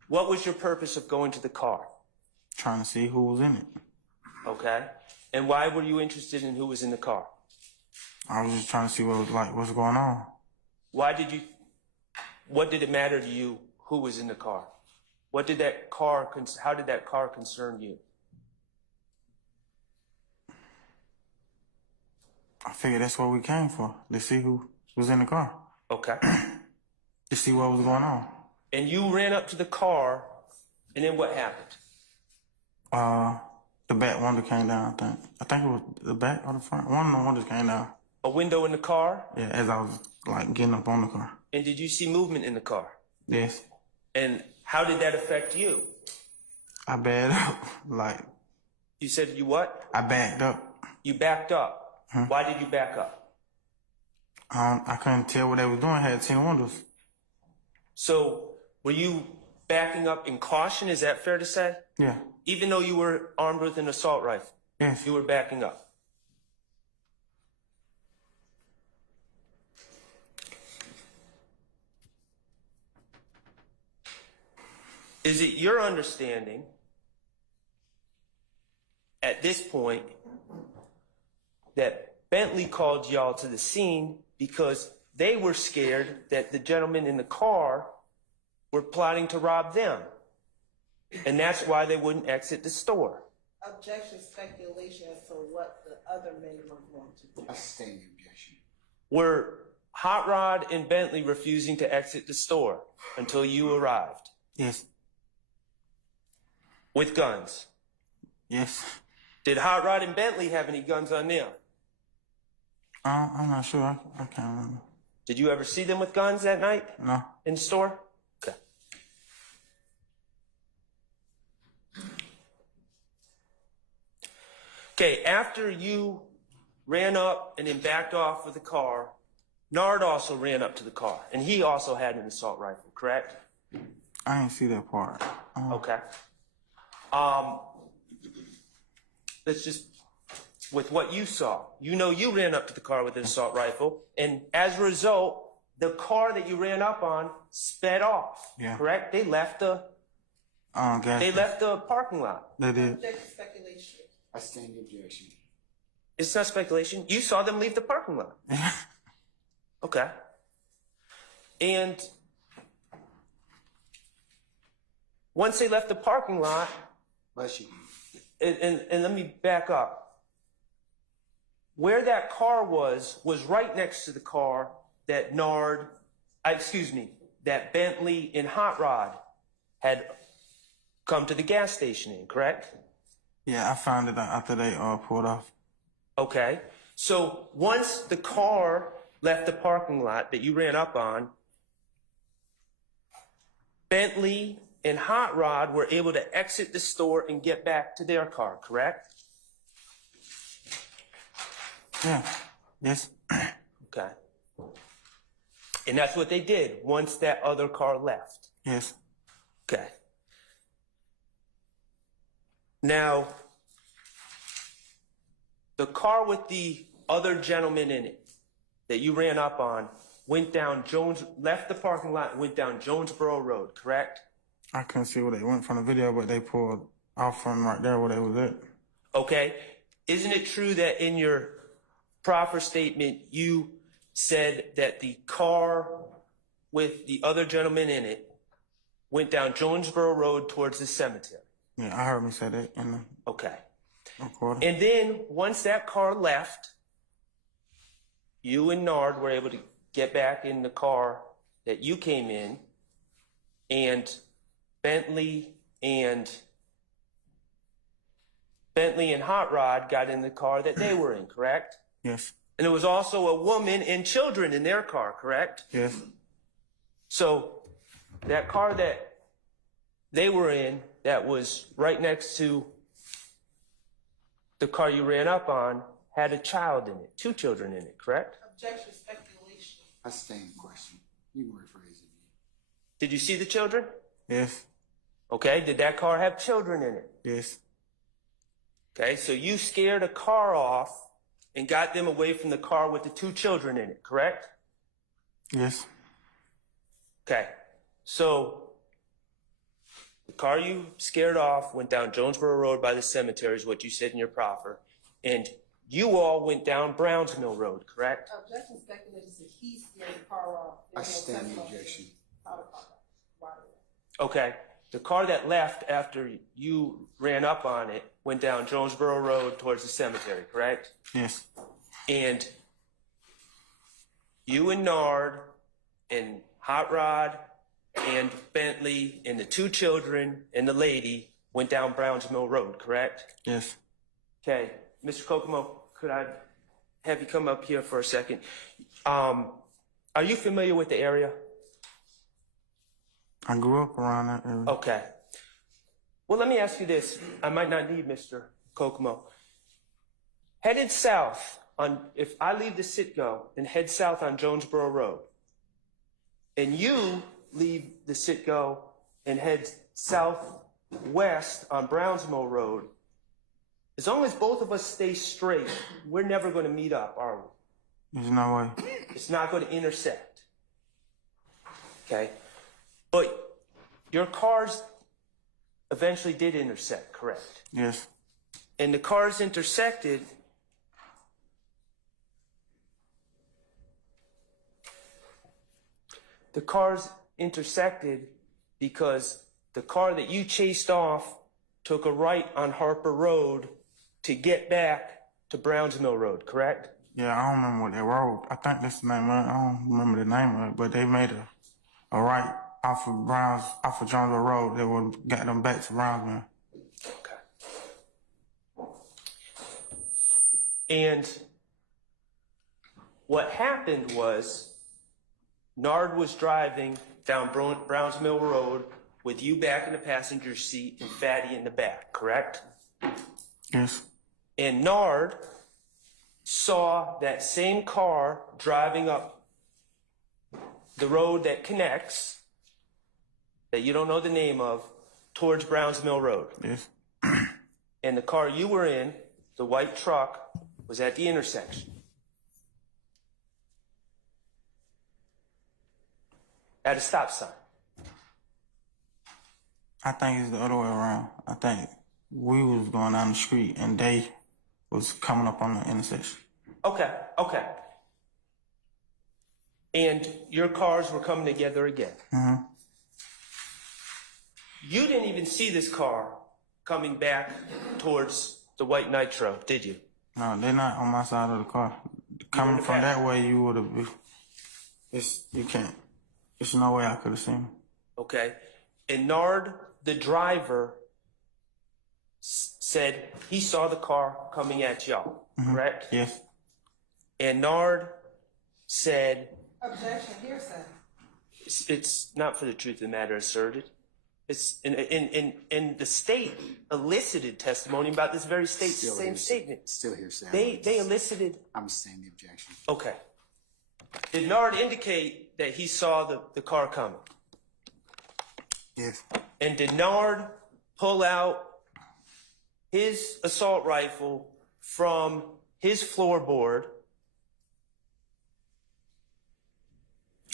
what was your purpose of going to the car? Trying to see who was in it. Okay. And why were you interested in who was in the car? I was just trying to see what's going on. What did it matter to you who was in the car? How did that car concern you? I figured that's what we came for, to see who was in the car. Okay. To see what was going on. And you ran up to the car, and then what happened? The back window came down, I think. I think it was the back or the front. One of the windows came down. A window in the car? Yeah, as I was, getting up on the car. And did you see movement in the car? Yes. And how did that affect you? I backed up, You said you what? I backed up. You backed up. Why did you back up? I couldn't tell what they was doing. I had 10 windows. So, were you backing up in caution? Is that fair to say? Yeah. Even though you were armed with an assault rifle? Yes. You were backing up? Is it your understanding at this point that Bentley called y'all to the scene because they were scared that the gentlemen in the car were plotting to rob them? And that's why they wouldn't exit the store. Objection, speculation as to what the other men were going to do. I sustain the objection. Were Hot Rod and Bentley refusing to exit the store until you arrived? Yes. With guns? Yes. Did Hot Rod and Bentley have any guns on them? I'm not sure. I can't remember. Did you ever see them with guns that night? No. In the store? Okay. Okay, after you ran up and then backed off with the car, Nard also ran up to the car, and he also had an assault rifle, correct? I didn't see that part. Okay. Let's just, with what you saw, you ran up to the car with an assault rifle, and as a result, the car that you ran up on sped off, Yeah. correct? They left the Gas. They left the parking lot. They did. Object to speculation. I stand the objection. It's not speculation. You saw them leave the parking lot. Okay. And once they left the parking lot, Bless you. and let me back up. Where that car was right next to the car that that Bentley and Hot Rod had come to the gas station in, correct? Yeah, I found it out after they pulled off. Okay. So once the car left the parking lot that you ran up on, Bentley and Hot Rod were able to exit the store and get back to their car, correct? Yeah. Yes. Okay. And that's what they did once that other car left. Yes. Okay. Now, the car with the other gentleman in it that you ran up on left the parking lot and went down Jonesboro Road, correct? I couldn't see where they went from the video, but they pulled off from right there where they was at. Okay. Isn't it true that in your proffer statement you said that the car with the other gentleman in it went down Jonesboro Road towards the cemetery? Yeah, I heard me say that in the Okay. recording. And then once that car left, you and Nard were able to get back in the car that you came in, and Bentley and Hot Rod got in the car that they were in, correct? Yes. And there was also a woman and children in their car, correct? Yes. So that car that they were in that was right next to the car you ran up on had a child in it, 2 children in it, correct? Objection to speculation. I stand the question. You can rephrase it. Did you see the children? Yes. Okay, did that car have children in it? Yes. Okay, so you scared a car off and got them away from the car with the 2 children in it, correct? Yes. Okay, so the car you scared off went down Jonesboro Road by the cemetery is what you said in your proffer, and you all went down Browns Mill Road, correct? Objection to speculation said he scared the car off. I stand the objection. Okay, the car that left after you ran up on it went down Jonesboro Road towards the cemetery, correct? Yes. And you and Nard and Hot Rod and Bentley and the 2 children and the lady went down Browns Mill Road, correct? Yes. Okay, Mr. Kokomo, could I have you come up here for a second? Are you familiar with the area? I grew up around that area. Okay. Well, let me ask you this. I might not need Mr. Kokomo. Headed south if I leave the Citgo and head south on Jonesboro Road, and you leave the Citgo and head southwest on Browns Mill Road, as long as both of us stay straight, we're never going to meet up, are we? There's no way. It's not going to intersect. Okay? But your cars eventually did intersect, correct? Yes. And the cars intersected. The cars intersected because the car that you chased off took a right on Harper Road to get back to Browns Mill Road, correct? Yeah, I don't remember what that road. I think that's the name of it. I don't remember the name of it, but they made a right off of Jonesboro Road that would get them back to Brownsville. Okay. And what happened was Nard was driving down Browns Mill Road with you back in the passenger seat and Fatty in the back, correct? Yes. And Nard saw that same car driving up the road that connects, that you don't know the name of, towards Browns Mill Road. Yes. And the car you were in, the white truck, was at the intersection. At a stop sign. I think it's the other way around. I think we was going down the street and they was coming up on the intersection. Okay. And your cars were coming together again. Mm-hmm. You didn't even see this car coming back towards the white Nitro, did you? No, they're not on my side of the car. Coming from that way, you would have been. You can't. There's no way I could have seen him. Okay. And Nard, the driver, said he saw the car coming at y'all, correct? Yes. And Nard said, Objection, hearsay. it's not for the truth of the matter asserted. It's and the state elicited testimony about this very same statement. Still hearsay. They elicited. I'm saying the objection. Okay. Did Nard indicate that he saw the car coming? Yes. And did Nard pull out his assault rifle from his floorboard?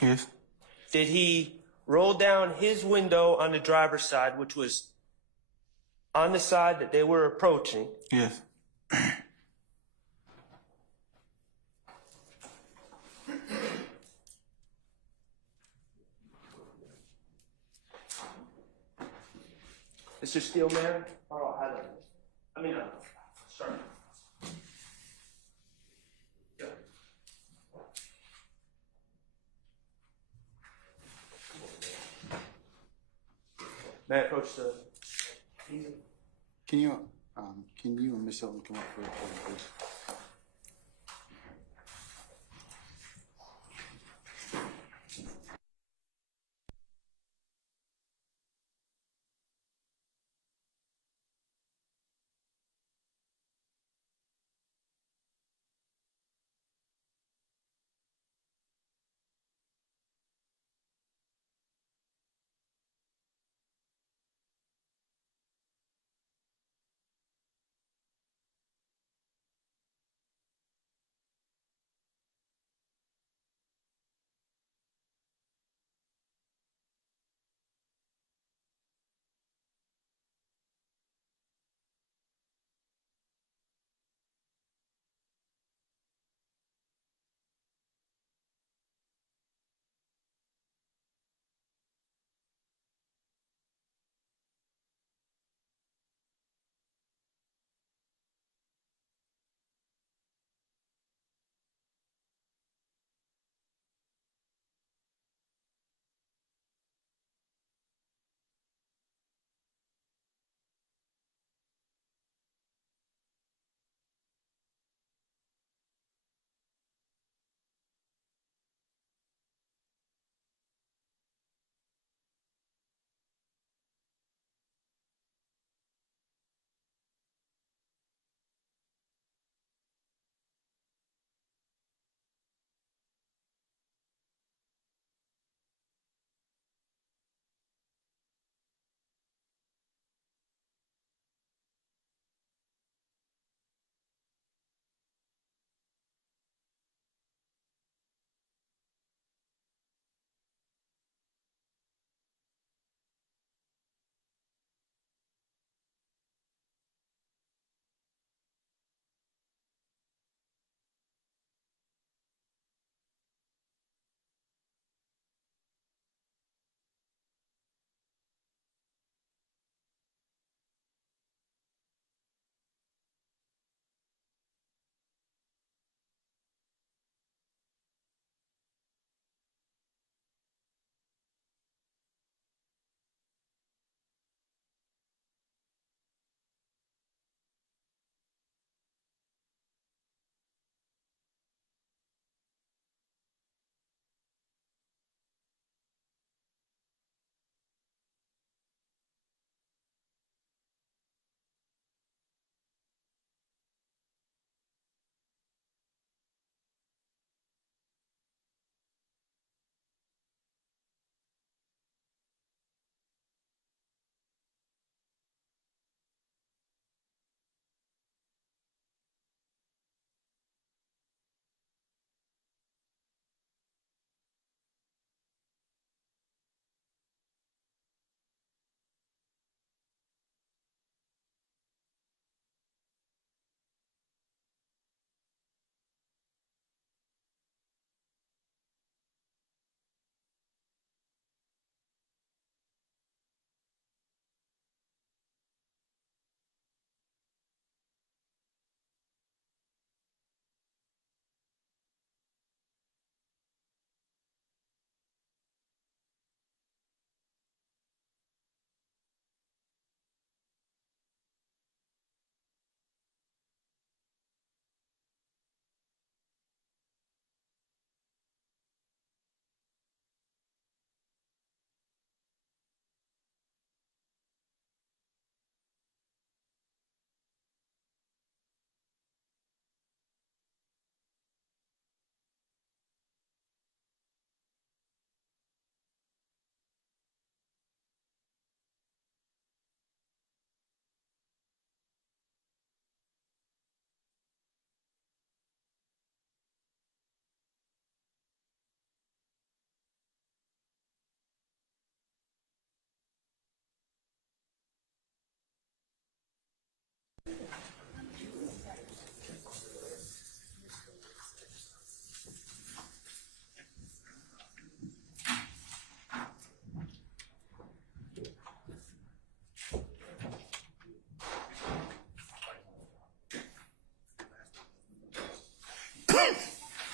Yes. Did he roll down his window on the driver's side, which was on the side that they were approaching? Yes. Mr. Steelman? Sorry. Yeah. May I approach the... Can you and Ms. Hilton come up for a recording, please?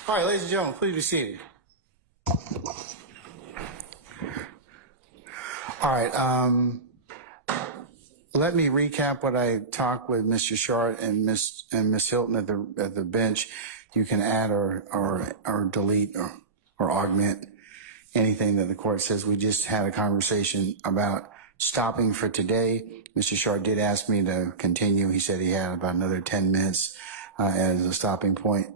All right, ladies and gentlemen, please be seated. All right, let me recap what I talked with Mr. Short and Miss Hilton at the bench. You can add or delete or augment anything that the court says. We just had a conversation about stopping for today. Mr. Short did ask me to continue. He said he had about another 10 minutes as a stopping point.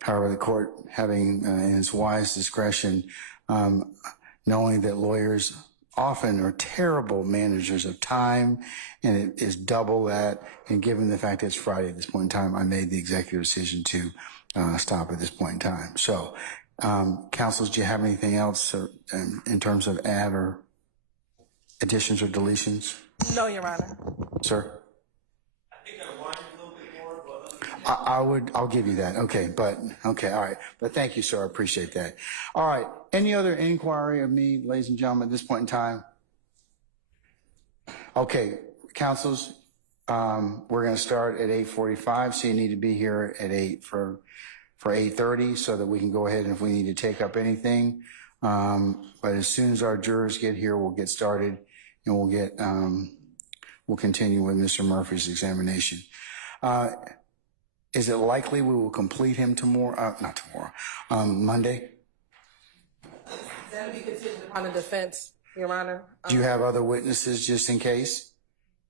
However, the court, having in its wise discretion, knowing that lawyers often are terrible managers of time, and it is double that, and given the fact that it's Friday at this point in time, I made the executive decision to stop at this point in time. So, counsels, do you have anything else in terms of add or additions or deletions? No, Your Honor. Sir? I think I wanted a little bit more, but I'll give you that. Okay, all right. But thank you, sir. I appreciate that. All right. Any other inquiry of me, ladies and gentlemen, at this point in time? Okay, counsels, we're going to start at 8:45, so you need to be here at 8 for 8:30 so that we can go ahead and if we need to take up anything. But as soon as our jurors get here, we'll get started and we'll continue with Mr. Murphy's examination. Is it likely we will complete him Monday? That'll be contingent upon the defense, Your Honor. Do you have other witnesses just in case?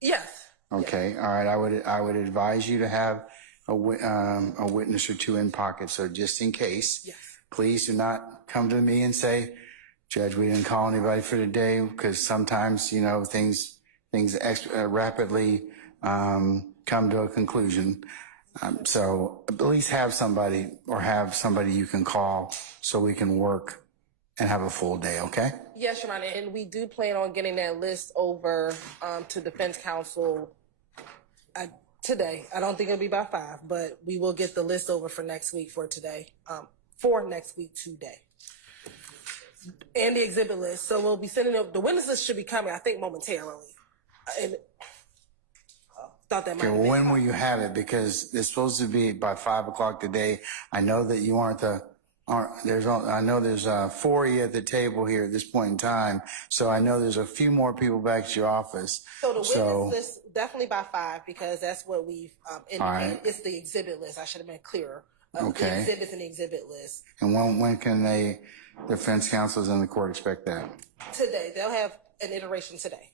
Yes. Okay, all right. I would advise you to have a witness or two in pocket. So just in case, yes. Please do not come to me and say, Judge, we didn't call anybody for today, because sometimes, you know, things rapidly come to a conclusion. So at least have somebody you can call so we can work and have a full day, okay? Yes, Your Honor, and we do plan on getting that list over to defense counsel today. I don't think it'll be by 5, but we will get the list over for next week today. And the exhibit list. So we'll be sending them, the witness list should be coming, I think, momentarily. And thought that might Okay, well, when will you have it? Because it's supposed to be by 5 o'clock today. I know that you I know there's 4 of you at the table here at this point in time. So I know there's a few more people back at your office. So the witness list, definitely by 5, because that's what we've indicated. Right. It's the exhibit list. I should have been clearer. Okay. The exhibits and the exhibit list. And when can defense counsels in the court expect that? Today. They'll have an iteration today.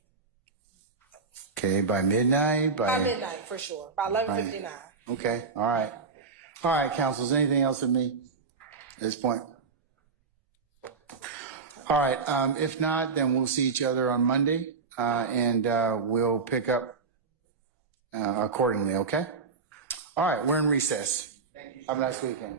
Okay, by midnight? By midnight, for sure. By 11:59. Okay, all right. All right, counsels, anything else with me at this point? All right, if not, then we'll see each other on Monday, and we'll pick up accordingly, okay? All right, we're in recess. Thank you. Have a nice weekend.